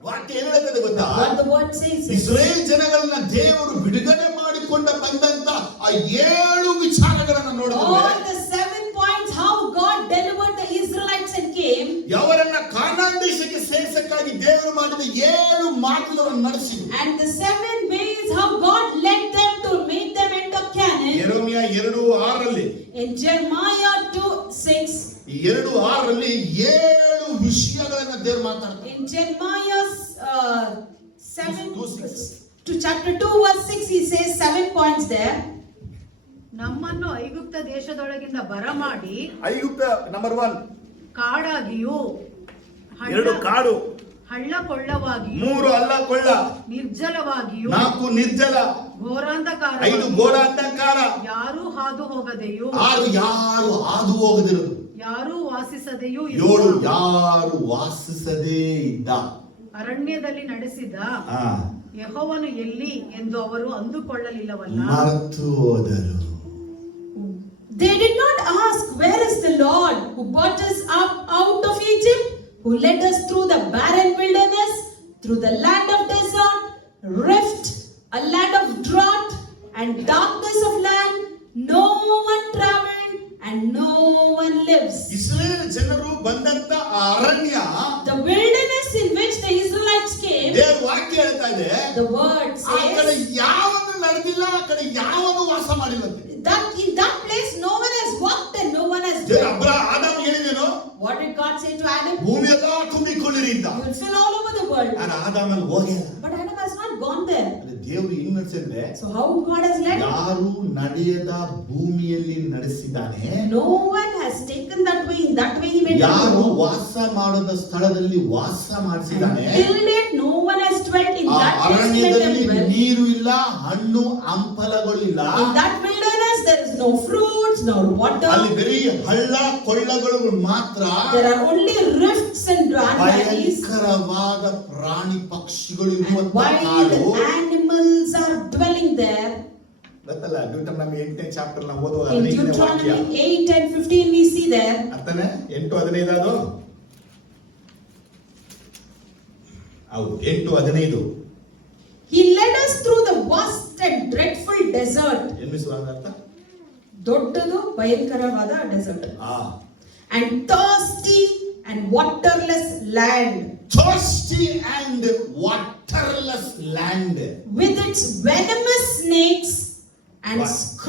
ವಾಕ್ಯ ಏನು ಹೇಳುತ್ತದೆ ಗೊತ್ತಾ? What the word says is, Israel ಜನಗಳನ್ನ ದೇವರು ಬಿಡುಗಡೆ ಮಾಡಿಕೊಂಡ ಬಂದಂತ ಆ 7 ವಿಚಾರಗಳನ್ನ ನೋಡಿದ್ರೆ, all the 7 points how God delivered the Israelites and came, ಅವರನ್ನ ಕಾನಾನ್ ದೇಶಕ್ಕೆ ಸೇರಿಸಕ್ಕಾಗಿ ದೇವರು ಮಾಡಿದ 7 ಮಾರ್ಗಗಳನ್ನು ನಡೆಸಿದ್ರು. and the 7 ways how God led them to make them enter Canaan. Jeremiah 2:6 In Jeremiah 2:6, ಈ 2:6 7 ವಿಷಯಗಳನ್ನ ದೇವರು ಮಾತಾಡ್ತಾರೆ. in Jeremiah 7 2:6. to chapter 2 verse 6, he says 7 points there. ನಮ್ಮನ್ನು ಐಗುಪ್ತ ದೇಶದೊಳಗಿಂದ ಬರಮಾಡಿ ಐಗುಪ್ತ ನಂಬರ್ 1, ಕಾಡಾಗಿಯೂ 2 ಕಾಡು, ಹಳ್ಳ ಕೊಳ್ಳವಾಗಿಯೂ 3 ಅಲ್ಲ ಕೊಳ್ಳ, ನಿರ್ಜಲವಾಗಿಯೂ 4 ನಿರ್ಜಲ, ಘೋರಾಂಧಕಾರ 5 ಘೋರ ಅಂಧಕಾರ, ಯಾರೂ ಹಾದು ಹೋಗದೆಯೂ 6 ಯಾರು ಹಾದು ಹೋಗದಿರೋದು, ಯಾರೂ ವಾಸಿಸದೆಯೂ 7 ಯಾರು ವಾಸಿಸದೇ ಇದ್ದ. ಅರಣ್ಯದಲ್ಲಿ ನಡೆಸಿದ ಆ, ಯೆಹೋವನು ಎಲ್ಲಿ ಎಂದು ಅವರು ಅಂದುಕೊಳ್ಳಲಿಲ್ಲವಲ್ಲ. ಮರೆತು ಹೋದರು. They did not ask, where is the Lord who brought us up out of Egypt, who led us through the barren wilderness, through the land of desert, rift, a land of drought and darkness of land. No one traveled and no one lives. Israel ಜನರು ಬಂದಂತ ಆ ಅರಣ್ಯ, The wilderness in which the Israelites came, ದೇವರ ವಾಕ್ಯ ಹೇಳ್ತಾ ಇದೆ, the word ಆ ಕಡೆ says ಯಾವನು ನಡೆದಿಲ್ಲ, ಆ ಕಡೆ ಯಾವನು ವಾಸ ಮಾಡಿಲ್ಲಂತೆ. that in that place no one has walked and no one has ದೇವರ dwelt. ಆದಾಮ ಹೇಳಿದೇನು? What did God say to Adam? ಭೂಮಿಯೆಲ್ಲ ತುಂಬಿಕೊಳ್ಳಿರಿ ಅಂತ. You will fill all over the world. ಆದಾಮಲ್ಲಿ ಹೋಗಿಲ್ಲ. But Adam has not gone there. ದೇವರು ಹಿಂಗ್ ನಡೆಸಿದ್ರೆ, So how God has led? ಯಾರು ನಡೆಯದ ಭೂಮಿಯಲ್ಲಿ ನಡೆಸಿದ್ದಾನೆ, No one has taken that way. In that way he made ಯಾರು it. ವಾಸ ಮಾಡದ ಸ್ಥಳದಲ್ಲಿ ವಾಸ ಮಾಡಿಸಿದ್ದಾನೆ. Till date no one has dwelt in ಆ that place. He made ಅರಣ್ಯದಲ್ಲಿ them dwell. ನೀರು ಇಲ್ಲ, ಹಣ್ಣು ಹಂಪಲಗಳು ಇಲ್ಲ. In that wilderness there is no fruits, no water. ಅಲ್ಲಿ ಬರೀ ಹಳ್ಳ ಕೊಳ್ಳಗಳು ಮಾತ್ರ. There are only rifts and valleys. ಭಯಂಕರವಾದ ಪ್ರಾಣಿ ಪಕ್ಷಿಗಳು And ಇರುವಂತ wild ಕಾಡು. animals are dwelling there. ಗೊತ್ತಲ್ಲ, ಡ್ಯೂಟರಾನಮಿ 8ನೇ ಚಾಪ್ಟರ್ ನಾವು ಓದುವಾಗ In 15ನೇ ವಾಕ್ಯ. Deuteronomy 8 and 15 we see there. ಅರ್ಥನೇ? 8:15 ಅದು ಹೌದು, 8:15. He led us through the vast and dreadful desert. ಎನ್ನಿಸುವಾಗ ಅರ್ಥ? ದೊಡ್ಡದು ಭಯಂಕರವಾದ ಡೆಸರ್ಟ್. ಆ, And thirsty and waterless land, thirsty and waterless land. with its venomous snakes and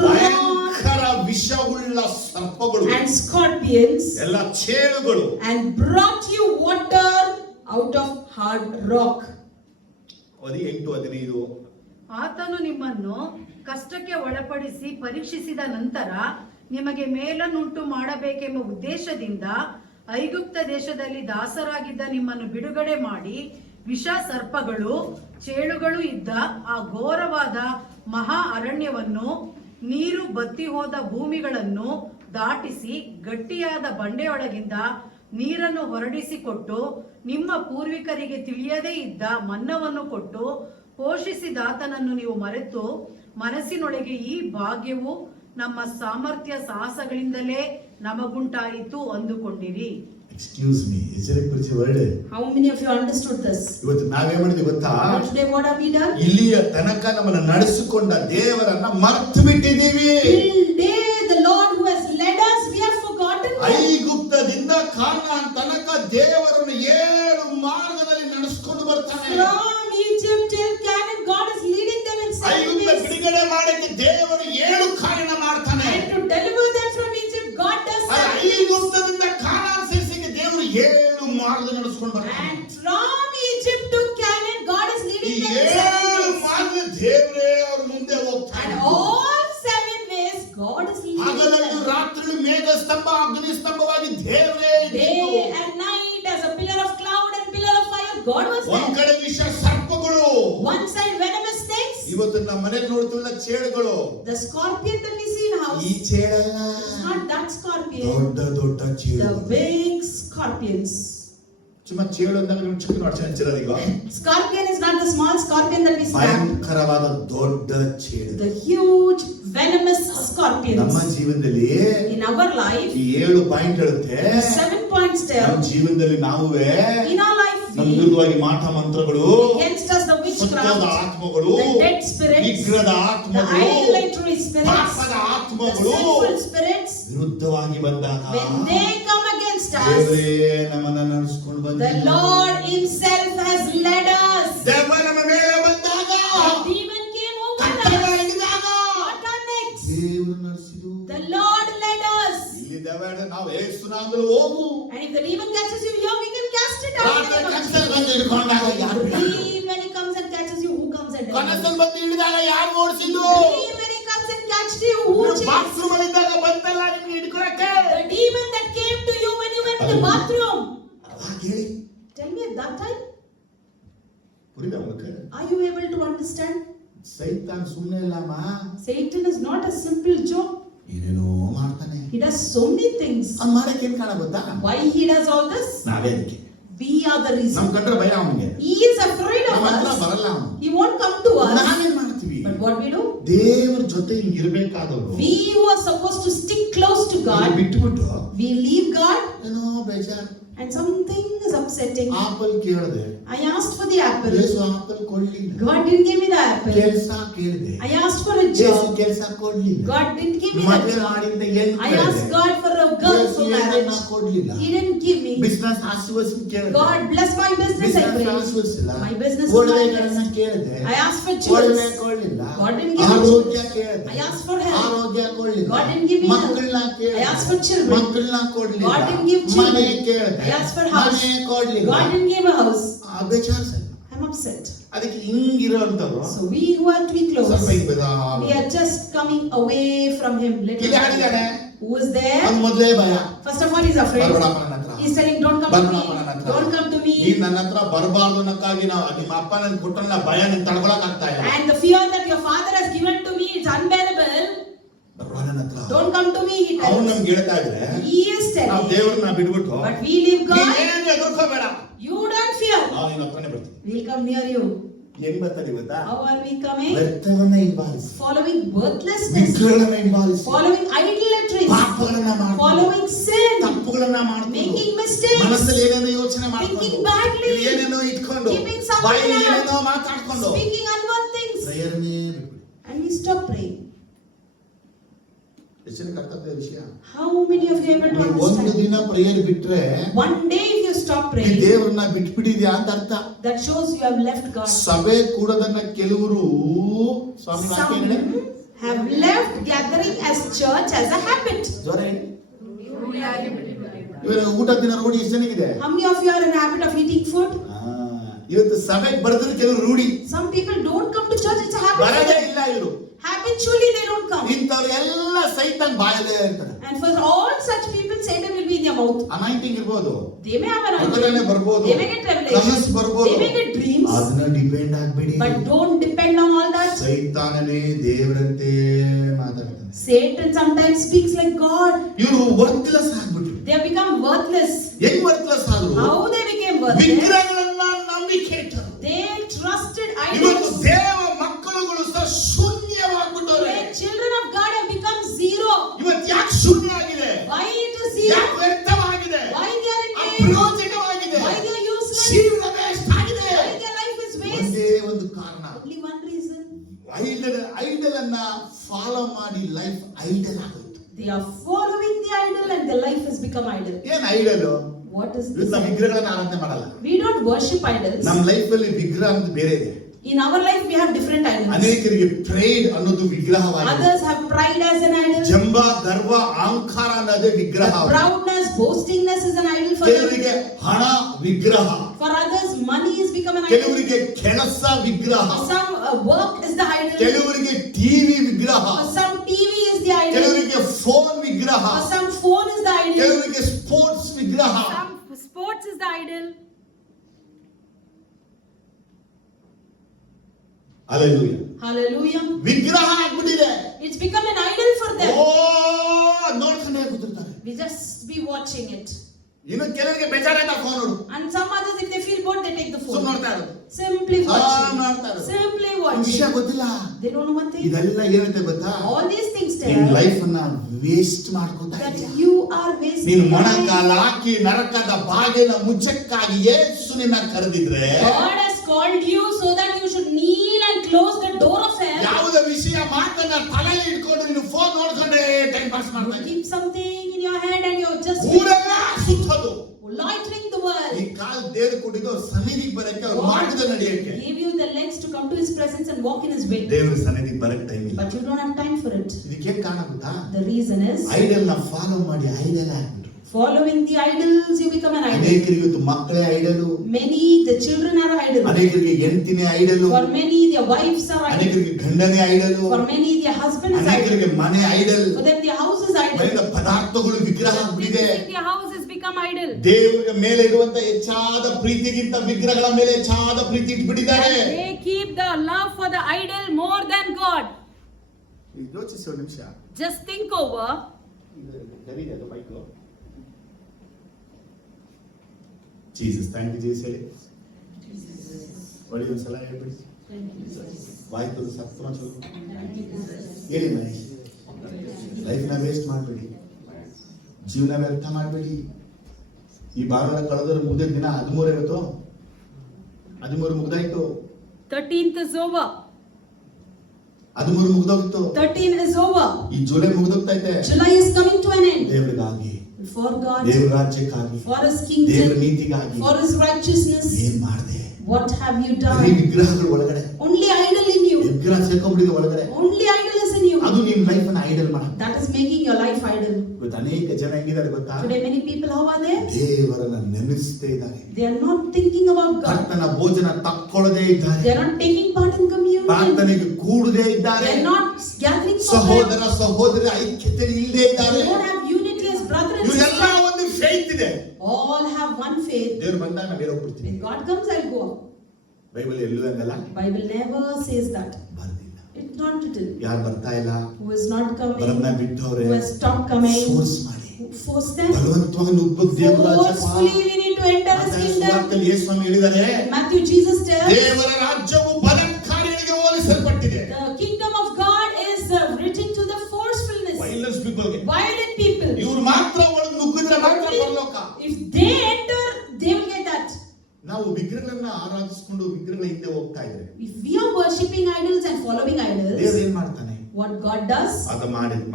ಭಯಂಕರ ವಿಷವುಳ್ಳ ಸರ್ಪಗಳು, scorpions, ಎಲ್ಲ ಚೇಳುಗಳು. and brought you water out of hard rock. ಓದಿ 8:15. ಆತನು ನಿಮ್ಮನ್ನು ಕಷ್ಟಕ್ಕೆ ಒಳಪಡಿಸಿ ಪರೀಕ್ಷಿಸಿದ ನಂತರ ನಿಮಗೆ ಮೇಲನ್ನುಂಟು ಮಾಡಬೇಕೆಂಬ ಉದ್ದೇಶದಿಂದ ಐಗುಪ್ತ ದೇಶದಲ್ಲಿ ದಾಸರಾಗಿದ್ದ ನಿಮ್ಮನ್ನು ಬಿಡುಗಡೆ ಮಾಡಿ ವಿಷ ಸರ್ಪಗಳು ಚೇಳುಗಳು ಇದ್ದ ಆ ಘೋರವಾದ ಮಹಾ ಅರಣ್ಯವನ್ನು, ನೀರು ಬತ್ತಿ ಹೋದ ಭೂಮಿಗಳನ್ನು ದಾಟಿಸಿ ಗಟ್ಟಿಯಾದ ಬಂಡೆಯೊಳಗಿಂದ ನೀರನ್ನು ಹೊರಡಿಸಿಕೊಟ್ಟು ನಿಮ್ಮ ಪೂರ್ವಿಕರಿಗೆ ತಿಳಿಯದೇ ಇದ್ದ ಮನ್ನವನ್ನು ಕೊಟ್ಟು ಪೋಷಿಸಿದಾತನನ್ನು ನೀವು ಮರೆತು ಮನಸ್ಸಿನೊಳಗೆ ಈ ಭಾಗ್ಯವು ನಮ್ಮ ಸಾಮರ್ಥ್ಯ ಸಾಹಸಗಳಿಂದಲೇ ನಮಗುಂಟಾಯಿತು ಅಂದುಕೊಂಡಿರಿ. ಎಕ್ಸ್ಕ್ಯೂಸ್ ಮೀ, ಇಸರೆ ಕುರಿತು word. How many of you understood this? ಇವತ್ತು ನಾವೇ ಮಾಡಿದ್ವಿ ಗೊತ್ತಾ? Today what have we done? ಇಲ್ಲಿಯ ತನಕ ನಮ್ಮನ್ನು ನಡೆಸಿಕೊಂಡ ದೇವರನ್ನ ಮರೆತು ಬಿಟ್ಟಿದ್ದೀವಿ. Till day the Lord who has led us, we have forgotten him. ಐಗುಪ್ತದಿಂದ ಕಾನಾನ್ ತನಕ ದೇವರನ್ನು 7 ಮಾರ್ಗದಲ್ಲಿ ನಡೆಸಿಕೊಂಡು ಬರ್ತಾನೆ. From Egypt till Canaan, God is leading them in 7 ಐಗುಪ್ತ ways. ಬಿಡುಗಡೆ ಮಾಡಕ್ಕೆ ದೇವರು 7 ಕಾರ್ಯ ಮಾಡ್ತಾನೆ. And to deliver them from Egypt, God does 7 ways. ಐಗುಪ್ತದಿಂದ ಕಾನಾನ್ ಸೇರಿಸಿಗೆ ದೇವರು 7 ಮಾರ್ಗ ನಡೆಸಿಕೊಂಡು ಬರ್ತಾನೆ. And from Egypt to Canaan, God is ಈ leading them in 7 7 ways. ಮಾರ್ಗ ದೇವರೇ ಅವ್ರ ಮುಂದೆ ಹೋಗ್ತಾನೆ. And all ಸ್ತಂಭ ಅಗ್ನಿ ಸ್ತಂಭವಾಗಿ ದೇವರೇ Day ಇದ್ದಿದ್ದು. and night as a pillar of cloud and pillar of fire, God was ಒಂದ್ there. ಕಡೆ ವಿಷ ಸರ್ಪಗಳು, One side venomous snakes, ಇವತ್ತು ನಮ್ಮ ಮನೇಲಿ ನೋಡ್ತೀವಲ್ಲ ಚೇಳುಗಳು. the scorpion that we see in ಈ house. ಚೇಳಲ್ಲ, It's not that scorpion, ದೊಡ್ಡ ದೊಡ್ಡ the ಚೇಳು. big scorpions. ಸುಮ್ಮ ಚೇಳು ಅಂದಾಗ ನೀವು ಚಿಕ್ಕ ನೋಡ್ತೀರ ಈಗ. Scorpion is not the small scorpion that we see. ಭಯಂಕರವಾದ ದೊಡ್ಡ ಚೇಳು. The huge venomous ನಮ್ಮ scorpions. ಜೀವನದಲ್ಲಿ In our life, ಈ 7 ಪಾಯಿಂಟ್ ಹೇಳುತ್ತೆ. 7 points ನಮ್ಮ tell. ಜೀವನದಲ್ಲಿ ನಾವುವೇ In our life, ನಮ್ಮ ವಿರುದ್ಧವಾಗಿ ಮಾಟ ಮಂತ್ರಗಳು, against us the ಸತ್ಯದ witchcraft, ಆತ್ಮಗಳು, the dead spirits, ವಿಗ್ರಹದ the ಆತ್ಮಗಳು, idolatry spirits, ಪಾಪದ the ಆತ್ಮಗಳು sinful spirits, ವಿರುದ್ಧವಾಗಿ ಬಂದಾಗ when they come against us, ದೇವರೇ ನಮ್ಮನ್ನ ನಡೆಸಿಕೊಂಡು the ಬಂದಿದ್ದಾನೆ. Lord Himself has led us. ದೆವ್ವ ನಮ್ಮ ಮೇಲೆ ಬಂದಾಗ, The demon came over ಕತ್ತಲ us. ಹಿಡಿದಾಗ What our next? ದೇವರು ನಡೆಸಿದು. The Lord led us. ಇಲ್ಲಿ ದೆವ್ವ ಹಿಡಿದ್ರೆ ನಾವು ಯೇಸುನಾಮದಲ್ಲಿ ಹೋಗು. And if the demon catches you here, we can cast it out. ರಾತ್ರಿ ಕನಸಲ್ಲಿ ಬಂದು ಹಿಡ್ಕೊಂಡಾಗ ಯಾರು ಬಿಡಲ್ಲ. Dream when he comes and catches you, who comes and ಕನಸಲ್ಲಿ ಬಂದು ಹಿಡಿದಾಗ ಯಾರು ಓಡಿಸಿದ್ದು? Dream when he comes and catches you, who chased? Bathroom ಅಲ್ಲಿ ಇದ್ದಾಗ ಬಂತಲ್ಲ ನಿಮ್ಗೆ ಹಿಡ್ಕೊಳಕ್ಕೆ. The demon that came to you when you went to the bathroom. ಅವಾಗ ಹೇಳಿ, Tell me at that time, ಪುರಿದ ಮಕ್ಕಳು, are you able to understand? ಸೈತಾನ್ ಸುಮ್ಮನೆ ಇಲ್ಲಮ್ಮ, Satan is not a simple joke. ಏನೇನೋ ಮಾಡ್ತಾನೆ. He does so many things. ಅವ್ನು ಮಾಡಕ್ಕೆ ಏನ್ ಕಾರಣ ಗೊತ್ತಾ? Why he does all this? ನಾವೇ ಅದಕ್ಕೆ. We are the reason. ನಮ್ ಕಂಡ್ರೆ ಭಯ ಅವನಿಗೆ. He is afraid of ನಮ್ಮ ಹತ್ರ us. ಬರಲ್ಲ ಅವನು. He won't come to us. ನಾವೇನ್ ಮಾಡ್ತೀವಿ? But what we do? ದೇವರ ಜೊತೆ ಹಿಂಗಿರ್ಬೇಕಾದವರು We who are supposed to stick close to God, ಬಿಟ್ಟುಬಿಟ್ಟು we leave God, ಏನೋ ಬೇಜಾರು. and something is upsetting. Apple ಕೇಳಿದೆ, I asked for the apple. ಯೇಸು ಆಪಲ್ ಕೊಡ್ಲಿಲ್ಲ. God didn't give me the apple. ಕೆಲಸ ಕೇಳಿದೆ, I asked for a ಯೇಸು job. ಕೆಲಸ ಕೊಡ್ಲಿಲ್ಲ. God didn't give me ಮದುವೆ that job. ಮಾಡಿಂದ ಏನ್ I asked God for a girl ಯೇಸು for ಏನನ್ನ marriage. ಕೊಡ್ಲಿಲ್ಲ. He didn't give me. Business ಆಶೀರ್ವದಿಸಿ ಕೇಳಿದೆ, God bless my business, I business pray. ಆಶೀರ್ವದಿಸಿಲ್ಲ. My business is ಒಡವೆಗಳನ್ನ not ಕೇಳಿದೆ, I asked for ಒಡವೆ jewels. ಕೊಡ್ಲಿಲ್ಲ. God didn't give me ಆರೋಗ್ಯ jewels. ಕೇಳಿದೆ, I asked for health. ಆರೋಗ್ಯ ಕೊಡ್ಲಿಲ್ಲ. God didn't give me health. ಮಕ್ಕಳನ್ನ ಕೇಳಿದೆ, I asked for children. ಮಕ್ಕಳನ್ನ ಕೊಡ್ಲಿಲ್ಲ. God didn't give children. ಮನೆ ಕೇಳಿದೆ, I asked for house. ಮನೆ ಕೊಡ್ಲಿಲ್ಲ. God didn't give a house. ಬೇಜಾರು ಸರ್. I'm upset. ಅದಕ್ಕೆ ಹಿಂಗಿರೋಂಥವ್ರು So we who are to be close, ಸ್ವಲ್ಪ ಹಿಂಗ್ we are just coming away from him. ಇಲ್ಲಿ Little. ಯಾರಿದ್ದಾನೆ? Who is there? ಅವ್ನು ಮೊದಲೇ ಭಯ. First of all, he's afraid. ಬರ್ಬೇಡಪ್ಪ ನನ್ನ ಹತ್ರ. He's telling, don't come to ಬರ್ಬೇಡಪ್ಪ ನನ್ನ me. ಹತ್ರ. Don't come to ನೀನ್ me. ನನ್ನ ಹತ್ರ ಬರಬಾರ್ದು ಅನ್ನಕ್ಕಾಗಿ ನಾವು ನಿಮ್ಮ ಅಪ್ಪ ನನ್ ಕೊಟ್ಟಲ್ಲ ಭಯ ನೀನ್ ತಡ್ಕೊಳಕ್ ಆಗ್ತಾ ಇಲ್ಲ. And the fear that your father has given to me is unbearable. ಬರ್ಬೇಡ ನನ್ನ ಹತ್ರ. Don't come to me, he ಅವ್ನು tells. ನಮ್ಗೆ ಹೇಳ್ತಾ ಇದ್ರೆ He is ನಾವು telling. ದೇವ್ರನ್ನ ಬಿಡ್ಬಿಟ್ಟು But we leave God. ನೀನೇನು ಎದುರ್ಕೋಬೇಡ, You don't fear. ನಾವು ನಿನ್ನ ಹತ್ರನೇ ಬರ್ತೀವಿ. We'll come near you. ಹೆಂಗ್ ಬರ್ತಾರೆ ಗೊತ್ತಾ? How are we coming? ವ್ಯರ್ಥವನ್ನ ಹಿಂಬಾಲಿಸಿ, Following worthlessness. ವಿಗ್ರಹಗಳನ್ನ ಹಿಂಬಾಲಿಸಿ, Following idolatries. ಪಾಪಗಳನ್ನ ಮಾಡಿ, Following sin. ತಪ್ಪುಗಳನ್ನ ಮಾಡ್ಕೊಂಡು, Making mistakes. ಮನಸ್ಸಲ್ಲಿ ಏನೇನೋ ಯೋಚನೆ ಮಾಡ್ಕೊಂಡು, Thinking badly. ಇಲ್ಲಿ ಏನೇನೋ ಇಟ್ಕೊಂಡು, Keeping something ಬಾಯಲ್ಲಿ out. ಏನೇನೋ ಮಾತಾಡ್ಕೊಂಡು Speaking unworthy things. ಪ್ರೇಯರ್ನೇ ಬಿಟ್ಬಿಡಿ. And we stop praying. ಎಷ್ಟು ಜನಕ್ಕೆ ಅರ್ಥ ಆಗ್ತದೆ ವಿಷಯ? How many of you are able to ನೀವು ಒಂದು understand? ದಿನ ಪ್ರೇಯರ್ ಬಿಟ್ರೆ One day if you stop ಈ praying, ದೇವ್ರನ್ನ ಬಿಟ್ಬಿಟ್ಟಿದ್ಯಾ ಅಂತ ಅರ್ಥ. that shows you have left God. ಸಭೆ ಕೂಡದನ್ನ ಕೆಲವರು ಸ್ವಾಮಿ ವಾಕ್ಯ Some ಹೇಳಿ, have left gathering as church as a habit. ಜ್ವರ ಹೇಳಿ. ಇವಾಗ ಊಟ ದಿನ ರೂಢಿ ಎಷ್ಟು ಜನಕ್ಕಿದೆ? How many of you are in the habit of eating food? ಇವತ್ತು ಸಭೆಗೆ ಬರೆದ್ರೆ ಕೆಲವರು ರೂಢಿ, Some people don't come to church, it's a ಬರದೇ habit. ಇಲ್ಲ ಇವರು. Habitually they don't come. ಇಂಥವ್ರು ಎಲ್ಲ ಸೈತಾನ್ ಬಾಯಲ್ಲೇ ಇರ್ತಾರೆ. And for all such people, Satan will be in their mouth. Anointing ಇರ್ಬೋದು, They may have an ಪ್ರಕಟಣೆ anointing. ಬರ್ಬೋದು, They may get ಕನಸು revelations. ಬರ್ಬೋದು. They may get dreams. ಅದನ್ನ ಡಿಪೆಂಡ್ ಆಗ್ಬಿಡಿ. But don't depend on all that. ಸೈತಾನನೇ ದೇವರಂತೆ ಮಾತಾಡ್ತಾನೆ. Satan sometimes speaks like God. ಇವರು ವರ್ತ್ಲೆಸ್ ಆಗ್ಬಿಟ್ರು. They have become worthless. ಹೆಂಗ್ ವರ್ತ್ಲೆಸ್ ಆದ್ರು? How they became worthless? ವಿಗ್ರಹಗಳನ್ನ ನಂಬಿಕೆ ಇಟ್ಟರು. They trusted ಇವತ್ತು idols. ದೇವ ಮಕ್ಕಳುಗಳು ಸಹ ಶೂನ್ಯವಾಗ್ಬಿಟ್ಟವ್ರೆ. The children of God have become zero. ಇವತ್ತು ಯಾಕೆ ಶೂನ್ಯ ಆಗಿದೆ? Why it is zero? ಯಾಕೆ ವ್ಯರ್ಥವಾಗಿದೆ? Why they are in vain? ಅಪ್ರಯೋಜಕವಾಗಿದೆ. Why they are useless? ಜೀವನ ವೇಸ್ಟ್ ಆಗಿದೆ. Why their life is waste? ಒಂದೇ ಒಂದು ಕಾರಣ, Only one reason. ಐಡಲ್ ಅನ್ನ ಫಾಲೋ ಮಾಡಿ ಲೈಫ್ ಐಡಲ್ ಆಗೋಯ್ತು. They are following the idol and their life has become idol. ಏನ್ ಐಡಲ್? What is ಇವತ್ತು this? ನಾವು ವಿಗ್ರಹಗಳನ್ನ ಆರಾಧನೆ ಮಾಡಲ್ಲ. We don't worship idols. ನಮ್ಮ ಲೈಫ್ ಅಲ್ಲಿ ವಿಗ್ರಹ ಅಂತ ಬೇರೆ ಇದೆ. In our life we have different idols. ಅನೇಕರಿಗೆ ಪ್ರೈಡ್ ಅನ್ನೋದು ವಿಗ್ರಹವಾಗಿದೆ. Others have pride as an idol. ಜಂಬ, ಗರ್ವ, ಅಹಂಕಾರ ಅನ್ನೋದೇ ವಿಗ್ರಹ. Proudness, boastingness is an idol for them. ಕೆಲವರಿಗೆ ಹಣ ವಿಗ್ರಹ, For others, money has become an idol. ಕೆಲವರಿಗೆ ಕೆಲಸ ವಿಗ್ರಹ, For some, work is the idol. ಕೆಲವರಿಗೆ ಟಿವಿ ವಿಗ್ರಹ, For some, TV is the idol. ಕೆಲವರಿಗೆ ಫೋನ್ ವಿಗ್ರಹ, For some, phone is the idol? Alleluia. Hallelujah. ವಿಗ್ರಹ ಆಗ್ಬಿಟ್ಟಿದೆ. It's become an idol for them. ಓ ನೋಡ್ಕೊಂಡೇ ಕೂತಿರ್ತಾರೆ. We just be watching it. ಇನ್ನು ಕೆಲವರಿಗೆ ಬೇಜಾರಾಯ್ತಾ ಫೋನ್ ನೋಡು. And some others, if they feel bored, they take the ಸುಮ್ಮನೆ phone. ನೋಡ್ತಾ ಇರೋದು. Simply ನೋಡ್ತಾ watching. ಇರೋದು. Simply ಒಂದು ವಿಷಯ watching. ಗೊತ್ತಿಲ್ಲ. They don't know one thing. ಇದೆಲ್ಲ ಏನಂತೆ ಗೊತ್ತಾ? All these things ನಿನ್ನ tell ಲೈಫ್ ಅನ್ನ ವೇಸ್ಟ್ ಮಾಡ್ಕೊತಾ that ಇದೀಯ. you are wasting ನೀನು your ಮೊಣಕಾಲ life. ಹಾಕಿ ನರಕದ ಬಾಗಿಲ ಮುಚ್ಚಕ್ಕಾಗಿ ಯೇಸು ನಿನ್ನ ಕರೆದಿದ್ರೆ God has called you so that you should kneel and close the door of hell. ಯಾವುದೇ ವಿಷಯ ಮಾತನ್ನ ತಲೆಯಲ್ಲಿ ಇಟ್ಕೊಂಡು ನೀನು ಫೋನ್ ನೋಡ್ಕೊಂಡೇ ಟೈಮ್ ಪಾಸ್ ಮಾಡ್ತಾ You ಇದ್ದೀಯ. keep something in your head and you're just ಊರೆಲ್ಲ ಸುತ್ತೋದು. loitering the world. ಈ ಕಾಲ್ ದೇವ್ರು ಕೊಟ್ಟಿದ್ದು ಸನ್ನಿಧಿಗೆ ಬರಕ್ಕೆ ಅವ್ರು ಮಾಡಿದ ನಡೆಯಕ್ಕೆ. Give you the legs to come to his presence and walk in his way. ದೇವ್ರ ಸನ್ನಿಧಿಗೆ ಬರಕ್ಕೆ ಟೈಮ್ ಇಲ್ಲ. But you don't have time for it. ಇದಕ್ಕೆ ಕಾರಣ ಗೊತ್ತಾ? The reason is ಐಡಲ್ ನ ಫಾಲೋ ಮಾಡಿ ಐಡಲ್ ಆಗ್ಬಿಟ್ರು. following the idols, you become an idol. ಅನೇಕರಿಗೆ ಇವತ್ತು ಮಕ್ಕಳೇ ಐಡಲು. Many, the children are idols. ಅನೇಕರಿಗೆ ಹೆಂಡತಿನೇ ಐಡಲು. For many, their wives are idols. ಅನೇಕರಿಗೆ ಗಂಡನೇ ಐಡಲು. For many, their husband is idol. ಅನೇಕರಿಗೆ ಮನೆ idle. For them, their house is idol. ಮನೆಯ ಪದಾರ್ಥಗಳು ವಿಗ್ರಹ ಆಗ್ಬಿಟ್ಟಿದೆ. Their house has become idol. ದೇವರ ಮೇಲೆ ಇರುವಂತ ಹೆಚ್ಚಾದ ಪ್ರೀತಿಗಿಂತ ವಿಗ್ರಹಗಳ ಮೇಲೆ ಹೆಚ್ಚಾದ ಪ್ರೀತಿ ಇಟ್ಬಿಟ್ಟಿದ್ದಾರೆ. They keep the love for the idol more than God. ಯೋಚಿಸಿ ಒಂದು ನಿಮಿಷ. Just think over. Jesus, thank you Jesus ಹೇಳಿ. ಒಳ್ಳೆ ಒಂದ್ಸಲ ಹೇಳ್ಬಿಡಿ. ವಾಯ್ತು ಸತ್ವ ಹೇಳಿ ಮಹೇಶ್. ಲೈಫ್ನ ವೇಸ್ಟ್ ಮಾಡಬೇಡಿ, ಜೀವನ ವ್ಯರ್ಥ ಮಾಡಬೇಡಿ. ಈ ಭಾನುವಾರ ಕಳೆದ್ರ ಮುಗಿದ ದಿನ 13 ಇವತ್ತು 13 ಮುಗ್ದಾಯ್ತು. 13th is over. 13 ಮುಗ್ದೋಗ್ತು. 13 is over. ಈ ಜುಲೈ ಮುಗ್ದೋಗ್ತೈತೆ. July is coming to an end. ದೇವರಿಗಾಗಿ, For God, ದೇವರ ರಾಜ್ಯಕ್ಕಾಗಿ, for his ದೇವರ kingdom, ನೀತಿಗಾಗಿ for his righteousness. ಏನ್ ಮಾಡಿದೆ? What have you ಬರೀ done? ವಿಗ್ರಹಗಳು ಒಳಗಡೆ, Only idol in you. ವಿಗ್ರಹ ಸೇರ್ಕೊಂಡ್ಬಿಟ್ಟಿದೆ ಒಳಗಡೆ. Only idol is in you. ಅದು ನಿಮ್ ಲೈಫ್ ಅನ್ನ ಐಡಲ್ ಮಾಡ. That is making your life idol. ಇವತ್ತು ಅನೇಕ ಜನ ಹೆಂಗಿದ್ದಾರೆ ಗೊತ್ತಾ? Today many people, how are they? ದೇವರನ್ನ ನೆನೆಸ್ತಾ ಇದ್ದಾರೆ. They are not thinking about God. ಕರ್ತನ ಭೋಜನ ತಕ್ಕೊಳ್ಳದೇ ಇದ್ದಾರೆ. They are not taking part in communion. ಪ್ರಾರ್ಥನೆಗೆ ಕೂಡದೇ ಇದ್ದಾರೆ. They are not gathering for ಸಹೋದರ prayer. ಸಹೋದರ ಐಕ್ಯತೆ ಇಲ್ಲದೆ ಇದ್ದಾರೆ. They don't have unity as brother and ಇವರೆಲ್ಲ sister. ಒಂದು ಫೇತ್ ಇದೆ. All have one faith. ದೇವರು ಬಂದಾಗ ನಾನು ಹೇಳೋಗ್ಬಿಡ್ತೀನಿ. When God comes, I'll go. Bible ಎಲ್ಲೂ ಹಂಗಲ್ಲ. Bible never says that. ಬರ್ದಿಲ್ಲ. It's not written. ಯಾರು ಬರ್ತಾ ಇಲ್ಲ, Who is not coming, ಬರನ್ನ ಬಿಟ್ಟವ್ರೆ, who has stopped coming, force ಮಾಡಿ who force them. ಬಲವಂತವಾಗಿ ನುಗ್ಗಬೇಕು ದೇವರ Forcefully we need to enter his kingdom. ರಾಜ್ಯದಲ್ಲಿ ಯೇಸು ಸ್ವಾಮಿ ಹೇಳಿದ್ದಾರೆ, Matthew, Jesus tells, ದೇವರ ರಾಜ್ಯವು ಬಲಾತ್ಕಾರಿಗಳಿಗೆ ಹೋಲಿಸಲ್ಪಟ್ಟಿದೆ. the kingdom of God is written to the forcefulness, violence ಪೀಪಲ್ಗೆ. violent people. ಇವ್ರು ಮಾತ್ರ ಒಳಗೆ ನುಗ್ಗಿದ್ರೆ ಮಾತ್ರ ಪರಲೋಕ. If they enter, they will get that. ನಾವು ವಿಗ್ರಹಗಳನ್ನ ಆರಾಧಿಸಿಕೊಂಡು ವಿಗ್ರಹಗಳ ಹಿಂದೆ ಹೋಗ್ತಾ ಇದ್ರೆ If we are worshipping idols and following ದೇವರು idols, ಏನ್ ಮಾಡ್ತಾನೆ? what God does, ಅದು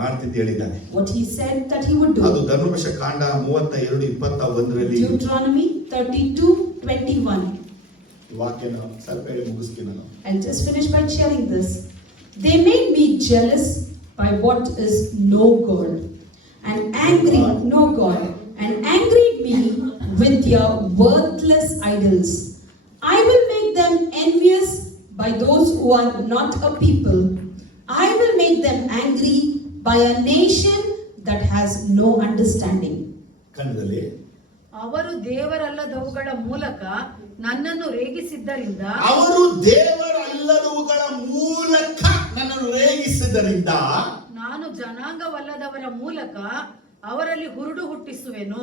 ಮಾಡ್ತಿದ್ದು ಹೇಳಿದ್ದಾನೆ. what he said that he would ಅದು do. ಧರ್ಮವಶ ಕಾಂಡ 32:21 Deuteronomy 32:21. ವಾಕ್ಯನ ಸ್ವಲ್ಪ ಹೇಳಿ ಮುಗಿಸ್ತೀನಿ ನಾನು. I'll just finish by sharing this. They made me jealous by what is no God, and angried me with their worthless idols. I will make them envious by those who are not a people. I will make them angry by a nation that has no understanding. ಕನ್ನಡದಲ್ಲಿ ಅವರು ದೇವರಲ್ಲದವುಗಳ ಮೂಲಕ ನನ್ನನ್ನು ರೇಗಿಸಿದ್ದರಿಂದ, ಅವರು ದೇವರಲ್ಲದವುಗಳ ಮೂಲಕ ನನ್ನನ್ನು ರೇಗಿಸಿದ್ದರಿಂದ, ನಾನು ಜನಾಂಗವಲ್ಲದವರ ಮೂಲಕ ಅವರಲ್ಲಿ ಹುರುಡು ಹುಟ್ಟಿಸುವೆನು.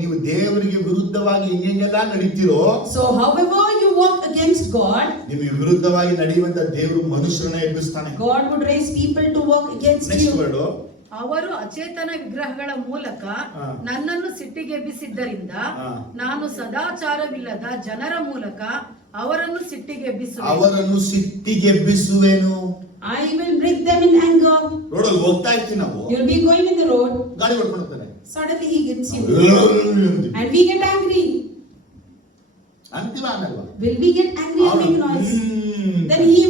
ನೀವು ದೇವರಿಗೆ ವಿರುದ್ಧವಾಗಿ ಹೆಂಗೆಲ್ಲ ನಡೀತಿರೋ, So however you walk against God, ನಿಮಗೆ ವಿರುದ್ಧವಾಗಿ ನಡೆಯುವಂತ ದೇವರು ಮನುಷ್ಯರನ್ನ ಎಬ್ಬಿಸ್ತಾನೆ. God would raise people to walk against next you. Word, ಅವರು ಅಚೇತನ ವಿಗ್ರಹಗಳ ಮೂಲಕ ನನ್ನನ್ನು ಸಿಟ್ಟಿಗೆಬ್ಬಿಸಿದ್ದರಿಂದ, ನಾನು ಸದಾಚಾರವಿಲ್ಲದ ಜನರ ಮೂಲಕ ಅವರನ್ನು ಸಿಟ್ಟಿಗೆಬ್ಬಿಸುವೆನು. I will break them in anger. ರೋಡಲ್ಲಿ ಹೋಗ್ತಾ ಇರ್ತೀವಿ ನಾವು, You'll be going in the road. ಗಾಡಿ ಹೊಡ್ಕೊಳ್ತಾನೆ, Suddenly he gets you. And we get angry. ಅಂತಿಮ ಅನ್ನಲ್ವಾ? Will we get angry and make noise? Then he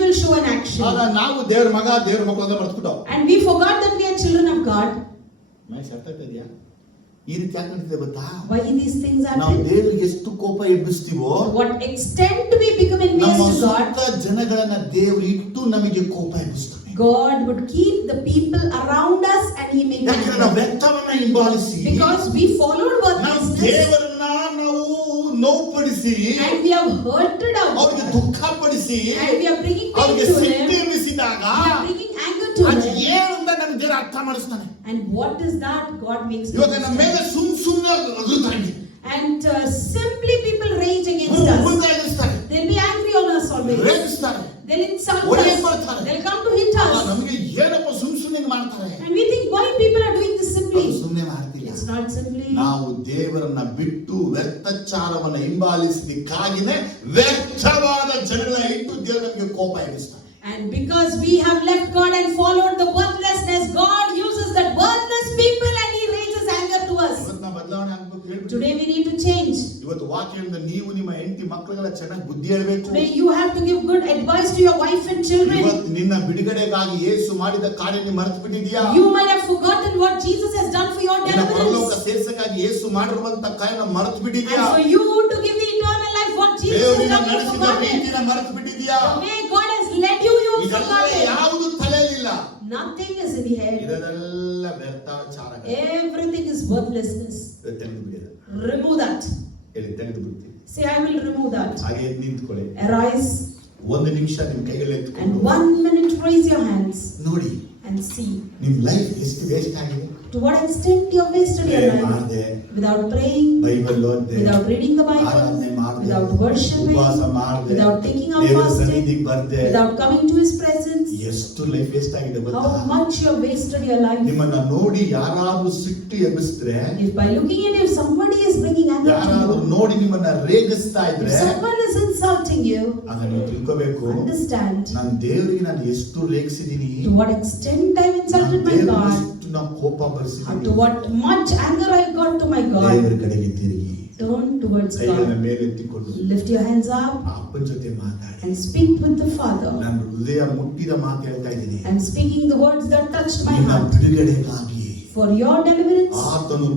will show an action. ಆಗ ನಾವು ದೇವ್ರ ಮಗ ದೇವ್ರ ಮಕ್ಕಳು ಅಂತ ಮರ್ತ್ಬಿಟ್ಟು, And we forgot that we are children of God. Mice ಅರ್ಥ ಇದೆಯಾ? ಈ ರೀತಿ ಯಾಕೆ ನಡೀತದೆ ಗೊತ್ತಾ? Why these things ನಾವು happen? ದೇವರಿಗೆ ಎಷ್ಟು ಕೋಪ ಎಬ್ಬಿಸ್ತೀವೋ, What extent we become envious ನಮ್ಮ to God, ಸುತ್ತ ಜನಗಳನ್ನ ದೇವರು ಇಟ್ಟು ನಮಗೆ ಕೋಪ ಎಬ್ಬಿಸ್ತಾನೆ. God would keep the people around us and he make them ಯಾಕಂದ್ರೆ ನಾವು angry. ವ್ಯಕ್ತವನ್ನ ಹಿಂಬಾಲಿಸಿ Because we followed ನಾವು worthlessness ದೇವರನ್ನ ನಾವು ನೋವುಪಡಿಸಿ and we have hurted our ಅವರಿಗೆ God ದುಃಖ ಪಡಿಸಿ and we are bringing pain ಅವರಿಗೆ to ಸಿಟ್ಟು him. ಎಬ್ಬಿಸಿದಾಗ We are bringing anger to ಅದು him. ಏನು ಅಂತ ನಮ್ಗೆ ದೇವರು ಅರ್ಥ ಮಾಡಿಸ್ತಾನೆ. And what is that God makes me ಇವಾಗ ನಮ್ಮ understand? ಮೇಲೆ ಸುಮ್ಮನೆ ಅಗುತ್ತಾರೆ, And simply people rage against us. ಉಲ್ಟಾಗಿಸ್ತಾರೆ, They'll be angry on us always. ರೇಗಿಸ್ತಾರೆ, They'll insult ಒಡೆಯಕ್ಕೆ us. ಬರ್ತಾರೆ. They'll come to hit us. ನಮಗೆ ಏನಪ್ಪ ಸುಮ್ಮನೆ ಮಾಡ್ತಾರೆ. And we think why people are doing this simply. ಸುಮ್ಮನೆ ಮಾಡ್ತಿಲ್ಲ. It's not simply. ನಾವು ದೇವರನ್ನ ಬಿಟ್ಟು ವ್ಯರ್ಥಚಾರವನ್ನ ಹಿಂಬಾಲಿಸಲಿಕ್ಕಾಗಿನೇ ವ್ಯರ್ಥವಾದ ಜನಗಳ ಇಟ್ಟು ದೇವರು ನಮಗೆ ಕೋಪ ಎಬ್ಬಿಸ್ತಾನೆ. And because we have left God and followed the worthlessness, God uses that worthless people and He raises anger to us. ಇವತ್ತು ನಾವು ಬದಲಾವಣೆ ಆಗ್ಬೇಕು ಹೇಳ್ಬಿಟ್ಟು Today we need to change. ಇವತ್ತು ವಾಕ್ಯದಿಂದ ನೀವು ನಿಮ್ಮ ಹೆಂಡತಿ ಮಕ್ಕಳಿಗೆಲ್ಲ ಚೆನ್ನಾಗಿ ಬುದ್ಧಿ ಹೇಳಬೇಕು. Today you have to give good advice to your wife and children. ಇವತ್ತು ನಿನ್ನ ಬಿಡುಗಡೆಗಾಗಿ ಯೇಸು ಮಾಡಿದ ಕಾರ್ಯ ನೀನು ಮರೆತು ಬಿಟ್ಟಿದ್ಯಾ? You might have forgotten what Jesus has done for your ನಿನ್ನ ಪರಲೋಕ deliverance. ಸೇರಿಸಕ್ಕಾಗಿ ಯೇಸು ಮಾಡಿರುವಂತ ಕಾರ್ಯನ ಮರೆತು And ಬಿಟ್ಟಿದ್ಯಾ? for you to give the eternal life, what Jesus has ದೇವರಿಂದ done, you ನಡೆಸಿದ forgotten. ಪ್ರೀತಿನ ಮರೆತು ಬಿಟ್ಟಿದ್ಯಾ? The way God has led you, you have ಇದೆಲ್ಲ forgotten. ಯಾವುದು ತಲೆಯಲ್ಲಿಲ್ಲ. Nothing is in the head. ಇದೆಲ್ಲ ವ್ಯರ್ಥಚಾರಗಳು. Everything is worthlessness. ತೆಗೆದು ಬಿಡಿದ. Remove that. ಹೇಳಿ ತೆಗೆದು ಬಿಡ್ತೀನಿ. Say, I will remove that. ಹಾಗೆ ಎದ್ದು ನಿಂತ್ಕೊಳ್ಳಿ. Arise. ಒಂದು ನಿಮಿಷ ನಿಮ್ಮ ಕೈಯಲ್ಲಿ And ಎತ್ಕೊಂಡು 1 minute raise your hands ನೋಡಿ and see ನಿಮ್ ಲೈಫ್ ಎಷ್ಟು ವೇಸ್ಟ್ ಆಗಿದೆ. to what extent you have wasted your Prayer life ಮಾಡಿದೆ, without praying, ಬೈಬಲ್ ಓದಿದೆ, without reading the ಆರಾಧನೆ Bible, ಮಾಡಿದೆ, without worshiping, ಉಪವಾಸ ಮಾಡಿದೆ, without taking up ದೇವರ fasting, ಸನ್ನಿಧಿಗೆ ಬರ್ದೆ. without coming to His presence. ಎಷ್ಟು ಲೈಫ್ ವೇಸ್ಟ್ ಆಗಿದೆ ಗೊತ್ತಾ? How much you have wasted your life. ನಿಮ್ಮನ್ನ ನೋಡಿ ಯಾರಾದ್ರೂ ಸಿಟ್ಟು ಎಬ್ಬಿಸಿದ್ರೆ, If by looking at you, if somebody is bringing anger to ಯಾರಾದ್ರೂ you, ನೋಡಿ ನಿಮ್ಮನ್ನ ರೇಗಿಸ್ತಾ if ಇದ್ರೆ, someone is insulting you, ಆಗ ನೀವು ತಿಳ್ಕೋಬೇಕು, understand ನಾನು ದೇವರಿಗೆ ನಾನು ಎಷ್ಟು ರೇಗಿಸಿದೀನಿ, to what extent I have ನಾನು insulted my ದೇವರಿಗೆ God, ಎಷ್ಟು ನಾವು ಕೋಪ and ಬರ್ಸಿದೀನಿ. to what much anger I got to my God. ದೇವರ ಕಡೆಗೆ ತಿರುಗಿ Turn towards ಕೈಗಳನ್ನ God. ಮೇಲೆ ಎತ್ತಿಕೊಂಡು Lift your hands up ಆ ಅಪ್ಪನ ಜೊತೆ ಮಾತಾಡಿ. and speak with the Father. ನಾನು ಹೃದಯ ಮುಟ್ಟಿದ ಮಾತು ಹೇಳ್ತಾ ಇದ್ದೀನಿ. I'm speaking the words that touched my ನಿನ್ನ heart. ಬಿಡುಗಡೆಗಾಗಿ For your deliverance, ಆತನು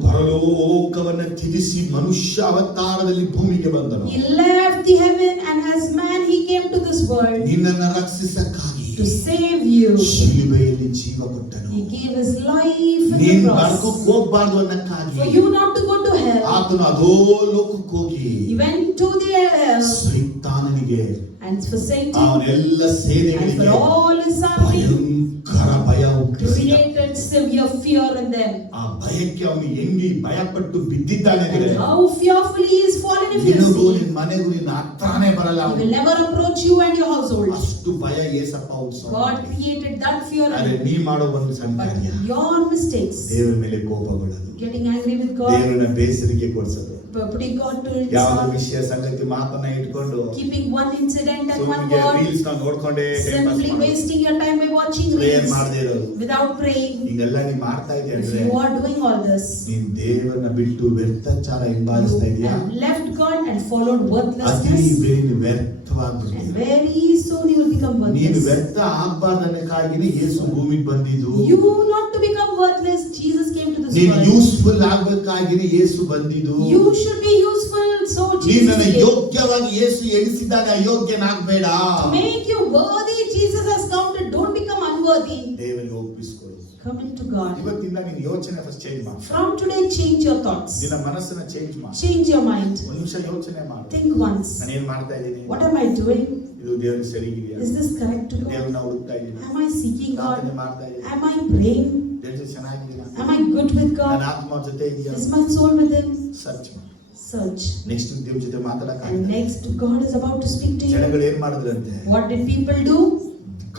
ಪರಲೋಕವನ್ನ ತ್ಯಜಿಸಿ ಮನುಷ್ಯ ಅವತಾರದಲ್ಲಿ ಭೂಮಿಗೆ ಬಂದನು. He left the heaven and as man He came to this world ನಿನ್ನನ್ನ ರಕ್ಷಿಸಕ್ಕಾಗಿ to save you. ಶಿಲುಬೆಯಲ್ಲಿ ಜೀವ ಕೊಟ್ಟನು. He gave His life in the ನೀನ್ cross. ನರಕಕ್ಕೆ ಹೋಗ್ಬಾರ್ದು ಅನ್ನಕ್ಕಾಗಿ For you not to go to hell, ಆತನು ಅದೋ ಲೋಕಕ್ಕೆ ಹೋಗಿ He went to the hell ಸೈತಾನನಿಗೆ and for Satan ಅವನೆಲ್ಲ and ಸೇನೆಗಳಿಗೆ for all his army ಭಯಂಕರ ಭಯ ಹುಟ್ಟಿಸಿದ. created severe fear in them. ಆ ಭಯಕ್ಕೆ ಅವನು ಹೆಂಗಿ ಭಯಪಟ್ಟು ಬಿದ್ದಿದ್ದಾನೆ ಅಂದ್ರೆ, And how fearfully he is fallen if you ನಿನಗೂ see. ನಿನ್ ಮನೆಗೂ ನಿನ್ನ ಹತ್ರನೇ ಬರಲ್ಲ He ಅವನು. will never approach you and your household. ಅಷ್ಟು ಭಯ ಏಸಪ್ಪ ಹುಟ್ಟಿಸೋ. God created that fear ಆದ್ರೆ in ನೀ you. ಮಾಡೋ ಒಂದು ಸಣ್ಣ But ಕಾರ್ಯ, your mistakes, ದೇವರ ಮೇಲೆ ಕೋಪಗೊಳ್ಳೋದು, getting angry with God, ದೇವರನ್ನ ಬೇಸರಿಗೆ ಕೊಡಿಸೋದು, putting God to ಯಾವ himself, ವಿಷಯ ಸಂಗತಿ ಮಾತನ್ನ ಇಟ್ಕೊಂಡು keeping one incident and one ಸುಮ್ಗೆ word, ರೀಲ್ಸ್ ನ ನೋಡ್ಕೊಂಡೇ ಟೈಮ್ ಪಾಸ್ simply ಮಾಡೋದು, wasting your time by watching prayer reels ಮಾಡದೇ ಇರೋದು. without praying. ಈಗೆಲ್ಲ ನೀ ಮಾಡ್ತಾ ಇದೀಯ If ಅಂದ್ರೆ you are doing all this, ನೀನ್ ದೇವರನ್ನ ಬಿಟ್ಟು ವ್ಯರ್ಥಚಾರ ಹಿಂಬಾಲಿಸ್ತಾ you ಇದೀಯಾ. have left God and followed ಅತಿ worthlessness, ಬೇಗ ವ್ಯರ್ಥವಾಗ್ಬಿಡ್ತೀಯ. and very soon you will become ನೀನು worthless. ವ್ಯರ್ಥ ಆಗ್ಬಾರ್ದನ್ನಕ್ಕಾಗಿನೇ ಯೇಸು ಭೂಮಿಗೆ ಬಂದಿದ್ದು. You not to become worthless, Jesus came to this ನೀನು world. ಯೂಸ್ಫುಲ್ ಆಗ್ಬೇಕಾಗಿನೇ ಯೇಸು ಬಂದಿದ್ದು. You should be useful, so Jesus ನೀನನ್ನ came. ಯೋಗ್ಯವಾಗಿ ಯೇಸು ಎಣಿಸಿದಾಗ ಅಯೋಗ್ಯನಾಗ್ಬೇಡ. To make you worthy, Jesus has counted. Don't become unworthy. ದೇವರಿಗೆ ಒಪ್ಪಿಸ್ಕೊಳ್ಳು. Come into God. ಇವತ್ತಿಂದ ನೀನು ಯೋಚನೆ ಫಸ್ಟ್ ಚೇಂಜ್ ಮಾಡು. From today, change your thoughts. ನಿನ್ನ ಮನಸ್ಸನ್ನ ಚೇಂಜ್ ಮಾಡು. Change your mind. ಒಂದು ನಿಮಿಷ ಯೋಚನೆ ಮಾಡು. Think once. ನಾನು ಏನ್ ಮಾಡ್ತಾ ಇದ್ದೀನಿ, What am I doing? ಇದು ದೇವರಿಗೆ ಸರಿಗಿದೆಯಾ, Is this correct to God? ದೇವರನ್ನ ಹುಡುಕ್ತಾ ಇದ್ದೀನಿ, Am I seeking ಪ್ರಾರ್ಥನೆ God? ಮಾಡ್ತಾ ಇದ್ದೀನಿ, Am I praying? ದೇವ್ರ ಚೆನ್ನಾಗಿದ್ದೀನ, Am I good with ನನ್ನ God? ಆತ್ಮ ಜೊತೆ ಇದೆಯಾ, Is my soul with Him? Search ಮಾಡು. Search. ನೆಕ್ಸ್ಟ್ ದೇವ್ರ ಜೊತೆ And ಮಾತಾಡಕ್ಕಾಗಲ್ಲ. next, God is about to speak to you. ಜನಗಳು ಏನ್ ಮಾಡಿದ್ರಂತೆ, What did people do?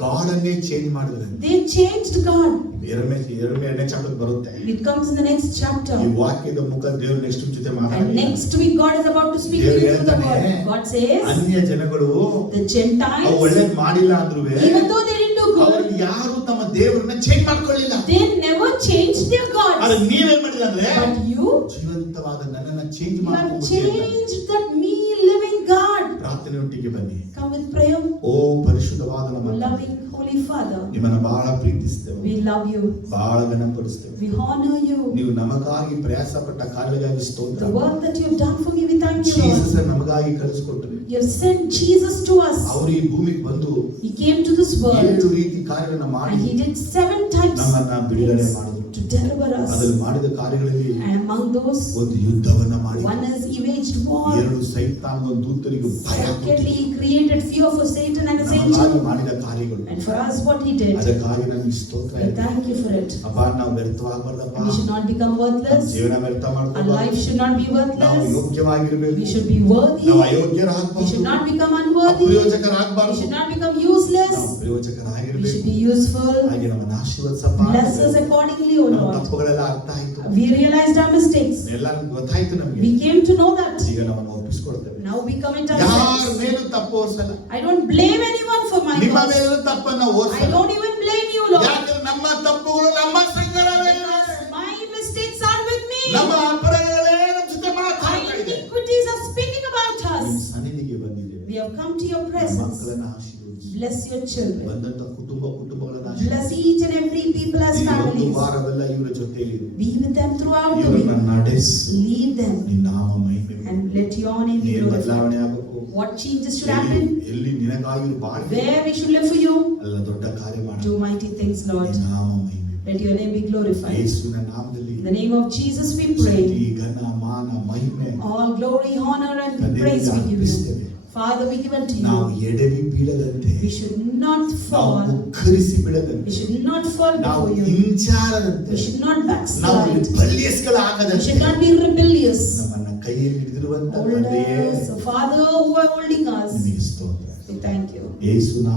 God ಅನ್ನೇ ಚೇಂಜ್ ಮಾಡಿದ್ರಂತೆ. They changed God. ಎರಡನೇ ಚಾಪ್ಟರ್ ಬರುತ್ತೆ. It comes in the next chapter. ಈ ವಾಕ್ಯದ ಮುಖ ದೇವ್ರ ನೆಕ್ಸ್ಟ್ ಜೊತೆ And ಮಾತಾಡ್ತಾರೆ. next week, God is about to speak to you through the word. God says, ಅನ್ಯ ಜನಗಳು the ಅವು Gentiles, ಒಳ್ಳೇದ್ ಮಾಡಿಲ್ಲ ಅಂದ್ರೂ even though they didn't do ಅವ್ರು good, ಯಾರು ತಮ್ಮ ದೇವರನ್ನ ಚೇಂಜ್ ಮಾಡ್ಕೊಳ್ಳಿಲ್ಲ. they never changed their ಆದ್ರೆ gods. ನೀವೇನ್ ಮಾಡಿಲ್ಲ ಅಂದ್ರೆ, But you ಜೀವಂತವಾದ ನನ್ನನ್ನ ಚೇಂಜ್ have ಮಾಡ್ಕೊಂಡು changed that me living God. ಪ್ರಾರ್ಥನೆಯೊಟ್ಟಿಗೆ ಬನ್ನಿ. Come with prayer. ಓ ಪರಿಶುದ್ಧವಾದ ನಮ್ಮ Loving Holy Father, ನಿಮ್ಮನ್ನ ಬಹಳ ಪ್ರೀತಿಸ್ತೇವೆ, we love you. ಬಹಳ ಘನಪಡಿಸ್ತೇವೆ. We honor you. ನೀವು ನಮಗಾಗಿ ಪ್ರಯಾಸ ಪಟ್ಟ ಕಾರ್ಯಗಳಿಗಾಗಿ ಸ್ತೋತ್ರ. The work that you have done for me, we thank you, Jesus Lord. ನಮಗಾಗಿ ಕಳಿಸ್ಕೊಟ್ರು. You have sent Jesus to us. ಅವರು ಈ ಭೂಮಿಗೆ ಬಂದು He came to this world 7 ರೀತಿ ಕಾರ್ಯಗಳನ್ನ ಮಾಡಿ and He did 7 types ನಮ್ಮನ್ನ ಬಿಡುಗಡೆ ಮಾಡಿದ್ರು. to to deliver us. ಅದನ್ನು ಮಾಡಿದ ಕಾರ್ಯಗಳಲ್ಲಿ And among those, ಒಂದು ಯುದ್ಧವನ್ನ ಮಾಡಿ one is he waged war. ಎರಡು ಸೈತಾನ ಒಂದು ದೂತರಿಗೆ ಭಯ Secondly, he created fear for Satan and his ನಮಗಾಗಿ angel. ಮಾಡಿದ ಕಾರ್ಯಗಳು And for us, what he did, ಅದಕ್ಕಾಗಿ ನಮಗೆ ಸ್ತೋತ್ರ we ಇದೆ. thank you for it. ಅಪ್ಪ ನಾವು ವ್ಯರ್ಥವಾಗಬಾರ್ದಪ್ಪ. We should not become ನಮ್ಮ worthless. ಜೀವನ ವ್ಯರ್ಥ Our ಮಾಡ್ಕೋಬಾರ್ದು. life should not be ನಾವು worthless. ಯೋಗ್ಯವಾಗಿರ್ಬೇಕು. We should be worthy. ನಾವು We ಅಯೋಗ್ಯರಾಗಬಾರ್ದು. should not become unworthy. We ಅಪ್ರಯೋಜಕರಾಗಬಾರ್ದು. should not become useless. ನಾವು We ಪ್ರಯೋಜಕರಾಗಿರ್ಬೇಕು. should be useful. ಹಾಗೆ ನಮ್ಮನ್ನು ಆಶೀರ್ವದಿಸಪ್ಪ. Bless us accordingly, O ನಮ್ಮ Lord. ತಪ್ಪುಗಳೆಲ್ಲ ಅರ್ಥ ಆಯ್ತು. We realized our mistakes. ಎಲ್ಲ ಗೊತ್ತಾಯ್ತು ನಮಗೆ. We came to know that. ಈಗ ನಮ್ಮನ್ನು ಒಪ್ಪಿಸಿಕೊಡ್ತೇವೆ. Now we commit ಯಾರ ourselves. ಮೇಲೂ ತಪ್ಪು ಹೊರಿಸಲ್ಲ. I don't blame anyone for my ನಿಮ್ಮ faults. ಮೇಲೂ ತಪ್ಪನ್ನ I ಹೊರಿಸಲ್ಲ. don't even blame you, Lord. ಯಾಕಂದ್ರೆ ನಮ್ಮ ತಪ್ಪುಗಳು ನಮ್ಮ ಸಂಗಡವೇ ಇವೆ. Because my mistakes are with me. ನಮ್ಮ ಅಪರಾಧಗಳೇ ನಮ್ಮ ಜೊತೆ My ಮಾತಾಡ್ತಾ ಇದೆ. iniquities are speaking about ನಿಮ್ಮ us. ಸನ್ನಿಧಿಗೆ ಬಂದಿದ್ದೇವೆ. We have come to your ನಮ್ಮ presence. ಮಕ್ಕಳನ್ನ ಆಶೀರ್ವದಿಸಿ. Bless your children. ಬಂದಂತ ಕುಟುಂಬಗಳನ್ನ Bless ಆಶೀರ್ವದಿಸಿ. each and every people as ಈ ಒಂದು families. ವಾರವೆಲ್ಲ ಇವರ ಜೊತೆಯಲ್ಲಿ Be with them throughout the ಇವರನ್ನ week. ನಡೆಸಿ Lead them ನಿನ್ನ ನಾಮ ಮಹಿಮೆ and let your name be ಏನ್ glorified. ಬದಲಾವಣೆ ಆಗಬೇಕು. What changes should ಎಲ್ಲಿ happen? ಎಲ್ಲಿ ನಿನಗಾಗಿ ಬಾಳಿ Where we should live for you. ಅಲ್ಲ ದೊಡ್ಡ ಕಾರ್ಯ ಮಾಡು. Do mighty things, Lord. ನಿನ್ನ ನಾಮ ಮಹಿಮೆ. Let your name be glorified. ಯೇಸುವಿನ ನಾಮದಲ್ಲಿ In the name of Jesus we ಸ್ತುತಿ, pray. ಘನ, ಮಾನ, ಮಹಿಮೆ All glory, honor and ತಂದೆಗೆ praise we give you. ಅರ್ಪಿಸ್ತೇವೆ. Father, we give unto ನಾವು you. ಎಡವಿ ಬೀಳದಂತೆ, We should not ನಾವು fall. ಮುಗ್ಗರಿಸಿ We ಬಿಡದಂತೆ, should not fall ನಾವು before you. ಹಿಂಚಾರದಂತೆ, We should not ನಾವು backslide. We ರಿಬೆಲಿಯಸ್ಗಳಾಗದಂತೆ should not be rebellious. ನಮ್ಮನ್ನ ಕೈಯಲ್ಲಿ ಹಿಡಿದಿರುವಂತ Hold ತಂದೆಯೇ us, Father, who are holding us. ನಿಮಗೆ ಸ್ತೋತ್ರ. We thank you. ಯೇಸು ನಾಮ